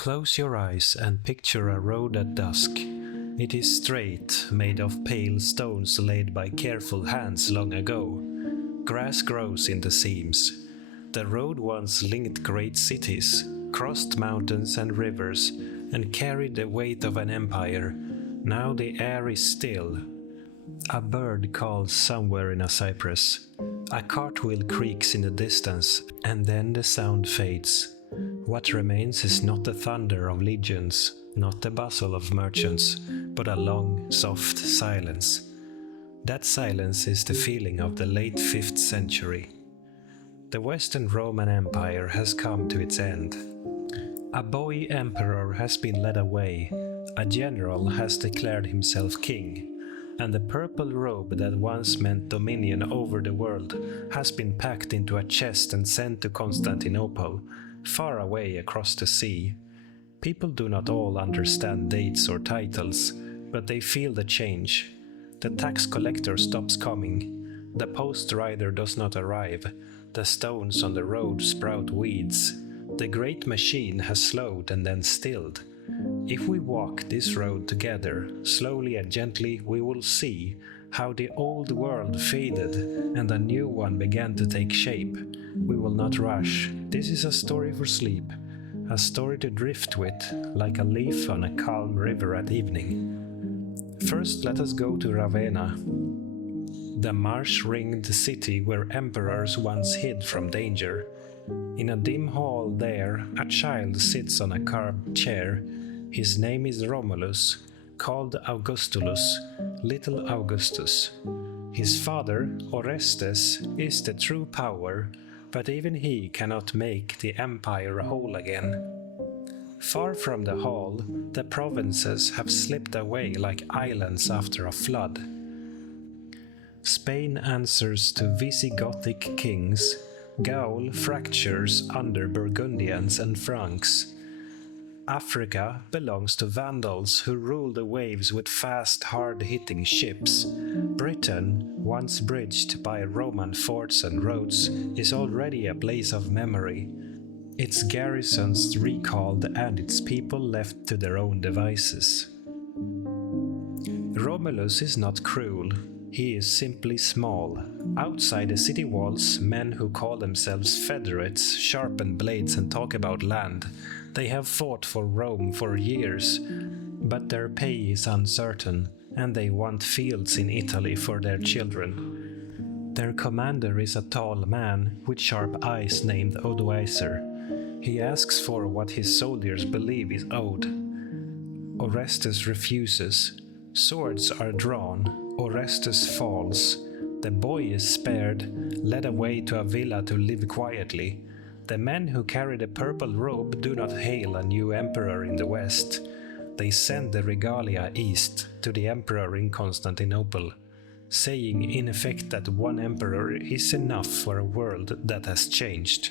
Close your eyes and picture a road at dusk. It is straight, made of pale stones laid by careful hands long ago. Grass grows in the seams. The road once linked great cities, crossed mountains and rivers, and carried the weight of an empire. Now the air is still. A bird calls somewhere in a cypress. A cartwheel creaks in the distance, and then the sound fades. What remains is not the thunder of legions, not the bustle of merchants, but a long, soft silence. That silence is the feeling of the late 5th century. The Western Roman Empire has come to its end. A boy emperor has been led away, a general has declared himself king, and the purple robe that once meant dominion over the world has been packed into a chest and sent to Constantinople, far away across the sea. People do not all understand dates or titles, but they feel the change. The tax collector stops coming. The post rider does not arrive. The stones on the road sprout weeds. The great machine has slowed and then stilled. If we walk this road together, slowly and gently, we will see how the old world faded and a new one began to take shape. We will not rush. This is a story for sleep, a story to drift with, like a leaf on a calm river at evening. First, let us go to Ravenna, the marsh-ringed city where emperors once hid from danger. In a dim hall there, a child sits on a carved chair. His name is Romulus, called Augustulus, little Augustus. His father, Orestes, is the true power, but even he cannot make the empire whole again. Far from the hall, the provinces have slipped away like islands after a flood. Spain answers to Visigothic kings, Gaul fractures under Burgundians and Franks. Africa belongs to Vandals who rule the waves with fast, hard-hitting ships. Britain, once bridged by Roman forts and roads, is already a place of memory. Its garrisons recalled and its people left to their own devices. Romulus is not cruel. He is simply small. Outside the city walls, men who call themselves federates sharpen blades and talk about land. They have fought for Rome for years, but their pay is uncertain, and they want fields in Italy for their children. Their commander is a tall man with sharp eyes named Odoacer. He asks for what his soldiers believe is owed. Orestes refuses. Swords are drawn. Orestes falls. The boy is spared, led away to a villa to live quietly. The men who carry the purple robe do not hail a new emperor in the west. They send the regalia east to the emperor in Constantinople, saying in effect that one emperor is enough for a world that has changed.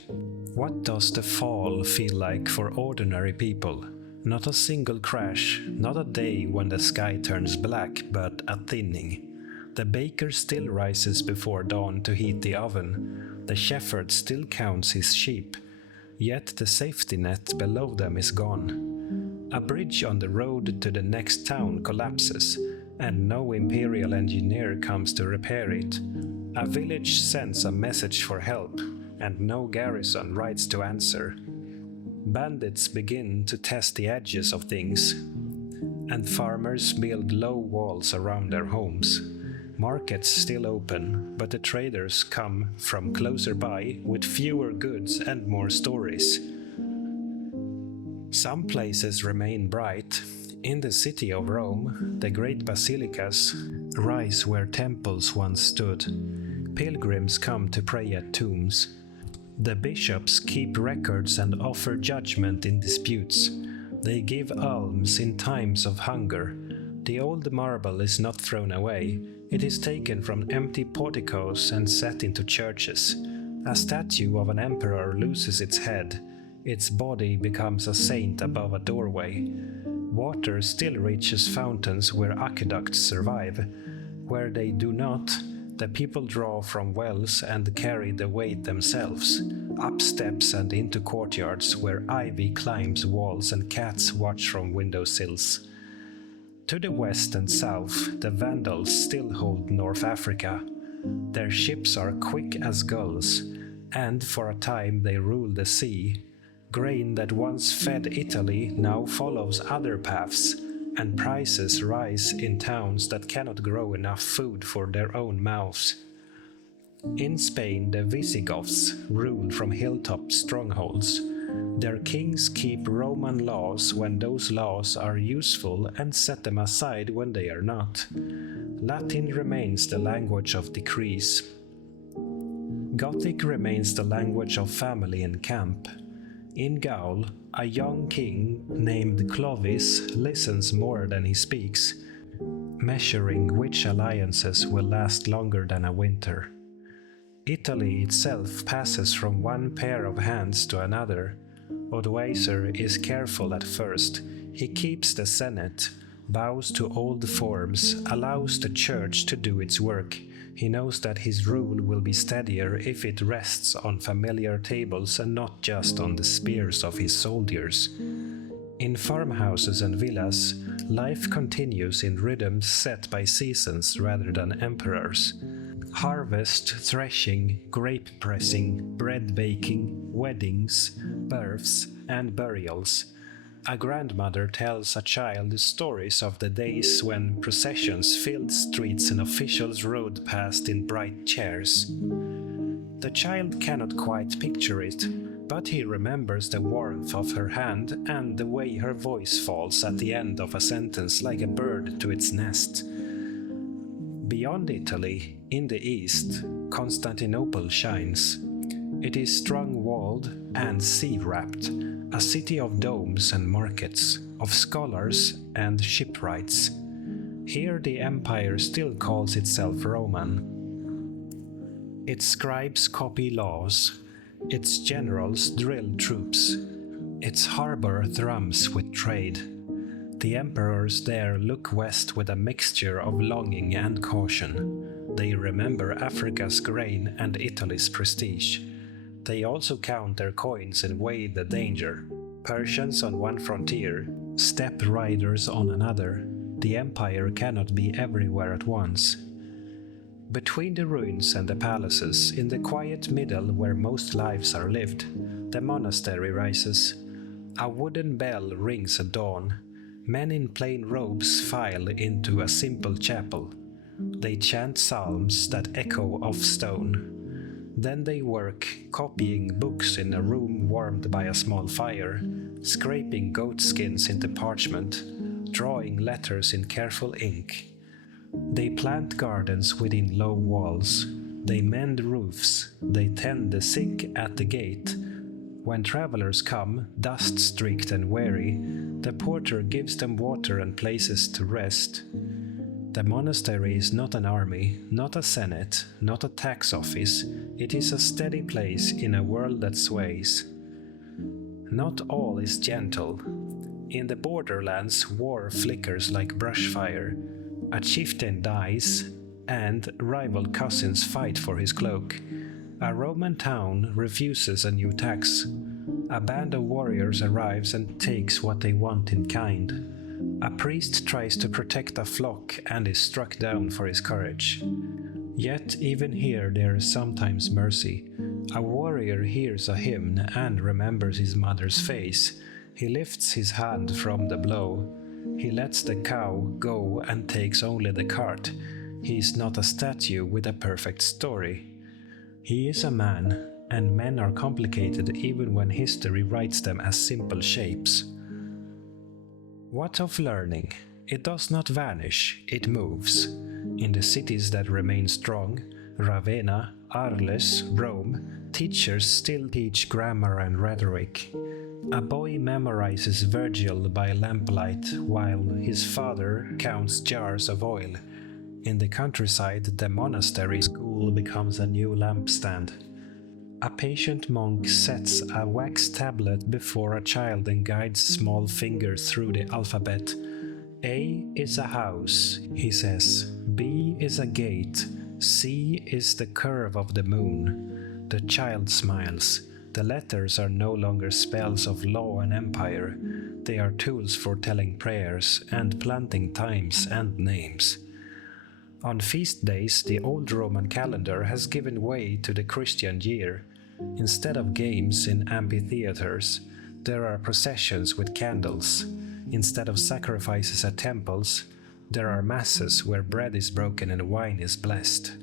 What does the fall feel like for ordinary people? Not a single crash, not a day when the sky turns black, but a thinning. The baker still rises before dawn to heat the oven. The shepherd still counts his sheep, yet the safety net below them is gone. A bridge on the road to the next town collapses, and no imperial engineer comes to repair it. A village sends a message for help, and no garrison writes to answer. Bandits begin to test the edges of things, and farmers build low walls around their homes. Markets still open, but the traders come from closer by with fewer goods and more stories. Some places remain bright. In the city of Rome, the great basilicas rise where temples once stood. Pilgrims come to pray at tombs. The bishops keep records and offer judgment in disputes. They give alms in times of hunger. The old marble is not thrown away. It is taken from empty porticos and set into churches. A statue of an emperor loses its head. Its body becomes a saint above a doorway. Water still reaches fountains where aqueducts survive. Where they do not, The people draw from wells and carry the weight themselves, up steps and into courtyards where ivy climbs walls and cats watch from windowsills. To the west and south, the Vandals still hold North Africa. Their ships are quick as gulls, and for a time they rule the sea. Grain that once fed Italy now follows other paths, and prices rise in towns that cannot grow enough food for their own mouths. In Spain, the Visigoths rule from hilltop strongholds. Their kings keep Roman laws when those laws are useful and set them aside when they are not. Latin remains the language of decrees. Gothic remains the language of family and camp. In Gaul, a young king named Clovis listens more than he speaks, measuring which alliances will last longer than a winter. Italy itself passes from one pair of hands to another. Odoacer is careful at first. He keeps the Senate, bows to old forms, allows the church to do its work. He knows that his rule will be steadier if it rests on familiar tables and not just on the spears of his soldiers. In farmhouses and villas, life continues in rhythms set by seasons rather than emperors. Harvest, threshing, grape pressing, bread baking, weddings, births, and burials. A grandmother tells a child stories of the days when processions filled streets and officials rode past in bright chairs. The child cannot quite picture it, but he remembers the warmth of her hand and the way her voice falls at the end of a sentence like a bird to its nest. Beyond Italy, in the east, Constantinople shines. It is strong-walled and sea-wrapped, a city of domes and markets, of scholars and shipwrights. Here the empire still calls itself Roman. Its scribes copy laws, its generals drill troops, its harbor thrums with trade. The emperors there look west with a mixture of longing and caution. They remember Africa's grain and Italy's prestige. They also count their coins and weigh the danger. Persians on one frontier, steppe riders on another. The empire cannot be everywhere at once. Between the ruins and the palaces, in the quiet middle where most lives are lived, the monastery rises. A wooden bell rings at dawn. Men in plain robes file into a simple chapel. They chant psalms that echo off stone. Then they work, copying books in a room warmed by a small fire, scraping goatskins into parchment, drawing letters in careful ink. They plant gardens within low walls. They mend roofs. They tend the sick at the gate. When travelers come, dust-streaked and weary, the porter gives them water and places to rest. The monastery is not an army, not a senate, not a tax office. It is a steady place in a world that sways. Not all is gentle. In the borderlands, war flickers like brush fire. A chieftain dies, and rival cousins fight for his cloak. A Roman town refuses a new tax. A band of warriors arrives and takes what they want in kind. A priest tries to protect a flock and is struck down for his courage. Yet even here there is sometimes mercy. A warrior hears a hymn and remembers his mother's face. He lifts his hand from the blow. He lets the cow go and takes only the cart. He is not a statue with a perfect story. He is a man, and men are complicated even when history writes them as simple shapes. What of learning? It does not vanish, it moves. In the cities that remain strong, Ravenna, Arles, Rome, teachers still teach grammar and rhetoric. A boy memorizes Virgil by lamplight while his father counts jars of oil. In the countryside, the monastery school becomes a new lampstand. A patient monk sets a wax tablet before a child and guides small fingers through the alphabet. A is a house, he says. B is a gate. C is the curve of the moon. The child smiles. The letters are no longer spells of law and empire. They are tools for telling prayers and planting times and names. On feast days, the old Roman calendar has given way to the Christian year. Instead of games in amphitheaters, there are processions with candles. Instead of sacrifices at temples, there are masses where bread is broken and wine is blessed.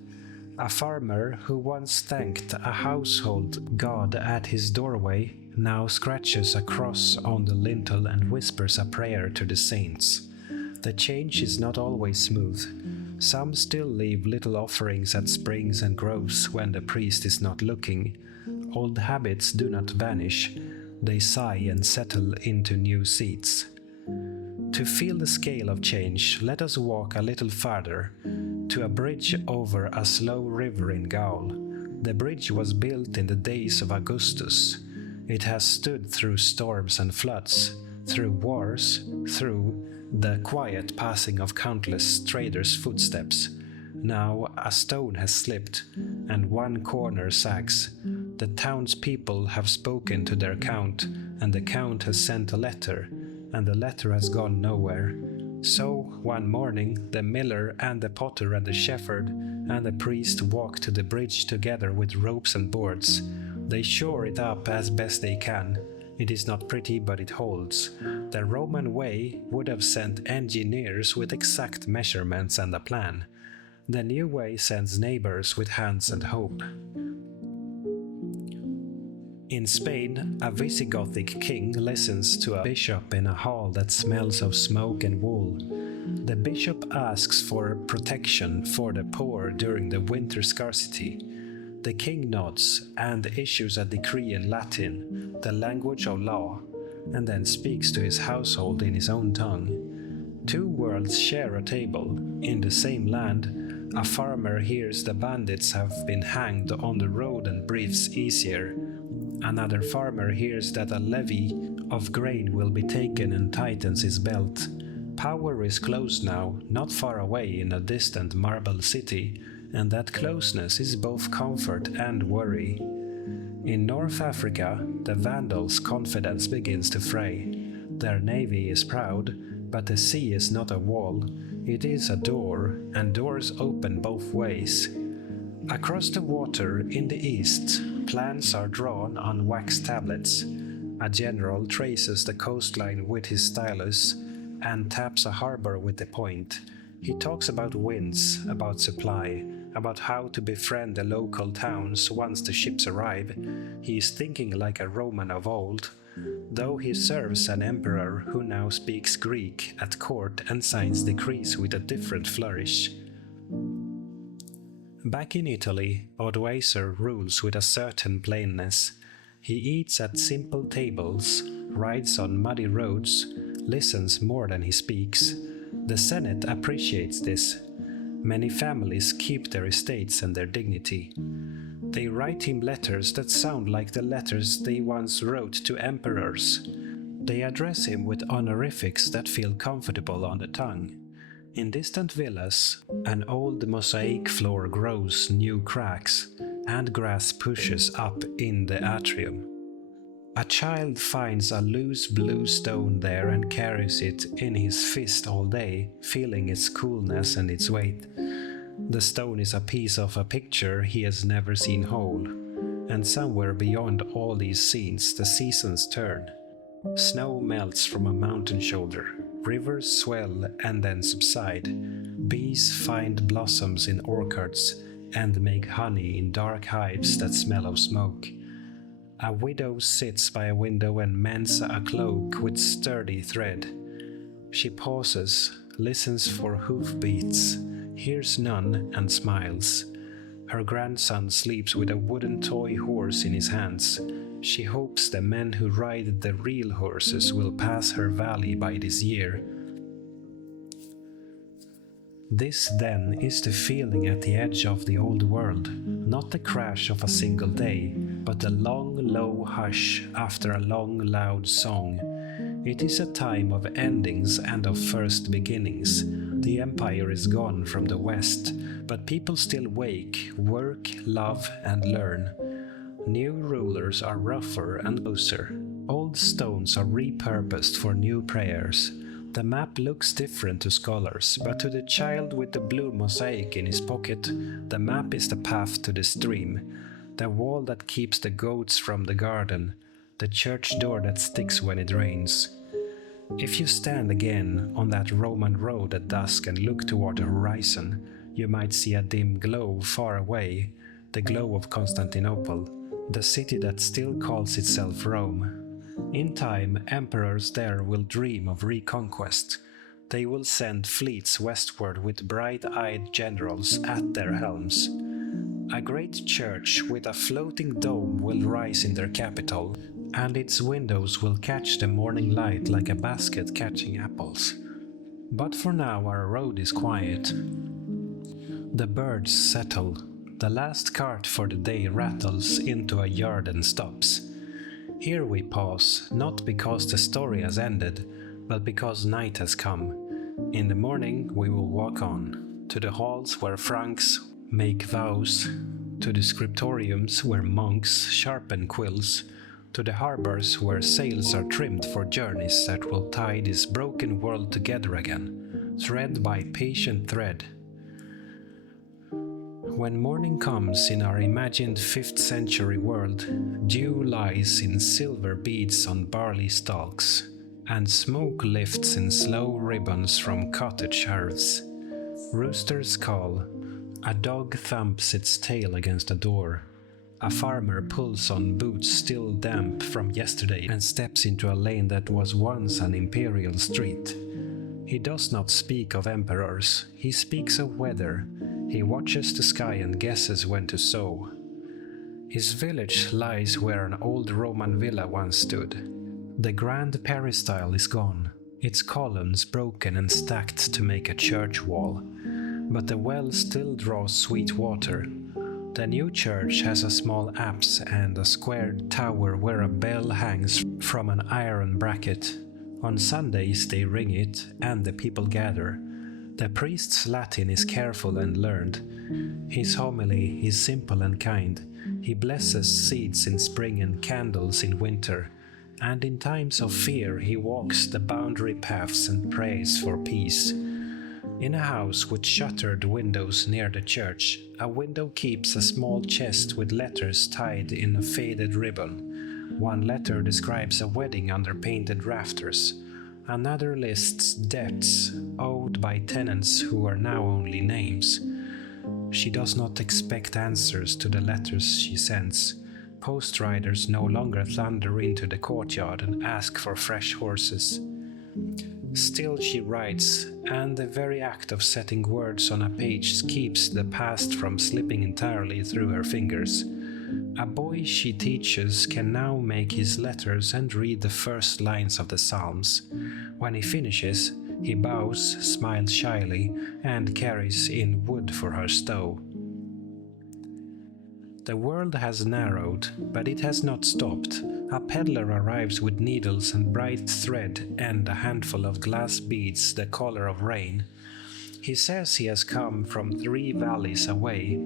A farmer who once thanked a household god at his doorway now scratches a cross on the lintel and whispers a prayer to the saints. The change is not always smooth. Some still leave little offerings at springs and groves when the priest is not looking. Old habits do not vanish. They sigh and settle into new seats. To feel the scale of change, let us walk a little farther, to a bridge over a slow river in Gaul. The bridge was built in the days of Augustus. It has stood through storms and floods, through wars, through the quiet passing of countless traders' footsteps. Now a stone has slipped, and one corner sags. The townspeople have spoken to their count, and the count has sent a letter, and the letter has gone nowhere. So, one morning, the miller and the potter and the shepherd and the priest walk to the bridge together with ropes and boards. They shore it up as best they can. It is not pretty, but it holds. The Roman way would have sent engineers with exact measurements and a plan. The new way sends neighbors with hands and hope. In Spain, a Visigothic king listens to a bishop in a hall that smells of smoke and wool. The bishop asks for protection for the poor during the winter scarcity. The king nods and issues a decree in Latin, the language of law, and then speaks to his household in his own tongue. Two worlds share a table. In the same land, a farmer hears the bandits have been hanged on the road and breathes easier. Another farmer hears that a levy of grain will be taken and tightens his belt. Power is close now, not far away in a distant marble city, and that closeness is both comfort and worry. In North Africa, the Vandals' confidence begins to fray. Their navy is proud, but the sea is not a wall. It is a door, and doors open both ways. Across the water in the east, plans are drawn on wax tablets. A general traces the coastline with his stylus and taps a harbor with the point. He talks about winds, about supply, about how to befriend the local towns once the ships arrive. He is thinking like a Roman of old, though he serves an emperor who now speaks Greek at court and signs decrees with a different flourish. Back in Italy, Odoacer rules with a certain plainness. He eats at simple tables, rides on muddy roads, listens more than he speaks. The Senate appreciates this. Many families keep their estates and their dignity. They write him letters that sound like the letters they once wrote to emperors. They address him with honorifics that feel comfortable on the tongue. In distant villas, an old mosaic floor grows new cracks, and grass pushes up in the atrium. A child finds a loose blue stone there and carries it in his fist all day, feeling its coolness and its weight. The stone is a piece of a picture he has never seen whole, and somewhere beyond all these scenes the seasons turn. Snow melts from a mountain shoulder. Rivers swell and then subside. Bees find blossoms in orchards and make honey in dark hives that smell of smoke. A widow sits by a window and mends a cloak with sturdy thread. She pauses, listens for hoofbeats, hears none and smiles. Her grandson sleeps with a wooden toy horse in his hands. She hopes the men who ride the real horses will pass her valley by this year. This, then, is the feeling at the edge of the old world, not the crash of a single day, but the long, low hush after a long, loud song. It is a time of endings and of first beginnings. The empire is gone from the west, but people still wake, work, love, and learn. New rulers are rougher and closer. Old stones are repurposed for new prayers. The map looks different to scholars, but to the child with the blue mosaic in his pocket, the map is the path to the stream, the wall that keeps the goats from the garden, the church door that sticks when it rains. If you stand again on that Roman road at dusk and look toward the horizon, you might see a dim glow far away, the glow of Constantinople, the city that still calls itself Rome. In time, emperors there will dream of reconquest. They will send fleets westward with bright-eyed generals at their helms. A great church with a floating dome will rise in their capital, and its windows will catch the morning light like a basket catching apples. But for now our road is quiet. The birds settle. The last cart for the day rattles into a yard and stops. Here we pause, not because the story has ended, but because night has come. In the morning we will walk on, to the halls where Franks make vows, to the scriptoriums where monks sharpen quills, to the harbors where sails are trimmed for journeys that will tie this broken world together again, thread by patient thread. When morning comes in our imagined 5th century world, dew lies in silver beads on barley stalks, and smoke lifts in slow ribbons from cottage hearths. Roosters call, a dog thumps its tail against a door. A farmer pulls on boots still damp from yesterday and steps into a lane that was once an imperial street. He does not speak of emperors, he speaks of weather. He watches the sky and guesses when to sow. His village lies where an old Roman villa once stood. The grand peristyle is gone, its columns broken and stacked to make a church wall. But the well still draws sweet water. The new church has a small apse and a squared tower where a bell hangs from an iron bracket. On Sundays they ring it, and the people gather. The priest's Latin is careful and learned. His homily is simple and kind. He blesses seeds in spring and candles in winter. And in times of fear he walks the boundary paths and prays for peace. In a house with shuttered windows near the church, a window keeps a small chest with letters tied in a faded ribbon. One letter describes a wedding under painted rafters. Another lists debts owed by tenants who are now only names. She does not expect answers to the letters she sends. Post riders no longer thunder into the courtyard and ask for fresh horses. Still she writes, and the very act of setting words on a page keeps the past from slipping entirely through her fingers. A boy she teaches can now make his letters and read the first lines of the Psalms. When he finishes, he bows, smiles shyly, and carries in wood for her stove. The world has narrowed, but it has not stopped. A peddler arrives with needles and bright thread and a handful of glass beads the color of rain. He says he has come from 3 valleys away.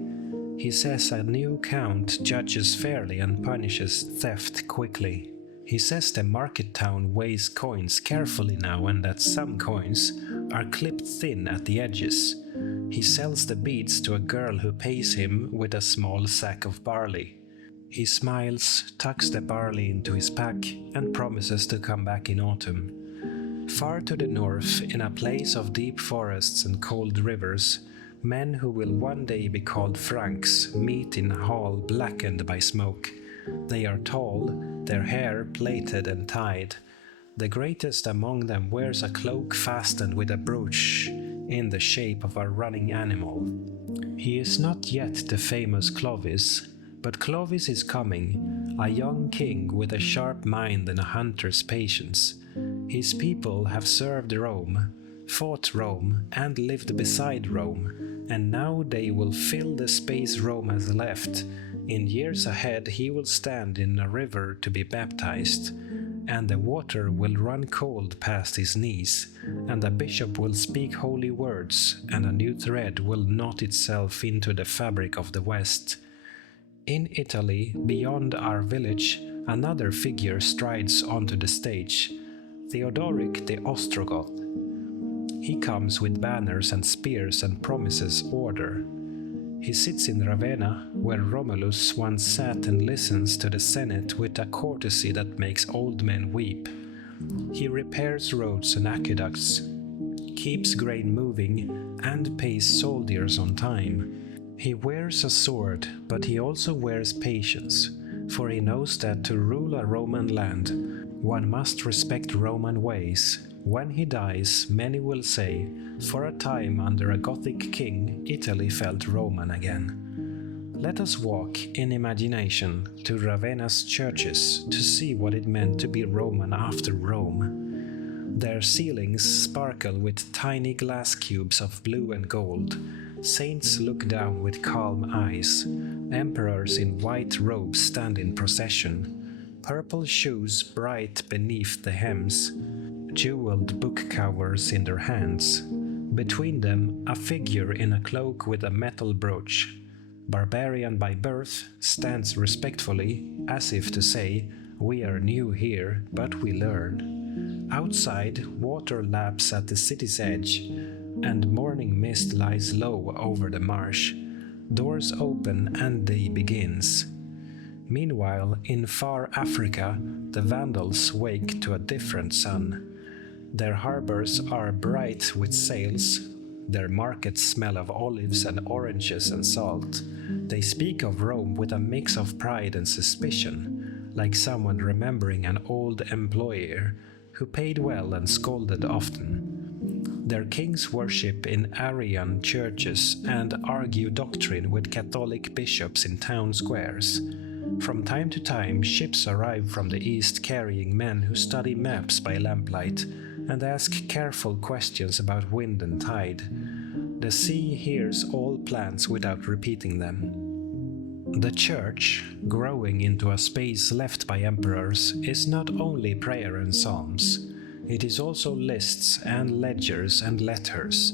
He says a new count judges fairly and punishes theft quickly. He says the market town weighs coins carefully now and that some coins are clipped thin at the edges. He sells the beads to a girl who pays him with a small sack of barley. He smiles, tucks the barley into his pack, and promises to come back in autumn. Far to the north, in a place of deep forests and cold rivers, men who will one day be called Franks meet in a hall blackened by smoke. They are tall, their hair plaited and tied. The greatest among them wears a cloak fastened with a brooch in the shape of a running animal. He is not yet the famous Clovis, but Clovis is coming, a young king with a sharp mind and a hunter's patience. His people have served Rome, fought Rome, and lived beside Rome, and now they will fill the space Rome has left. In years ahead he will stand in a river to be baptized, and the water will run cold past his knees, and the bishop will speak holy words, and a new thread will knot itself into the fabric of the West. In Italy, beyond our village, another figure strides onto the stage, Theodoric the Ostrogoth. He comes with banners and spears and promises order. He sits in Ravenna, where Romulus once sat, and listens to the Senate with a courtesy that makes old men weep. He repairs roads and aqueducts, keeps grain moving, and pays soldiers on time. He wears a sword, but he also wears patience, for he knows that to rule a Roman land, one must respect Roman ways. When he dies, many will say, for a time under a Gothic king, Italy felt Roman again. Let us walk in imagination to Ravenna's churches to see what it meant to be Roman after Rome. Their ceilings sparkle with tiny glass cubes of blue and gold. Saints look down with calm eyes. Emperors in white robes stand in procession. Purple shoes bright beneath the hems. Jeweled book covers in their hands. Between them, a figure in a cloak with a metal brooch. Barbarian by birth, stands respectfully, as if to say, we are new here, but we learn. Outside, water laps at the city's edge, and morning mist lies low over the marsh. Doors open and day begins. Meanwhile, in far Africa, the Vandals wake to a different sun. Their harbors are bright with sails. Their markets smell of olives and oranges and salt. They speak of Rome with a mix of pride and suspicion, like someone remembering an old employer who paid well and scolded often. Their kings worship in Arian churches and argue doctrine with Catholic bishops in town squares. From time to time, ships arrive from the east carrying men who study maps by lamplight and ask careful questions about wind and tide. The sea hears all plans without repeating them. The church, growing into a space left by emperors, is not only prayer and psalms. It is also lists and ledgers and letters.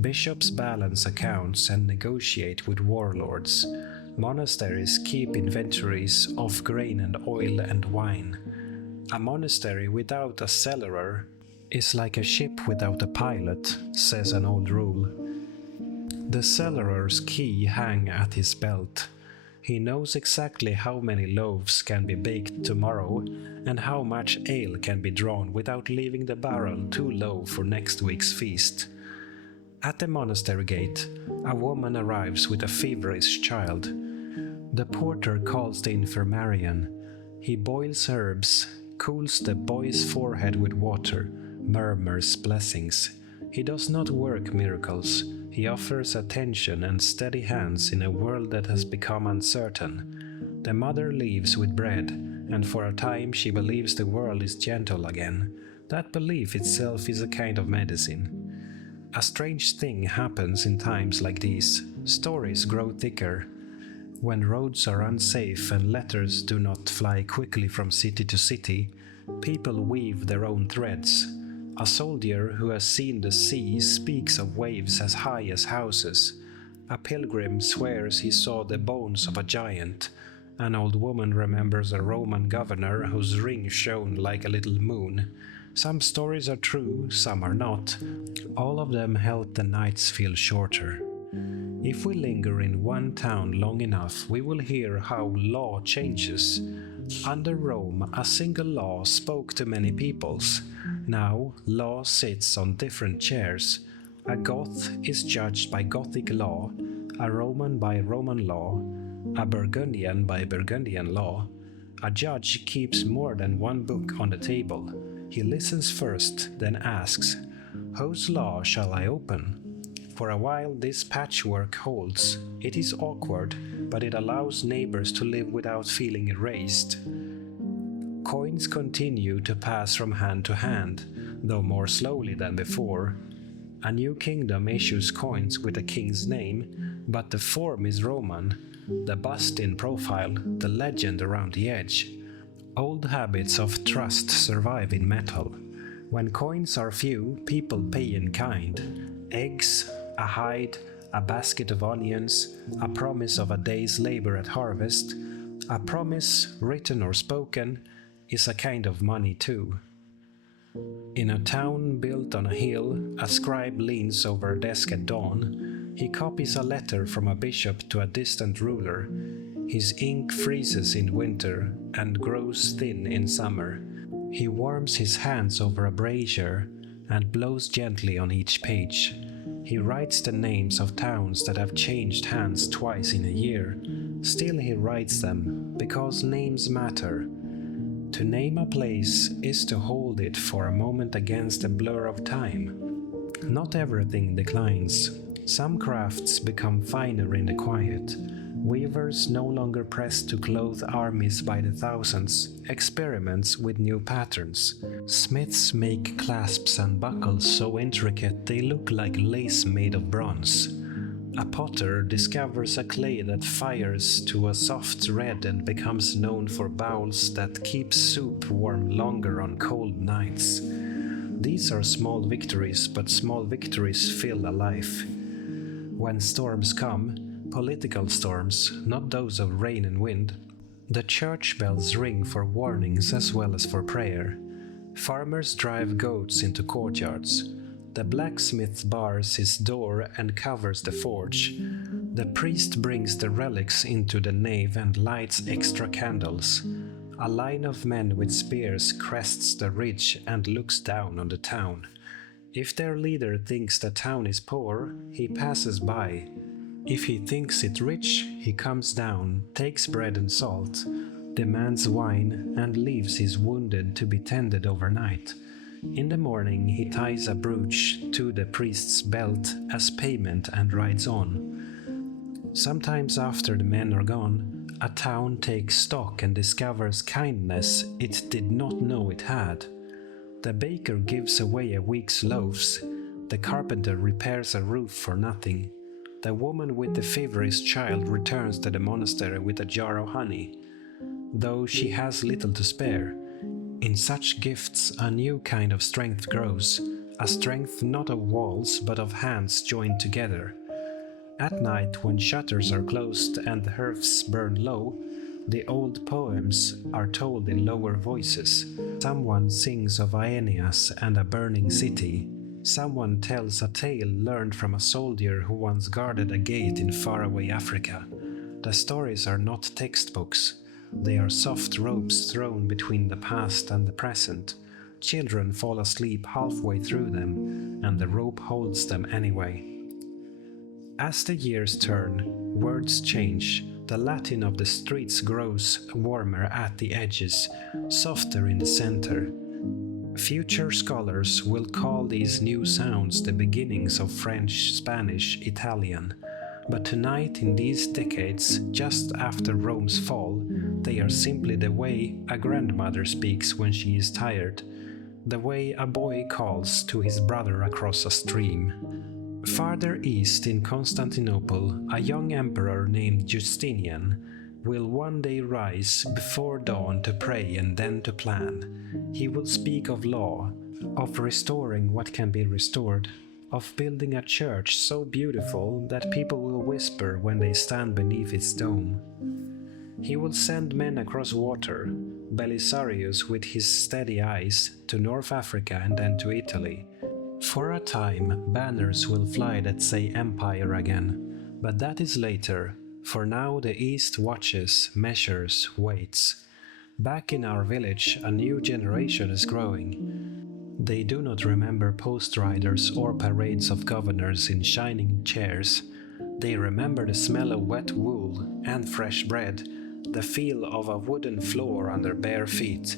Bishops balance accounts and negotiate with warlords. Monasteries keep inventories of grain and oil and wine. A monastery without a cellarer is like a ship without a pilot, says an old rule. The cellarer's key hangs at his belt. He knows exactly how many loaves can be baked tomorrow and how much ale can be drawn without leaving the barrel too low for next week's feast. At the monastery gate, a woman arrives with a feverish child. The porter calls the infirmarian. He boils herbs, cools the boy's forehead with water, murmurs blessings. He does not work miracles. He offers attention and steady hands in a world that has become uncertain. The mother leaves with bread, and for a time she believes the world is gentle again. That belief itself is a kind of medicine. A strange thing happens in times like these. Stories grow thicker. When roads are unsafe and letters do not fly quickly from city to city, people weave their own threads. A soldier who has seen the sea speaks of waves as high as houses. A pilgrim swears he saw the bones of a giant. An old woman remembers a Roman governor whose ring shone like a little moon. Some stories are true, some are not. All of them help the nights feel shorter. If we linger in one town long enough, we will hear how law changes. Under Rome, a single law spoke to many peoples. Now, law sits on different chairs. A Goth is judged by Gothic law, a Roman by Roman law, a Burgundian by Burgundian law. A judge keeps more than one book on the table. He listens first, then asks, "Whose law shall I open?" For a while this patchwork holds. It is awkward, but it allows neighbors to live without feeling erased. Coins continue to pass from hand to hand, though more slowly than before. A new kingdom issues coins with a king's name, but the form is Roman, the bust in profile, the legend around the edge. Old habits of trust survive in metal. When coins are few, people pay in kind. Eggs, a hide, a basket of onions, a promise of a day's labor at harvest. A promise, written or spoken, is a kind of money too. In a town built on a hill, a scribe leans over a desk at dawn. He copies a letter from a bishop to a distant ruler. His ink freezes in winter and grows thin in summer. He warms his hands over a brazier and blows gently on each page. He writes the names of towns that have changed hands twice in a year. Still he writes them, because names matter. To name a place is to hold it for a moment against the blur of time. Not everything declines. Some crafts become finer in the quiet. Weavers no longer press to clothe armies by the thousands, experiments with new patterns. Smiths make clasps and buckles so intricate they look like lace made of bronze. A potter discovers a clay that fires to a soft red and becomes known for bowls that keep soup warm longer on cold nights. These are small victories, but small victories fill a life. When storms come, political storms, not those of rain and wind, the church bells ring for warnings as well as for prayer. Farmers drive goats into courtyards. The blacksmith bars his door and covers the forge. The priest brings the relics into the nave and lights extra candles. A line of men with spears crests the ridge and looks down on the town. If their leader thinks the town is poor, he passes by. If he thinks it rich, he comes down, takes bread and salt, demands wine, and leaves his wounded to be tended overnight. In the morning he ties a brooch to the priest's belt as payment and rides on. Sometimes after the men are gone, a town takes stock and discovers kindness it did not know it had. The baker gives away a week's loaves. The carpenter repairs a roof for nothing. The woman with the feverish child returns to the monastery with a jar of honey, though she has little to spare. In such gifts a new kind of strength grows, a strength not of walls but of hands joined together. At night, when shutters are closed and the hearths burn low, the old poems are told in lower voices. Someone sings of Aeneas and a burning city. Someone tells a tale learned from a soldier who once guarded a gate in faraway Africa. The stories are not textbooks. They are soft ropes thrown between the past and the present. Children fall asleep halfway through them, and the rope holds them anyway. As the years turn, words change. The Latin of the streets grows warmer at the edges, softer in the center. Future scholars will call these new sounds the beginnings of French, Spanish, Italian. But tonight, in these decades, just after Rome's fall, they are simply the way a grandmother speaks when she is tired, the way a boy calls to his brother across a stream. Farther east in Constantinople, a young emperor named Justinian will one day rise before dawn to pray and then to plan. He will speak of law, of restoring what can be restored, of building a church so beautiful that people will whisper when they stand beneath its dome. He will send men across water, Belisarius with his steady eyes, to North Africa and then to Italy. For a time, banners will fly that say empire again, but that is later. For now the East watches, measures, waits. Back in our village, a new generation is growing. They do not remember post riders or parades of governors in shining chairs. They remember the smell of wet wool and fresh bread, the feel of a wooden floor under bare feet,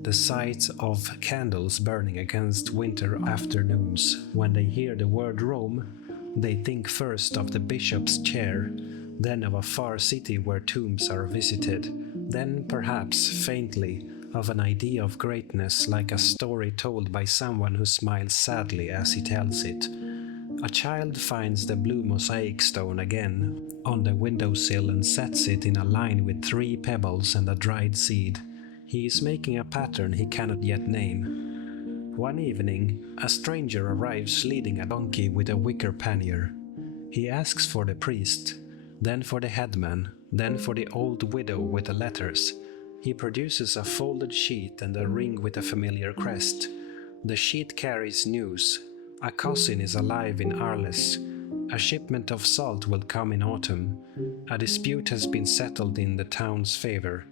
the sight of candles burning against winter afternoons. When they hear the word Rome, they think first of the bishop's chair, then of a far city where tombs are visited, then perhaps, faintly, of an idea of greatness like a story told by someone who smiles sadly as he tells it. A child finds the blue mosaic stone again on the windowsill and sets it in a line with 3 pebbles and a dried seed. He is making a pattern he cannot yet name. One evening, a stranger arrives leading a donkey with a wicker pannier. He asks for the priest, then for the headman, then for the old widow with the letters. He produces a folded sheet and a ring with a familiar crest. The sheet carries news. A cousin is alive in Arles. A shipment of salt will come in autumn. A dispute has been settled in the town's favor.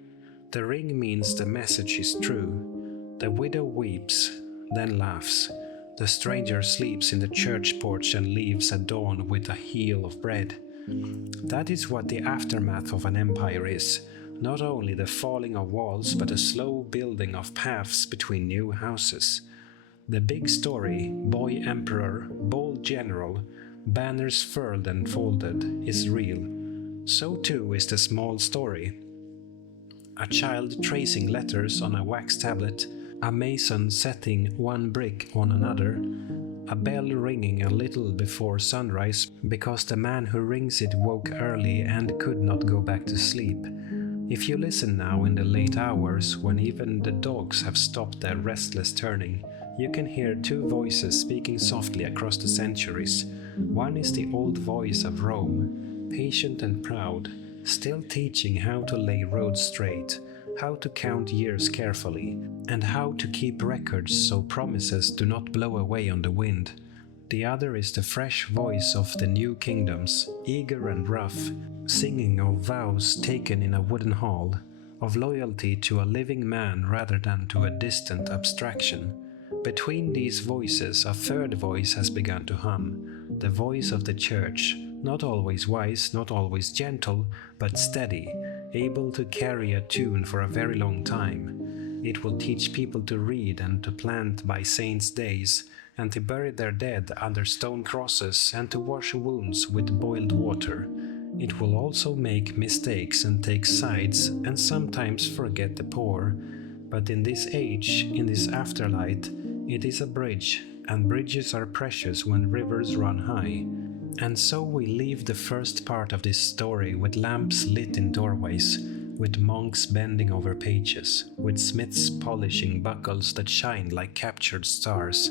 The ring means the message is true. The widow weeps, then laughs. The stranger sleeps in the church porch and leaves at dawn with a heel of bread. That is what the aftermath of an empire is. Not only the falling of walls, but a slow building of paths between new houses. The big story, boy emperor, bold general, banners furled and folded, is real. So too is the small story. A child tracing letters on a wax tablet, a mason setting one brick on another, a bell ringing a little before sunrise because the man who rings it woke early and could not go back to sleep. If you listen now in the late hours, when even the dogs have stopped their restless turning, you can hear two voices speaking softly across the centuries. One is the old voice of Rome, patient and proud, still teaching how to lay roads straight, how to count years carefully, and how to keep records so promises do not blow away on the wind. The other is the fresh voice of the new kingdoms, eager and rough, singing of vows taken in a wooden hall, of loyalty to a living man rather than to a distant abstraction. Between these voices, a third voice has begun to hum, the voice of the church, not always wise, not always gentle, but steady, able to carry a tune for a very long time. It will teach people to read and to plant by saints' days, and to bury their dead under stone crosses and to wash wounds with boiled water. It will also make mistakes and take sides and sometimes forget the poor. But in this age, in this afterlight, it is a bridge, and bridges are precious when rivers run high. And so we leave the first part of this story with lamps lit in doorways, with monks bending over pages, with smiths polishing buckles that shine like captured stars.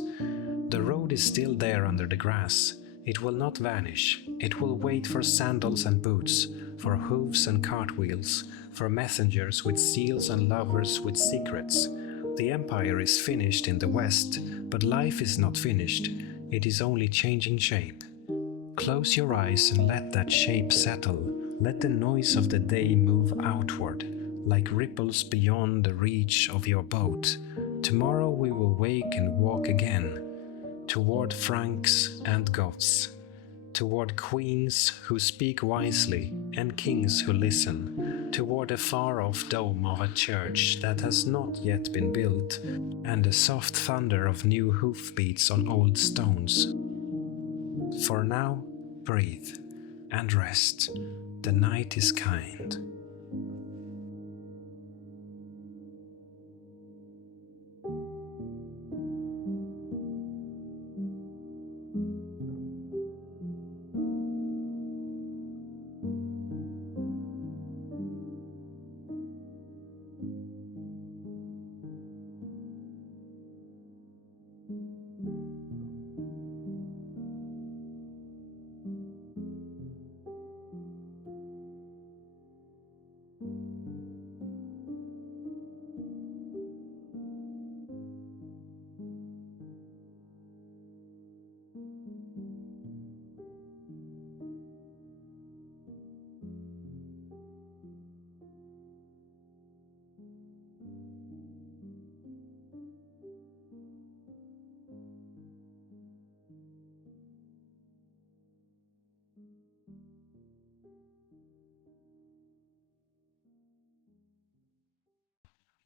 The road is still there under the grass. It will not vanish. It will wait for sandals and boots, for hooves and cartwheels, for messengers with seals and lovers with secrets. The empire is finished in the west, but life is not finished. It is only changing shape. Close your eyes and let that shape settle. Let the noise of the day move outward, like ripples beyond the reach of your boat. Tomorrow we will wake and walk again, toward Franks and Goths, toward queens who speak wisely and kings who listen, toward the far-off dome of a church that has not yet been built, and the soft thunder of new hoofbeats on old stones. For now, breathe and rest. The night is kind.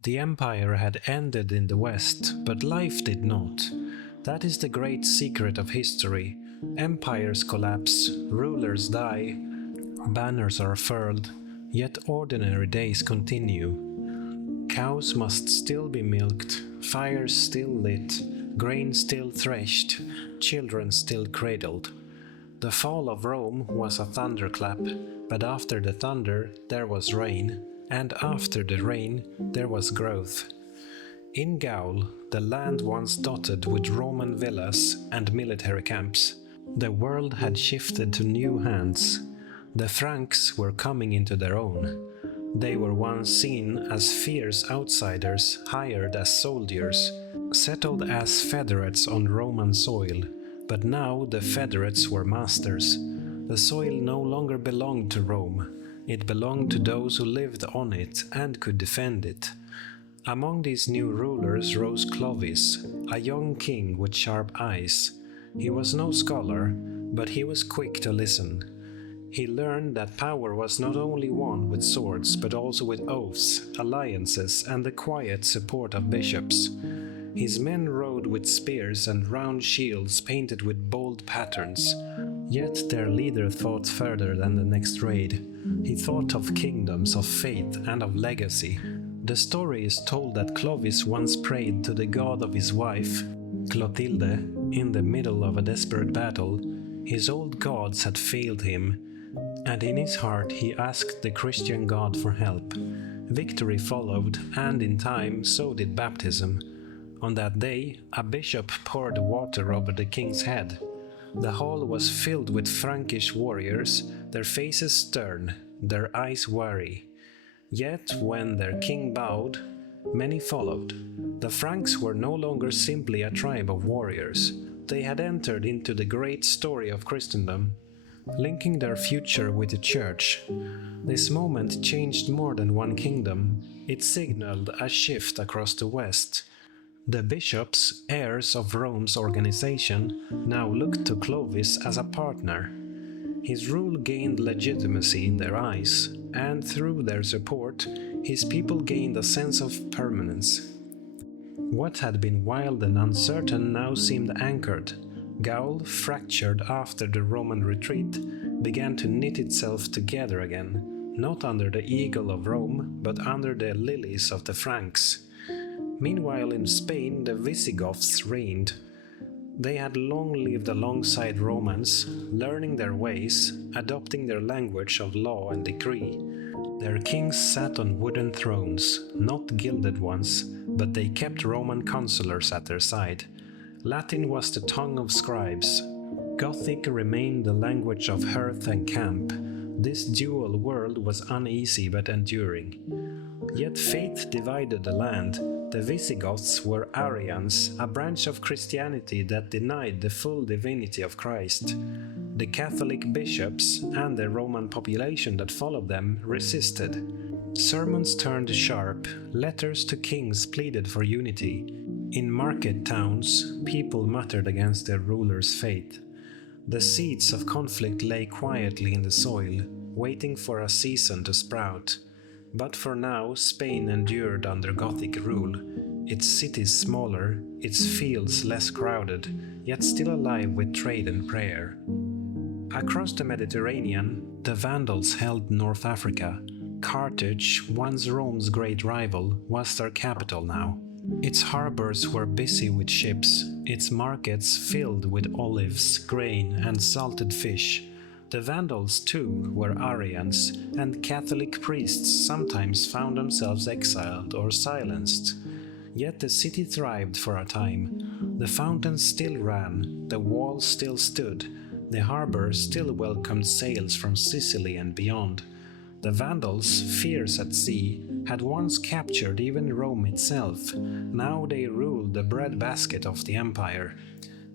The empire had ended in the West, but life did not. That is the great secret of history. Empires collapse, rulers die, banners are furled, yet ordinary days continue. Cows must still be milked, fires still lit, grain still threshed, children still cradled. The fall of Rome was a thunderclap, but after the thunder there was rain, and after the rain there was growth. In Gaul, the land once dotted with Roman villas and military camps, the world had shifted to new hands. The Franks were coming into their own. They were once seen as fierce outsiders hired as soldiers, settled as federates on Roman soil, but now the federates were masters. The soil no longer belonged to Rome, it belonged to those who lived on it and could defend it. Among these new rulers rose Clovis, a young king with sharp eyes. He was no scholar, but he was quick to listen. He learned that power was not only won with swords, but also with oaths, alliances, and the quiet support of bishops. His men rode with spears and round shields painted with bold patterns. Yet their leader thought further than the next raid. He thought of kingdoms, of faith, and of legacy. The story is told that Clovis once prayed to the god of his wife, Clotilde, in the middle of a desperate battle. His old gods had failed him, and in his heart he asked the Christian God for help. Victory followed, and in time so did baptism. On that day, a bishop poured water over the king's head. The hall was filled with Frankish warriors, their faces stern, their eyes wary. Yet when their king bowed, many followed. The Franks were no longer simply a tribe of warriors. They had entered into the great story of Christendom, linking their future with the Church. This moment changed more than one kingdom. It signaled a shift across the West. The bishops, heirs of Rome's organization, now looked to Clovis as a partner. His rule gained legitimacy in their eyes, and through their support, his people gained a sense of permanence. What had been wild and uncertain now seemed anchored. Gaul, fractured after the Roman retreat, began to knit itself together again, not under the eagle of Rome, but under the lilies of the Franks. Meanwhile in Spain the Visigoths reigned. They had long lived alongside Romans, learning their ways, adopting their language of law and decree. Their kings sat on wooden thrones, not gilded ones, but they kept Roman consulars at their side. Latin was the tongue of scribes. Gothic remained the language of hearth and camp. This dual world was uneasy but enduring. Yet faith divided the land. The Visigoths were Arians, a branch of Christianity that denied the full divinity of Christ. The Catholic bishops and the Roman population that followed them resisted. Sermons turned sharp, letters to kings pleaded for unity. In market towns, people muttered against their rulers' fate. The seeds of conflict lay quietly in the soil, waiting for a season to sprout. But for now, Spain endured under Gothic rule, its cities smaller, its fields less crowded, yet still alive with trade and prayer. Across the Mediterranean, the Vandals held North Africa. Carthage, once Rome's great rival, was their capital now. Its harbors were busy with ships, its markets filled with olives, grain, and salted fish. The Vandals, too, were Arians, and Catholic priests sometimes found themselves exiled or silenced. Yet the city thrived for a time. The fountains still ran, the walls still stood, the harbor still welcomed sails from Sicily and beyond. The Vandals, fierce at sea, had once captured even Rome itself. Now they ruled the breadbasket of the empire.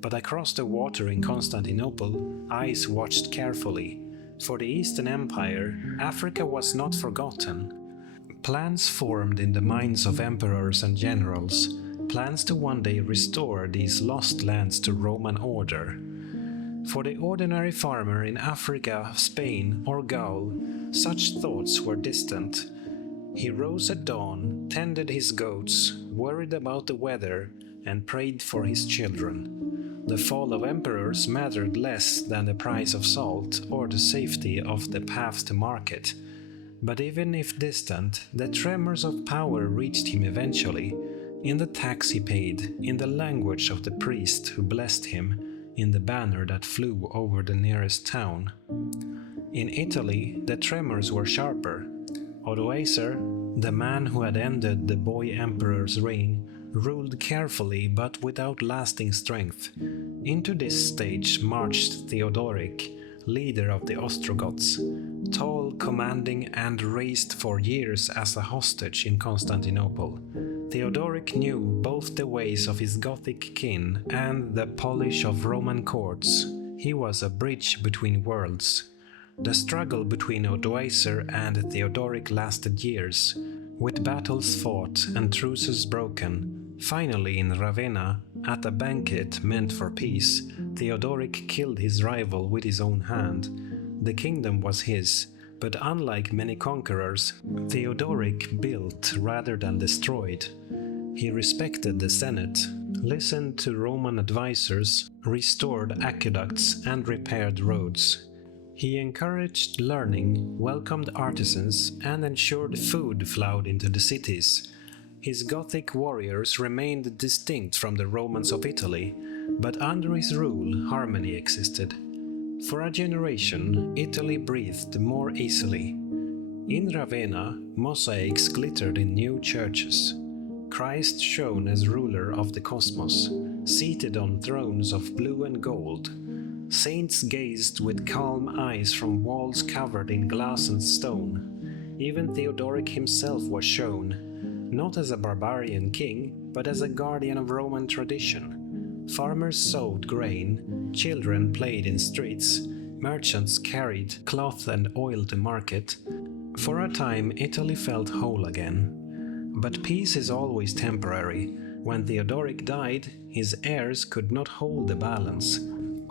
But across the water in Constantinople, eyes watched carefully. For the Eastern Empire, Africa was not forgotten. Plans formed in the minds of emperors and generals, plans to one day restore these lost lands to Roman order. For the ordinary farmer in Africa, Spain, or Gaul, such thoughts were distant. He rose at dawn, tended his goats, worried about the weather, and prayed for his children. The fall of emperors mattered less than the price of salt or the safety of the path to market. But even if distant, the tremors of power reached him eventually, in the tax he paid, in the language of the priest who blessed him, in the banner that flew over the nearest town. In Italy, the tremors were sharper. Odoacer, the man who had ended the boy emperor's reign, ruled carefully but without lasting strength. Into this stage marched Theodoric, leader of the Ostrogoths, tall, commanding, and raised for years as a hostage in Constantinople. Theodoric knew both the ways of his Gothic kin and the polish of Roman courts. He was a bridge between worlds. The struggle between Odoacer and Theodoric lasted years, with battles fought and truces broken. Finally, in Ravenna, at a banquet meant for peace, Theodoric killed his rival with his own hand. The kingdom was his, but unlike many conquerors, Theodoric built rather than destroyed. He respected the Senate, listened to Roman advisors, restored aqueducts, and repaired roads. He encouraged learning, welcomed artisans, and ensured food flowed into the cities. His Gothic warriors remained distinct from the Romans of Italy, but under his rule harmony existed. For a generation, Italy breathed more easily. In Ravenna, mosaics glittered in new churches. Christ shone as ruler of the cosmos, seated on thrones of blue and gold. Saints gazed with calm eyes from walls covered in glass and stone. Even Theodoric himself was shown, not as a barbarian king, but as a guardian of Roman tradition. Farmers sowed grain, children played in streets, merchants carried cloth and oil to market. For a time, Italy felt whole again. But peace is always temporary. When Theodoric died, his heirs could not hold the balance.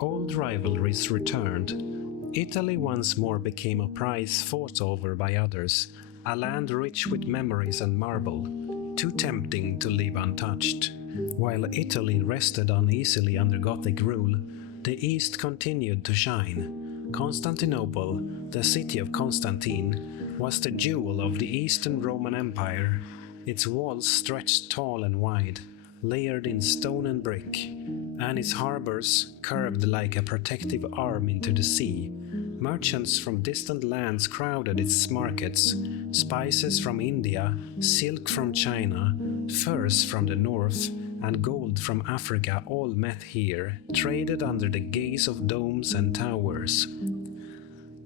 Old rivalries returned. Italy once more became a prize fought over by others, a land rich with memories and marble, too tempting to leave untouched. While Italy rested uneasily under Gothic rule, the East continued to shine. Constantinople, the city of Constantine, was the jewel of the Eastern Roman Empire. Its walls stretched tall and wide, layered in stone and brick, and its harbors curved like a protective arm into the sea. Merchants from distant lands crowded its markets. Spices from India, silk from China, furs from the north, and gold from Africa all met here, traded under the gaze of domes and towers.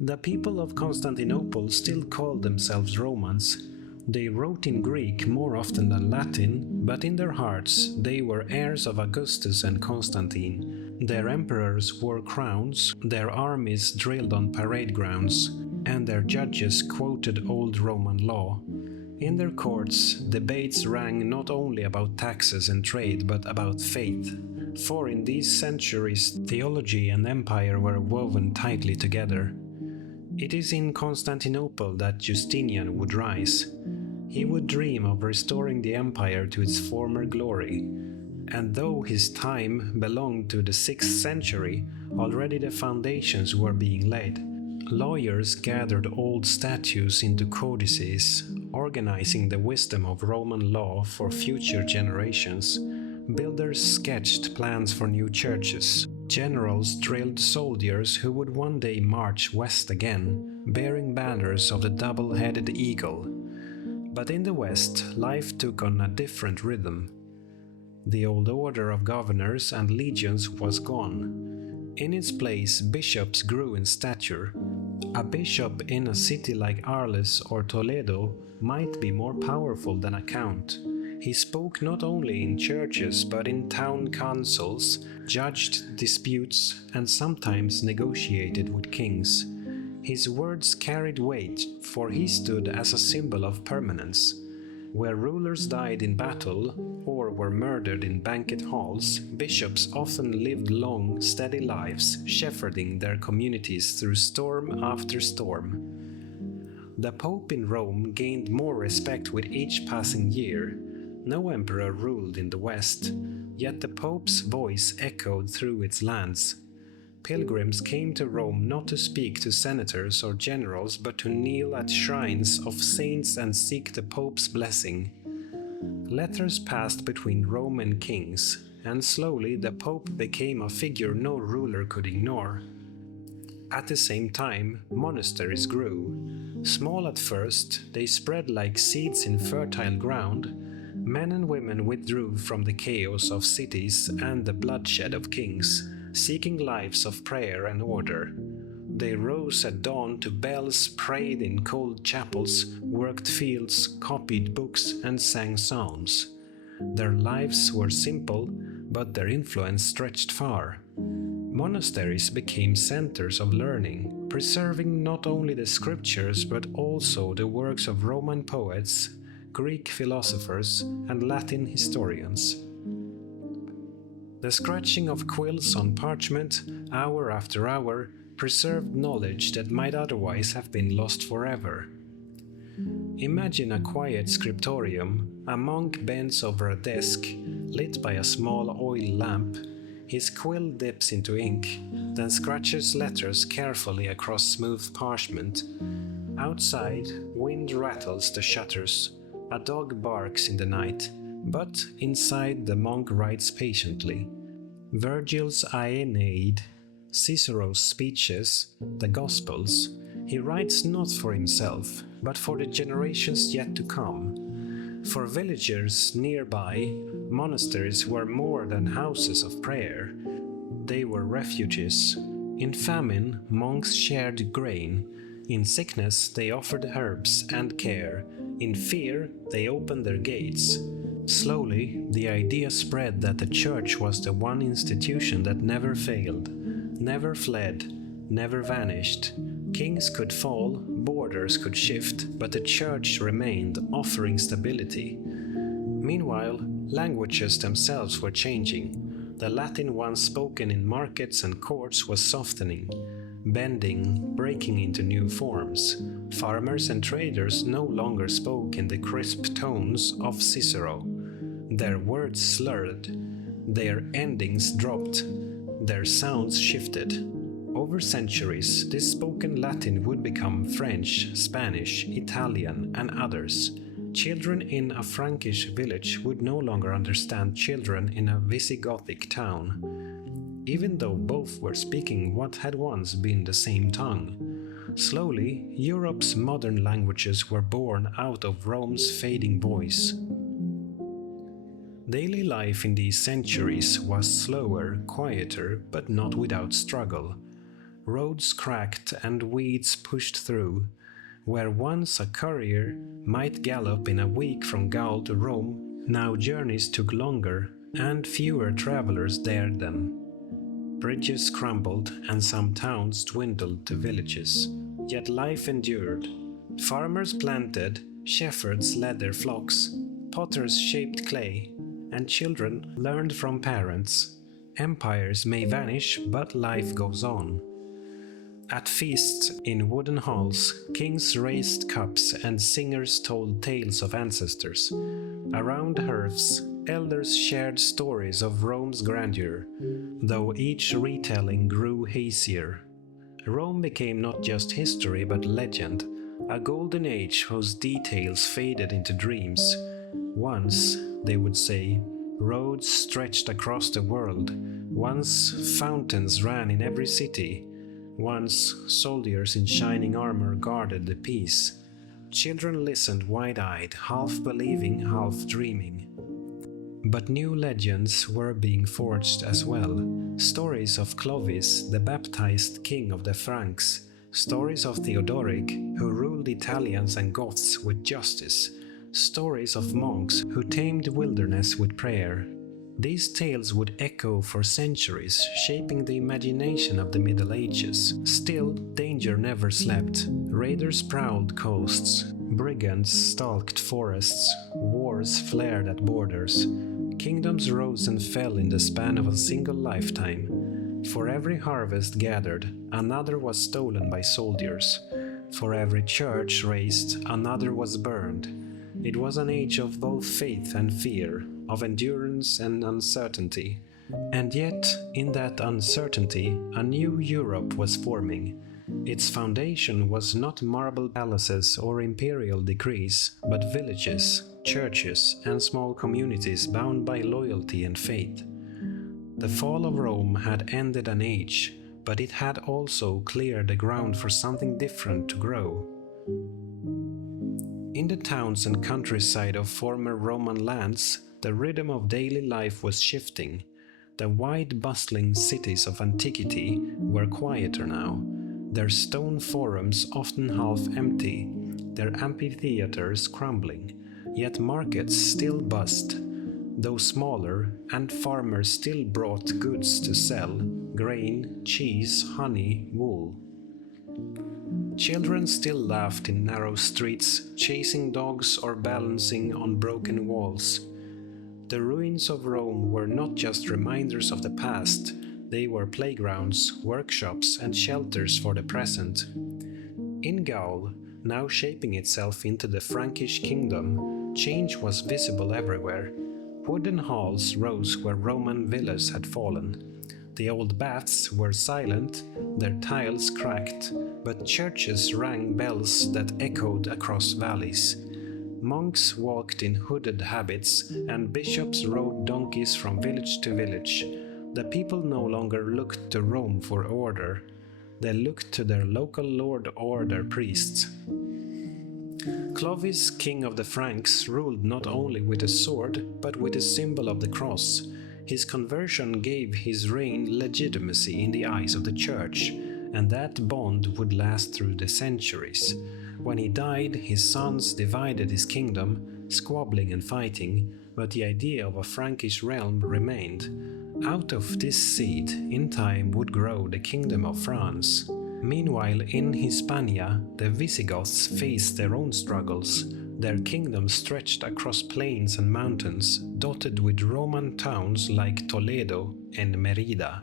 The people of Constantinople still called themselves Romans. They wrote in Greek more often than Latin, but in their hearts they were heirs of Augustus and Constantine. Their emperors wore crowns, their armies drilled on parade grounds, and their judges quoted old Roman law. In their courts, debates rang not only about taxes and trade, but about faith. For in these centuries, theology and empire were woven tightly together. It is in Constantinople that Justinian would rise. He would dream of restoring the empire to its former glory. And though his time belonged to the 6th century, already the foundations were being laid. Lawyers gathered old statutes into codices, organizing the wisdom of Roman law for future generations. Builders sketched plans for new churches. Generals drilled soldiers who would one day march west again, bearing banners of the double-headed eagle. But in the West, life took on a different rhythm. The old order of governors and legions was gone. In its place, bishops grew in stature. A bishop in a city like Arles or Toledo might be more powerful than a count. He spoke not only in churches but in town councils, judged disputes, and sometimes negotiated with kings. His words carried weight, for he stood as a symbol of permanence. Where rulers died in battle or were murdered in banquet halls, bishops often lived long, steady lives, shepherding their communities through storm after storm. The Pope in Rome gained more respect with each passing year. No emperor ruled in the West, yet the Pope's voice echoed through its lands. Pilgrims came to Rome not to speak to senators or generals, but to kneel at shrines of saints and seek the Pope's blessing. Letters passed between Rome and kings, and slowly the Pope became a figure no ruler could ignore. At the same time, monasteries grew. Small at first, they spread like seeds in fertile ground. Men and women withdrew from the chaos of cities and the bloodshed of kings, seeking lives of prayer and order. They rose at dawn to bells, prayed in cold chapels, worked fields, copied books, and sang psalms. Their lives were simple, but their influence stretched far. Monasteries became centers of learning, preserving not only the scriptures but also the works of Roman poets, Greek philosophers, and Latin historians. The scratching of quills on parchment, hour after hour, preserved knowledge that might otherwise have been lost forever. Imagine a quiet scriptorium. A monk bends over a desk, lit by a small oil lamp. His quill dips into ink, then scratches letters carefully across smooth parchment. Outside, wind rattles the shutters. A dog barks in the night, but inside the monk writes patiently. Virgil's Aeneid, Cicero's speeches, the Gospels. He writes not for himself, but for the generations yet to come. For villagers nearby, monasteries were more than houses of prayer. They were refuges. In famine, monks shared grain. In sickness, they offered herbs and care. In fear, they opened their gates. Slowly, the idea spread that the church was the one institution that never failed, never fled, never vanished. Kings could fall, borders could shift, but the church remained, offering stability. Meanwhile, languages themselves were changing. The Latin once spoken in markets and courts was softening, bending, breaking into new forms. Farmers and traders no longer spoke in the crisp tones of Cicero. Their words slurred, their endings dropped, their sounds shifted. Over centuries, this spoken Latin would become French, Spanish, Italian, and others. Children in a Frankish village would no longer understand children in a Visigothic town, even though both were speaking what had once been the same tongue. Slowly, Europe's modern languages were born out of Rome's fading voice. Daily life in these centuries was slower, quieter, but not without struggle. Roads cracked and weeds pushed through. Where once a courier might gallop in a week from Gaul to Rome, now journeys took longer and fewer travelers dared them. Bridges crumbled and some towns dwindled to villages. Yet life endured. Farmers planted, shepherds led their flocks, potters shaped clay, and children learned from parents. Empires may vanish, but life goes on. At feasts in wooden halls, kings raised cups and singers told tales of ancestors. Around hearths, elders shared stories of Rome's grandeur, though each retelling grew hazier. Rome became not just history but legend, a golden age whose details faded into dreams. Once, they would say, roads stretched across the world. Once, fountains ran in every city. Once, soldiers in shining armor guarded the peace. Children listened wide-eyed, half believing, half dreaming. But new legends were being forged as well. Stories of Clovis, the baptized king of the Franks. Stories of Theodoric, who ruled Italians and Goths with justice. Stories of monks who tamed wilderness with prayer. These tales would echo for centuries, shaping the imagination of the Middle Ages. Still, danger never slept. Raiders prowled coasts, brigands stalked forests, wars flared at borders. Kingdoms rose and fell in the span of a single lifetime. For every harvest gathered, another was stolen by soldiers. For every church raised, another was burned. It was an age of both faith and fear, of endurance and uncertainty. And yet, in that uncertainty, a new Europe was forming. Its foundation was not marble palaces or imperial decrees, but villages, churches, and small communities bound by loyalty and faith. The fall of Rome had ended an age, but it had also cleared the ground for something different to grow. In the towns and countryside of former Roman lands, the rhythm of daily life was shifting. The wide, bustling cities of antiquity were quieter now, their stone forums often half empty, their amphitheaters crumbling, yet markets still buzzed, though smaller, and farmers still brought goods to sell: grain, cheese, honey, wool. Children still laughed in narrow streets, chasing dogs or balancing on broken walls. The ruins of Rome were not just reminders of the past, they were playgrounds, workshops, and shelters for the present. In Gaul, now shaping itself into the Frankish kingdom, change was visible everywhere. Wooden halls rose where Roman villas had fallen. The old baths were silent, their tiles cracked, but churches rang bells that echoed across valleys. Monks walked in hooded habits, and bishops rode donkeys from village to village. The people no longer looked to Rome for order. They looked to their local lord or their priests. Clovis, king of the Franks, ruled not only with a sword, but with the symbol of the cross. His conversion gave his reign legitimacy in the eyes of the church, and that bond would last through the centuries. When he died, his sons divided his kingdom, squabbling and fighting, but the idea of a Frankish realm remained. Out of this seed, in time, would grow the kingdom of France. Meanwhile, in Hispania, the Visigoths faced their own struggles. Their kingdom stretched across plains and mountains, dotted with Roman towns like Toledo and Merida.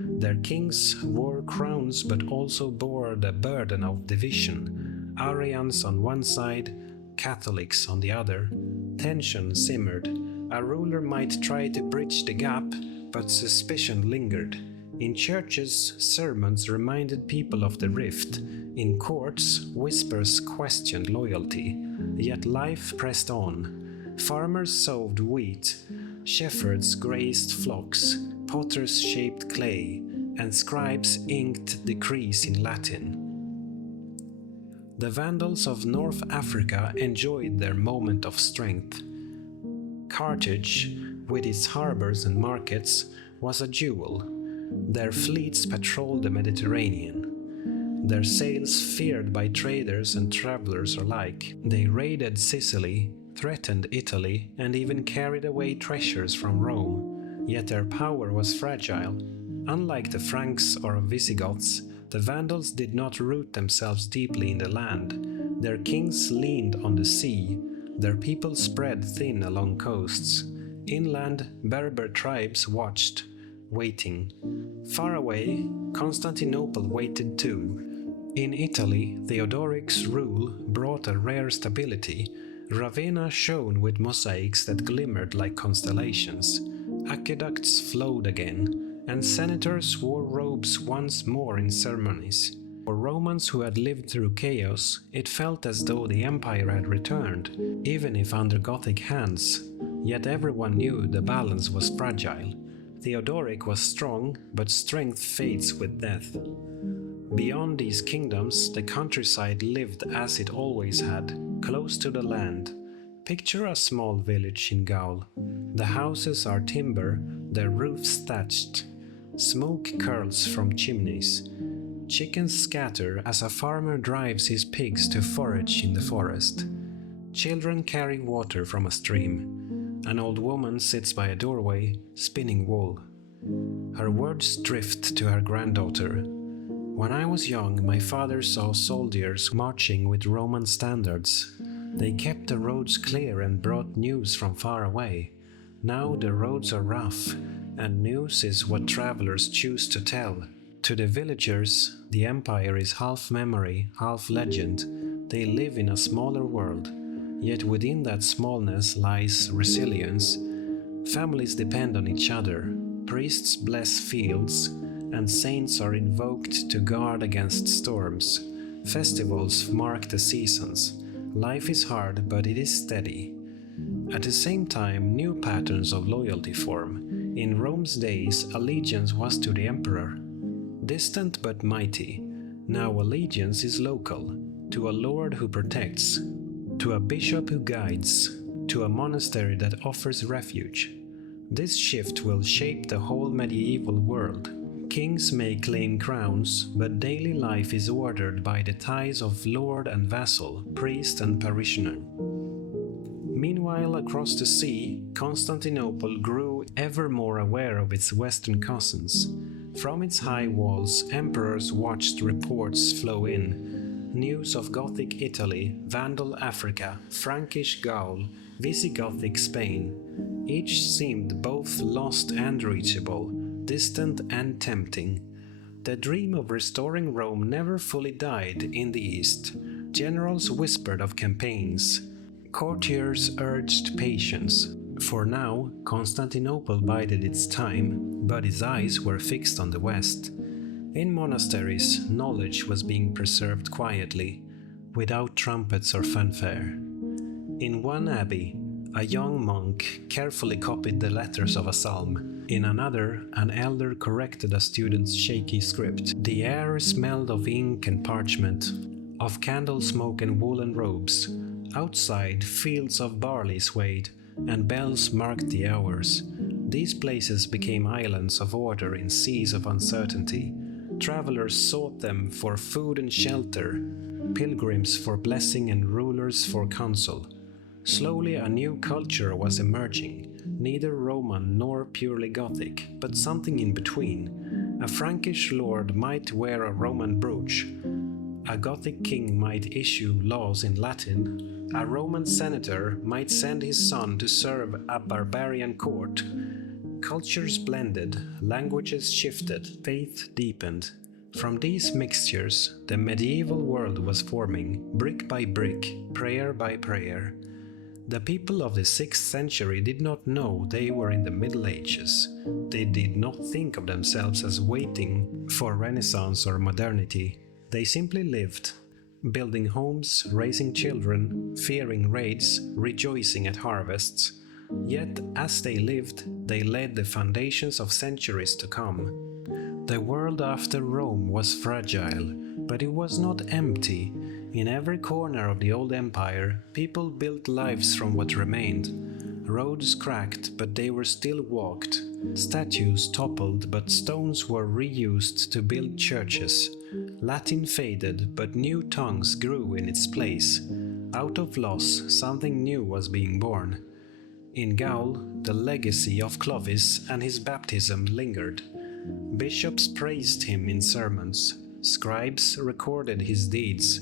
Their kings wore crowns but also bore the burden of division. Arians on one side, Catholics on the other. Tension simmered. A ruler might try to bridge the gap, but suspicion lingered. In churches, sermons reminded people of the rift. In courts, whispers questioned loyalty. Yet life pressed on. Farmers sowed wheat, shepherds grazed flocks, potters shaped clay, and scribes inked decrees in Latin. The Vandals of North Africa enjoyed their moment of strength. Carthage, with its harbors and markets, was a jewel. Their fleets patrolled the Mediterranean. Their sails feared by traders and travelers alike. They raided Sicily, threatened Italy, and even carried away treasures from Rome. Yet their power was fragile. Unlike the Franks or Visigoths, the Vandals did not root themselves deeply in the land. Their kings leaned on the sea. Their people spread thin along coasts. Inland, Berber tribes watched, waiting. Far away, Constantinople waited too. In Italy, Theodoric's rule brought a rare stability. Ravenna shone with mosaics that glimmered like constellations. Aqueducts flowed again, and senators wore robes once more in ceremonies. For Romans who had lived through chaos, it felt as though the empire had returned, even if under Gothic hands. Yet everyone knew the balance was fragile. Theodoric was strong, but strength fades with death. Beyond these kingdoms, the countryside lived as it always had, close to the land. Picture a small village in Gaul. The houses are timber, their roofs thatched. Smoke curls from chimneys. Chickens scatter as a farmer drives his pigs to forage in the forest. Children carry water from a stream. An old woman sits by a doorway, spinning wool. Her words drift to her granddaughter. When I was young, my father saw soldiers marching with Roman standards. They kept the roads clear and brought news from far away. Now the roads are rough, and news is what travelers choose to tell. To the villagers, the empire is half memory, half legend. They live in a smaller world. Yet within that smallness lies resilience. Families depend on each other, priests bless fields, and saints are invoked to guard against storms. Festivals mark the seasons. Life is hard, but it is steady. At the same time, new patterns of loyalty form. In Rome's days, allegiance was to the emperor. Distant but mighty, now allegiance is local, to a lord who protects, to a bishop who guides, to a monastery that offers refuge. This shift will shape the whole medieval world. Kings may claim crowns, but daily life is ordered by the ties of lord and vassal, priest and parishioner. Meanwhile, across the sea, Constantinople grew ever more aware of its western cousins. From its high walls, emperors watched reports flow in. News of Gothic Italy, Vandal Africa, Frankish Gaul, Visigothic Spain. Each seemed both lost and reachable, distant and tempting. The dream of restoring Rome never fully died in the East. Generals whispered of campaigns. Courtiers urged patience. For now, Constantinople bided its time, but its eyes were fixed on the West. In monasteries, knowledge was being preserved quietly, without trumpets or fanfare. In one abbey, a young monk carefully copied the letters of a psalm. In another, an elder corrected a student's shaky script. The air smelled of ink and parchment, of candle smoke and woolen robes. Outside, fields of barley swayed, and bells marked the hours. These places became islands of order in seas of uncertainty. Travelers sought them for food and shelter, pilgrims for blessing and rulers for counsel. Slowly a new culture was emerging, neither Roman nor purely Gothic, but something in between. A Frankish lord might wear a Roman brooch. A Gothic king might issue laws in Latin. A Roman senator might send his son to serve a barbarian court. Cultures blended, languages shifted, faith deepened. From these mixtures, the medieval world was forming, brick by brick, prayer by prayer. The people of the 6th century did not know they were in the Middle Ages. They did not think of themselves as waiting for Renaissance or modernity. They simply lived, building homes, raising children, fearing raids, rejoicing at harvests. Yet, as they lived, they laid the foundations of centuries to come. The world after Rome was fragile, but it was not empty. In every corner of the old empire, people built lives from what remained. Roads cracked, but they were still walked. Statues toppled, but stones were reused to build churches. Latin faded, but new tongues grew in its place. Out of loss, something new was being born. In Gaul, the legacy of Clovis and his baptism lingered. Bishops praised him in sermons. Scribes recorded his deeds.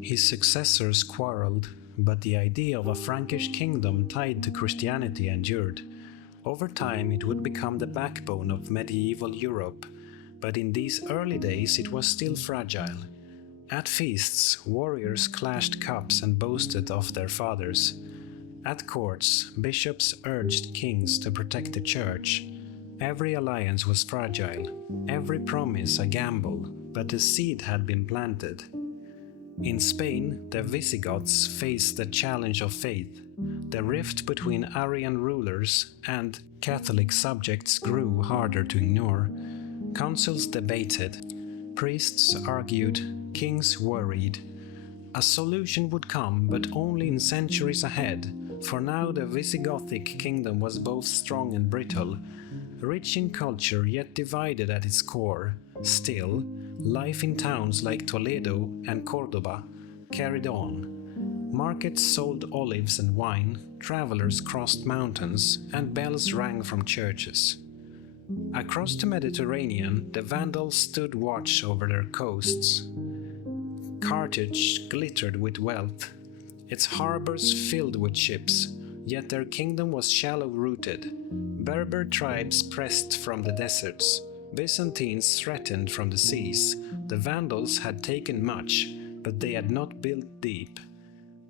His successors quarreled, but the idea of a Frankish kingdom tied to Christianity endured. Over time, it would become the backbone of medieval Europe, but in these early days it was still fragile. At feasts, warriors clashed cups and boasted of their fathers. At courts, bishops urged kings to protect the church. Every alliance was fragile, every promise a gamble, but the seed had been planted. In Spain, the Visigoths faced the challenge of faith. The rift between Arian rulers and Catholic subjects grew harder to ignore. Councils debated, priests argued, kings worried. A solution would come, but only in centuries ahead, for now the Visigothic kingdom was both strong and brittle, rich in culture yet divided at its core. Still, life in towns like Toledo and Cordoba carried on. Markets sold olives and wine, travelers crossed mountains, and bells rang from churches. Across the Mediterranean, the Vandals stood watch over their coasts. Carthage glittered with wealth, its harbors filled with ships, yet their kingdom was shallow-rooted. Berber tribes pressed from the deserts, Byzantines threatened from the seas. The Vandals had taken much, but they had not built deep.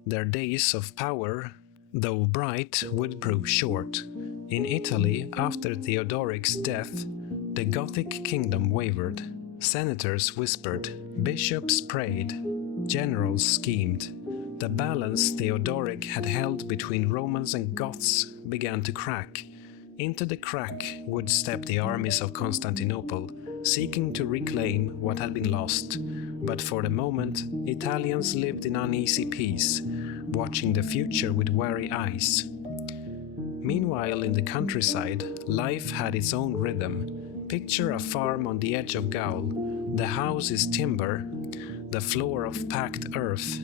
Their days of power, though bright, would prove short. In Italy, after Theodoric's death, the Gothic kingdom wavered. Senators whispered, bishops prayed, generals schemed. The balance Theodoric had held between Romans and Goths began to crack. Into the crack would step the armies of Constantinople, seeking to reclaim what had been lost. But for the moment, Italians lived in uneasy peace, watching the future with wary eyes. Meanwhile, in the countryside, life had its own rhythm. Picture a farm on the edge of Gaul. The house is timber, the floor of packed earth.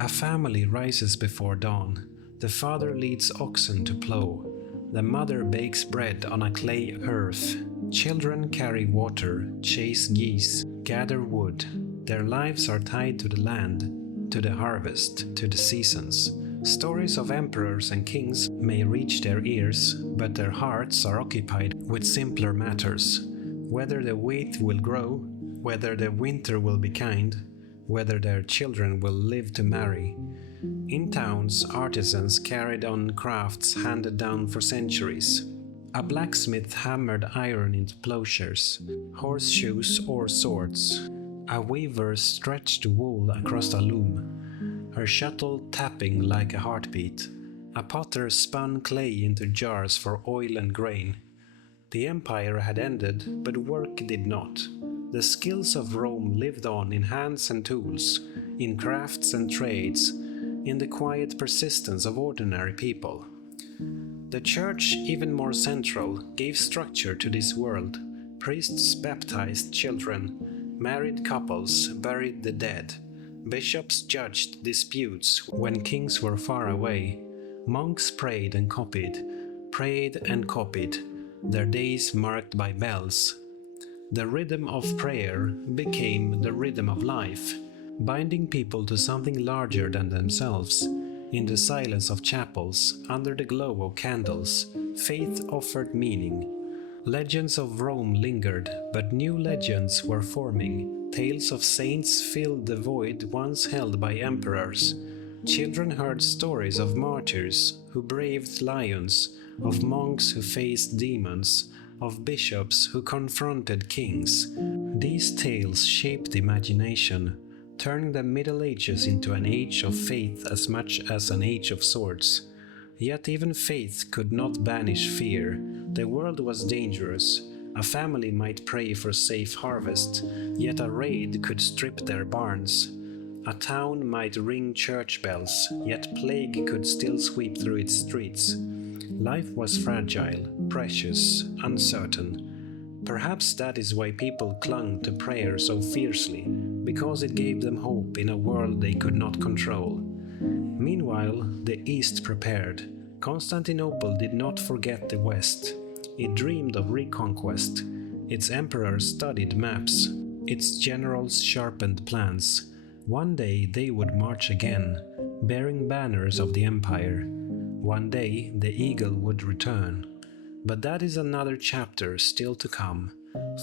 A family rises before dawn. The father leads oxen to plow. The mother bakes bread on a clay hearth. Children carry water, chase geese, gather wood. Their lives are tied to the land, to the harvest, to the seasons. Stories of emperors and kings may reach their ears, but their hearts are occupied with simpler matters. Whether the wheat will grow, whether the winter will be kind, whether their children will live to marry. In towns, artisans carried on crafts handed down for centuries. A blacksmith hammered iron into plowshares, horseshoes or swords. A weaver stretched wool across a loom, her shuttle tapping like a heartbeat. A potter spun clay into jars for oil and grain. The empire had ended, but work did not. The skills of Rome lived on in hands and tools, in crafts and trades, in the quiet persistence of ordinary people. The church, even more central, gave structure to this world. Priests baptized children, married couples buried the dead. Bishops judged disputes when kings were far away. Monks prayed and copied, their days marked by bells. The rhythm of prayer became the rhythm of life, binding people to something larger than themselves. In the silence of chapels, under the glow of candles, faith offered meaning. Legends of Rome lingered, but new legends were forming. Tales of saints filled the void once held by emperors. Children heard stories of martyrs who braved lions, of monks who faced demons, of bishops who confronted kings. These tales shaped imagination, turning the Middle Ages into an age of faith as much as an age of swords. Yet even faith could not banish fear. The world was dangerous. A family might pray for safe harvest, yet a raid could strip their barns. A town might ring church bells, yet plague could still sweep through its streets. Life was fragile, precious, uncertain. Perhaps that is why people clung to prayer so fiercely, because it gave them hope in a world they could not control. Meanwhile, the East prepared. Constantinople did not forget the West. It dreamed of reconquest. Its emperors studied maps. Its generals sharpened plans. One day they would march again, bearing banners of the empire. One day the eagle would return. But that is another chapter still to come.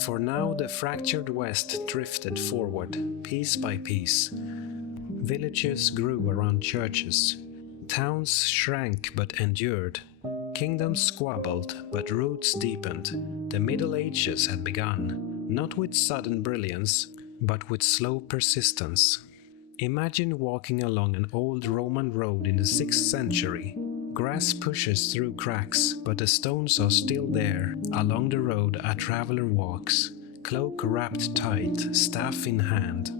For now the fractured West drifted forward, piece by piece. Villages grew around churches. Towns shrank but endured. Kingdoms squabbled, but roots deepened. The Middle Ages had begun, not with sudden brilliance, but with slow persistence. Imagine walking along an old Roman road in the 6th century. Grass pushes through cracks, but the stones are still there. Along the road a traveler walks, cloak wrapped tight, staff in hand.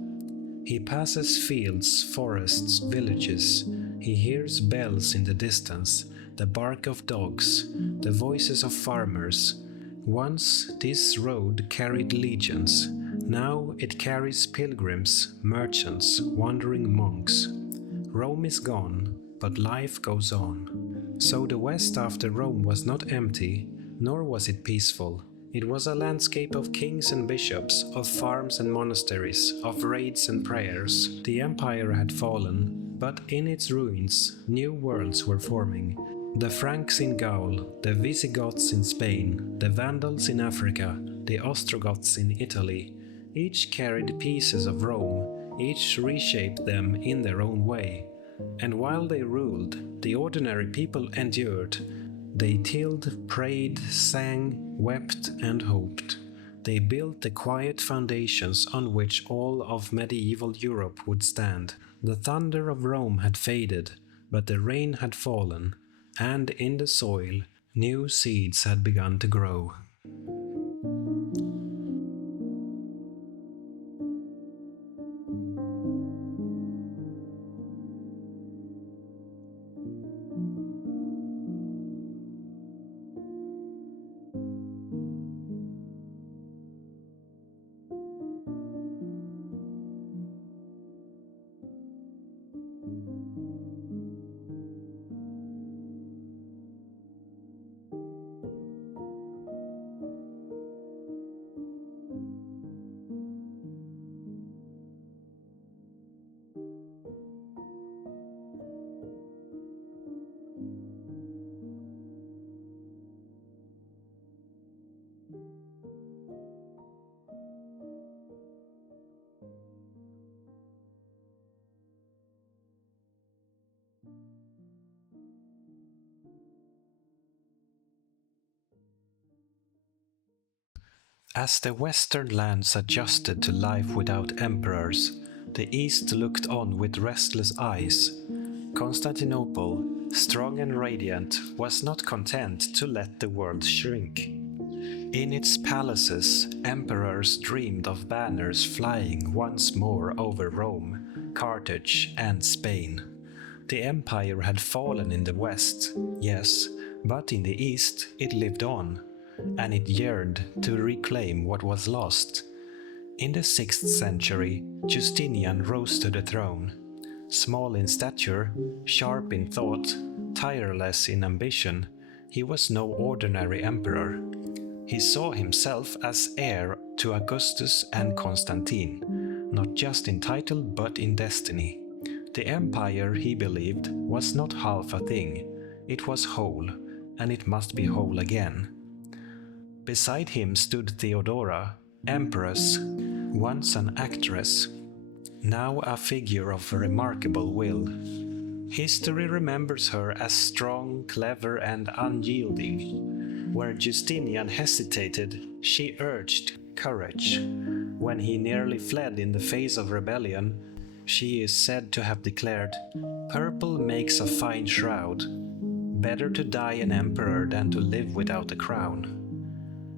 He passes fields, forests, villages. He hears bells in the distance, the bark of dogs, the voices of farmers. Once this road carried legions. Now it carries pilgrims, merchants, wandering monks. Rome is gone, but life goes on. So the West after Rome was not empty, nor was it peaceful. It was a landscape of kings and bishops, of farms and monasteries, of raids and prayers. The empire had fallen, but in its ruins, new worlds were forming. The Franks in Gaul, the Visigoths in Spain, the Vandals in Africa, the Ostrogoths in Italy. Each carried pieces of Rome, each reshaped them in their own way. And while they ruled, the ordinary people endured. They tilled, prayed, sang, wept, and hoped. They built the quiet foundations on which all of medieval Europe would stand. The thunder of Rome had faded, but the rain had fallen, and in the soil, new seeds had begun to grow. As the Western lands adjusted to life without emperors, the East looked on with restless eyes. Constantinople, strong and radiant, was not content to let the world shrink. In its palaces, emperors dreamed of banners flying once more over Rome, Carthage, and Spain. The empire had fallen in the west, yes, but in the east it lived on, and it yearned to reclaim what was lost. In the 6th century, Justinian rose to the throne. Small in stature, sharp in thought, tireless in ambition, he was no ordinary emperor. He saw himself as heir to Augustus and Constantine, not just in title but in destiny. The empire, he believed, was not half a thing, it was whole, and it must be whole again. Beside him stood Theodora, empress, once an actress, now a figure of remarkable will. History remembers her as strong, clever, and unyielding. Where Justinian hesitated, she urged courage. When he nearly fled in the face of rebellion, she is said to have declared, "Purple makes a fine shroud. Better to die an emperor than to live without a crown."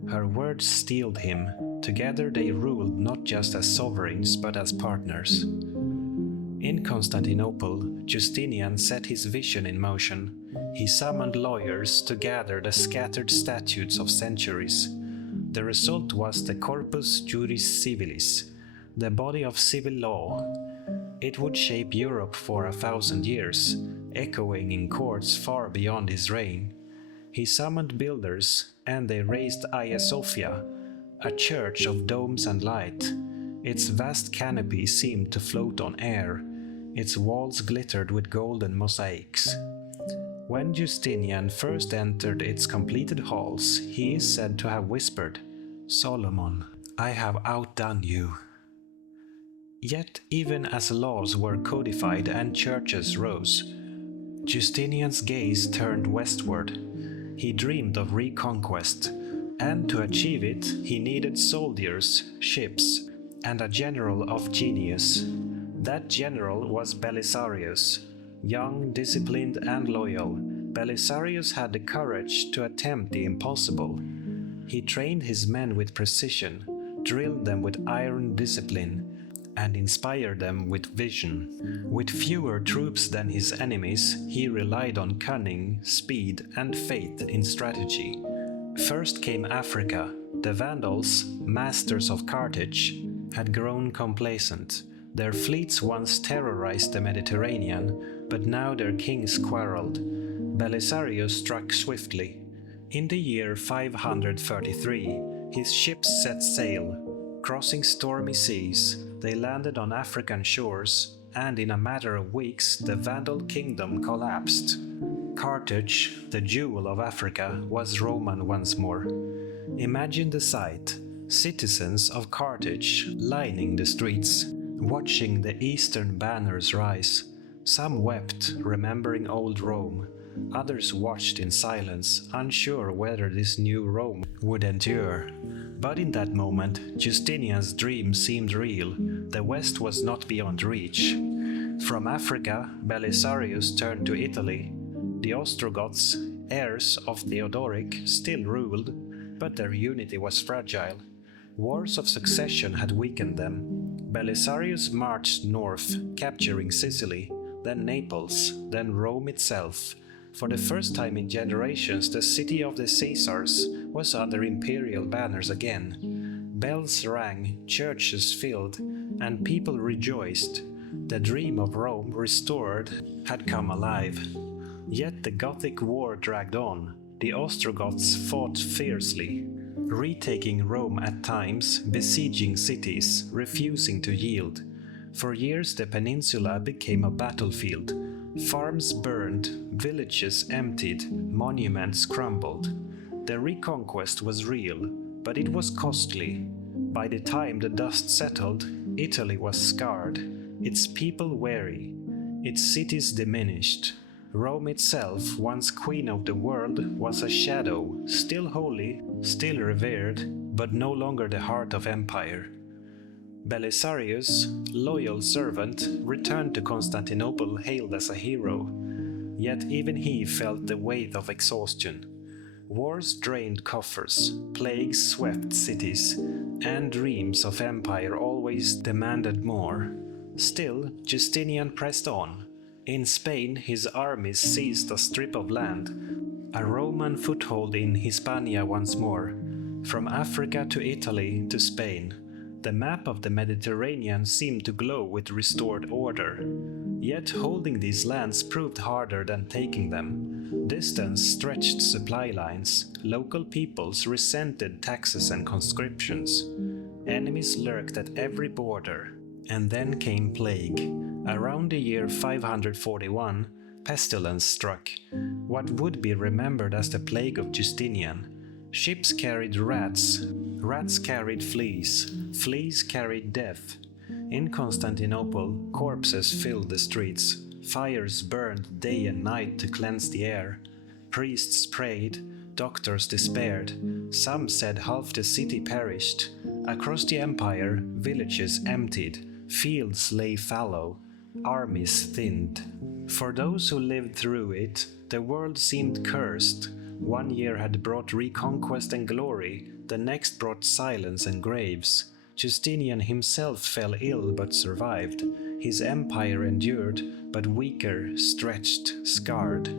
Her words steeled him. Together they ruled not just as sovereigns but as partners. In Constantinople, Justinian set his vision in motion. He summoned lawyers to gather the scattered statutes of centuries. The result was the Corpus Juris Civilis, the body of civil law. It would shape Europe for 1,000 years, echoing in courts far beyond his reign. He summoned builders, and they raised Hagia Sophia, a church of domes and light. Its vast canopy seemed to float on air. Its walls glittered with golden mosaics. When Justinian first entered its completed halls, he is said to have whispered, "Solomon, I have outdone you." Yet even as laws were codified and churches rose, Justinian's gaze turned westward. He dreamed of reconquest, and to achieve it he needed soldiers, ships, and a general of genius. That general was Belisarius. Young, disciplined, and loyal, Belisarius had the courage to attempt the impossible. He trained his men with precision, drilled them with iron discipline, and inspired them with vision. With fewer troops than his enemies, he relied on cunning, speed, and faith in strategy. First came Africa. The Vandals, masters of Carthage, had grown complacent. Their fleets once terrorized the Mediterranean, but now their kings quarreled. Belisarius struck swiftly. In the year 533, his ships set sail. Crossing stormy seas, they landed on African shores, and in a matter of weeks the Vandal kingdom collapsed. Carthage, the jewel of Africa, was Roman once more. Imagine the sight: citizens of Carthage lining the streets, watching the eastern banners rise. Some wept, remembering old Rome. Others watched in silence, unsure whether this new Rome would endure. But in that moment, Justinian's dream seemed real. The West was not beyond reach. From Africa, Belisarius turned to Italy. The Ostrogoths, heirs of Theodoric, still ruled, but their unity was fragile. Wars of succession had weakened them. Belisarius marched north, capturing Sicily, then Naples, then Rome itself. For the first time in generations, the city of the Caesars was under imperial banners again. Bells rang, churches filled, and people rejoiced. The dream of Rome restored had come alive. Yet the Gothic war dragged on. The Ostrogoths fought fiercely, retaking Rome at times, besieging cities, refusing to yield. For years the peninsula became a battlefield. Farms burned, villages emptied, monuments crumbled. The reconquest was real, but it was costly. By the time the dust settled, Italy was scarred, its people weary, its cities diminished. Rome itself, once queen of the world, was a shadow, still holy, still revered, but no longer the heart of empire. Belisarius, loyal servant, returned to Constantinople hailed as a hero, yet even he felt the weight of exhaustion. Wars drained coffers, plagues swept cities, and dreams of empire always demanded more. Still, Justinian pressed on. In Spain, his armies seized a strip of land, a Roman foothold in Hispania once more. From Africa to Italy to Spain, the map of the Mediterranean seemed to glow with restored order. Yet holding these lands proved harder than taking them. Distance stretched supply lines, local peoples resented taxes and conscriptions. Enemies lurked at every border. And then came plague. Around the year 541, pestilence struck, what would be remembered as the plague of Justinian. Ships carried rats, rats carried fleas, fleas carried death. In Constantinople, corpses filled the streets, fires burned day and night to cleanse the air. Priests prayed, doctors despaired, some said half the city perished. Across the empire, villages emptied, fields lay fallow, armies thinned. For those who lived through it, the world seemed cursed. One year had brought reconquest and glory, the next brought silence and graves. Justinian himself fell ill but survived. His empire endured, but weaker, stretched, scarred.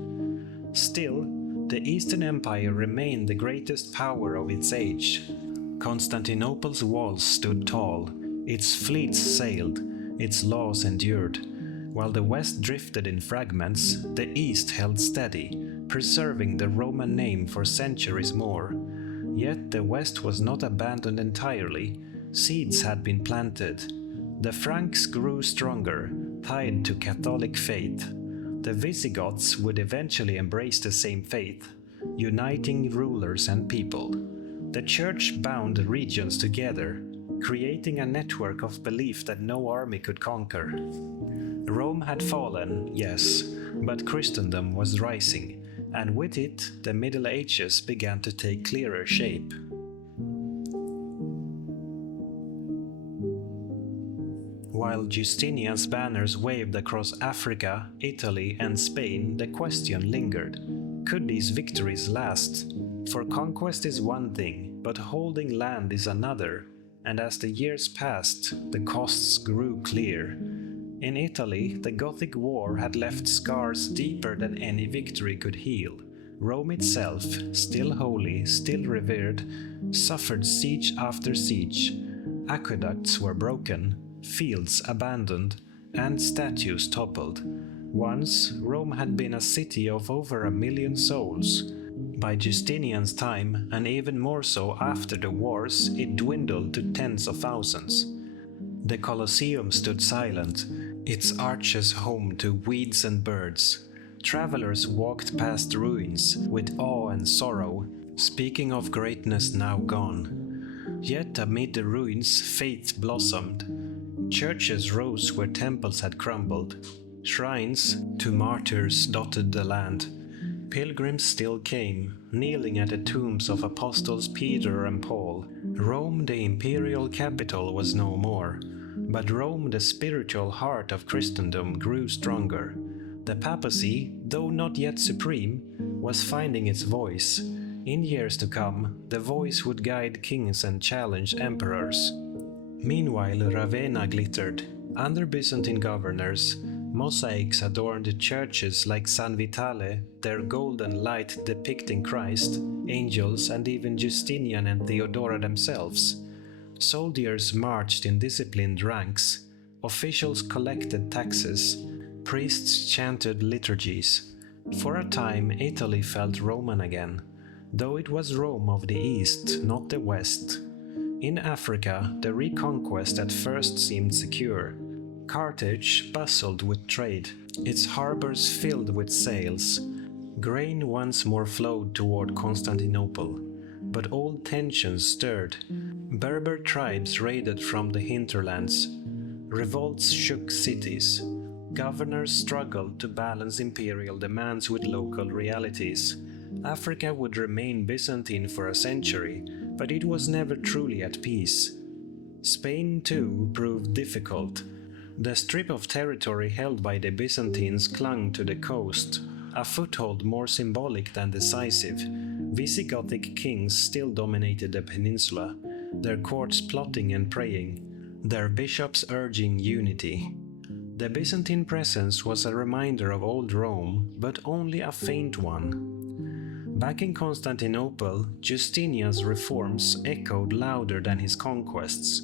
Still, the Eastern Empire remained the greatest power of its age. Constantinople's walls stood tall, its fleets sailed, its laws endured. While the West drifted in fragments, the East held steady, preserving the Roman name for centuries more. Yet the West was not abandoned entirely. Seeds had been planted. The Franks grew stronger, tied to Catholic faith. The Visigoths would eventually embrace the same faith, uniting rulers and people. The Church bound regions together, creating a network of belief that no army could conquer. Rome had fallen, yes, but Christendom was rising, and with it, the Middle Ages began to take clearer shape. While Justinian's banners waved across Africa, Italy, and Spain, the question lingered: could these victories last? For conquest is one thing, but holding land is another, and as the years passed, the costs grew clear. In Italy, the Gothic War had left scars deeper than any victory could heal. Rome itself, still holy, still revered, suffered siege after siege. Aqueducts were broken, fields abandoned, and statues toppled. Once, Rome had been a city of over 1 million souls. By Justinian's time, and even more so after the wars, it dwindled to tens of thousands. The Colosseum stood silent, its arches home to weeds and birds. Travelers walked past ruins with awe and sorrow, speaking of greatness now gone. Yet amid the ruins, faith blossomed. Churches rose where temples had crumbled. Shrines to martyrs dotted the land. Pilgrims still came, kneeling at the tombs of apostles Peter and Paul. Rome, the imperial capital, was no more. But Rome, the spiritual heart of Christendom, grew stronger. The papacy, though not yet supreme, was finding its voice. In years to come, the voice would guide kings and challenge emperors. Meanwhile, Ravenna glittered. Under Byzantine governors, mosaics adorned churches like San Vitale, their golden light depicting Christ, angels, and even Justinian and Theodora themselves. Soldiers marched in disciplined ranks, officials collected taxes, priests chanted liturgies. For a time, Italy felt Roman again, though it was Rome of the East, not the West. In Africa, the reconquest at first seemed secure. Carthage bustled with trade, its harbors filled with sails. Grain once more flowed toward Constantinople, but old tensions stirred. Berber tribes raided from the hinterlands. Revolts shook cities. Governors struggled to balance imperial demands with local realities. Africa would remain Byzantine for a century, but it was never truly at peace. Spain, too, proved difficult. The strip of territory held by the Byzantines clung to the coast, a foothold more symbolic than decisive. Visigothic kings still dominated the peninsula, their courts plotting and praying, their bishops urging unity. The Byzantine presence was a reminder of old Rome, but only a faint one. Back in Constantinople, Justinian's reforms echoed louder than his conquests.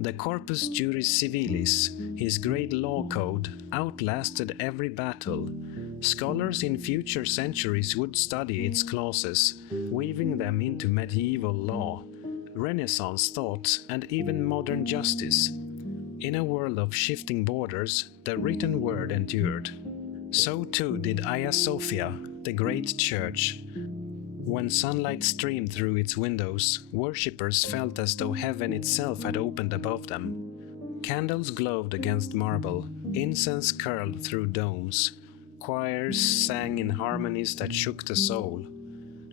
The Corpus Juris Civilis, his great law code, outlasted every battle. Scholars in future centuries would study its clauses, weaving them into medieval law, Renaissance thought, and even modern justice. In a world of shifting borders, the written word endured. So too did Hagia Sophia, the great church. When sunlight streamed through its windows, worshippers felt as though heaven itself had opened above them. Candles glowed against marble, incense curled through domes. Choirs sang in harmonies that shook the soul.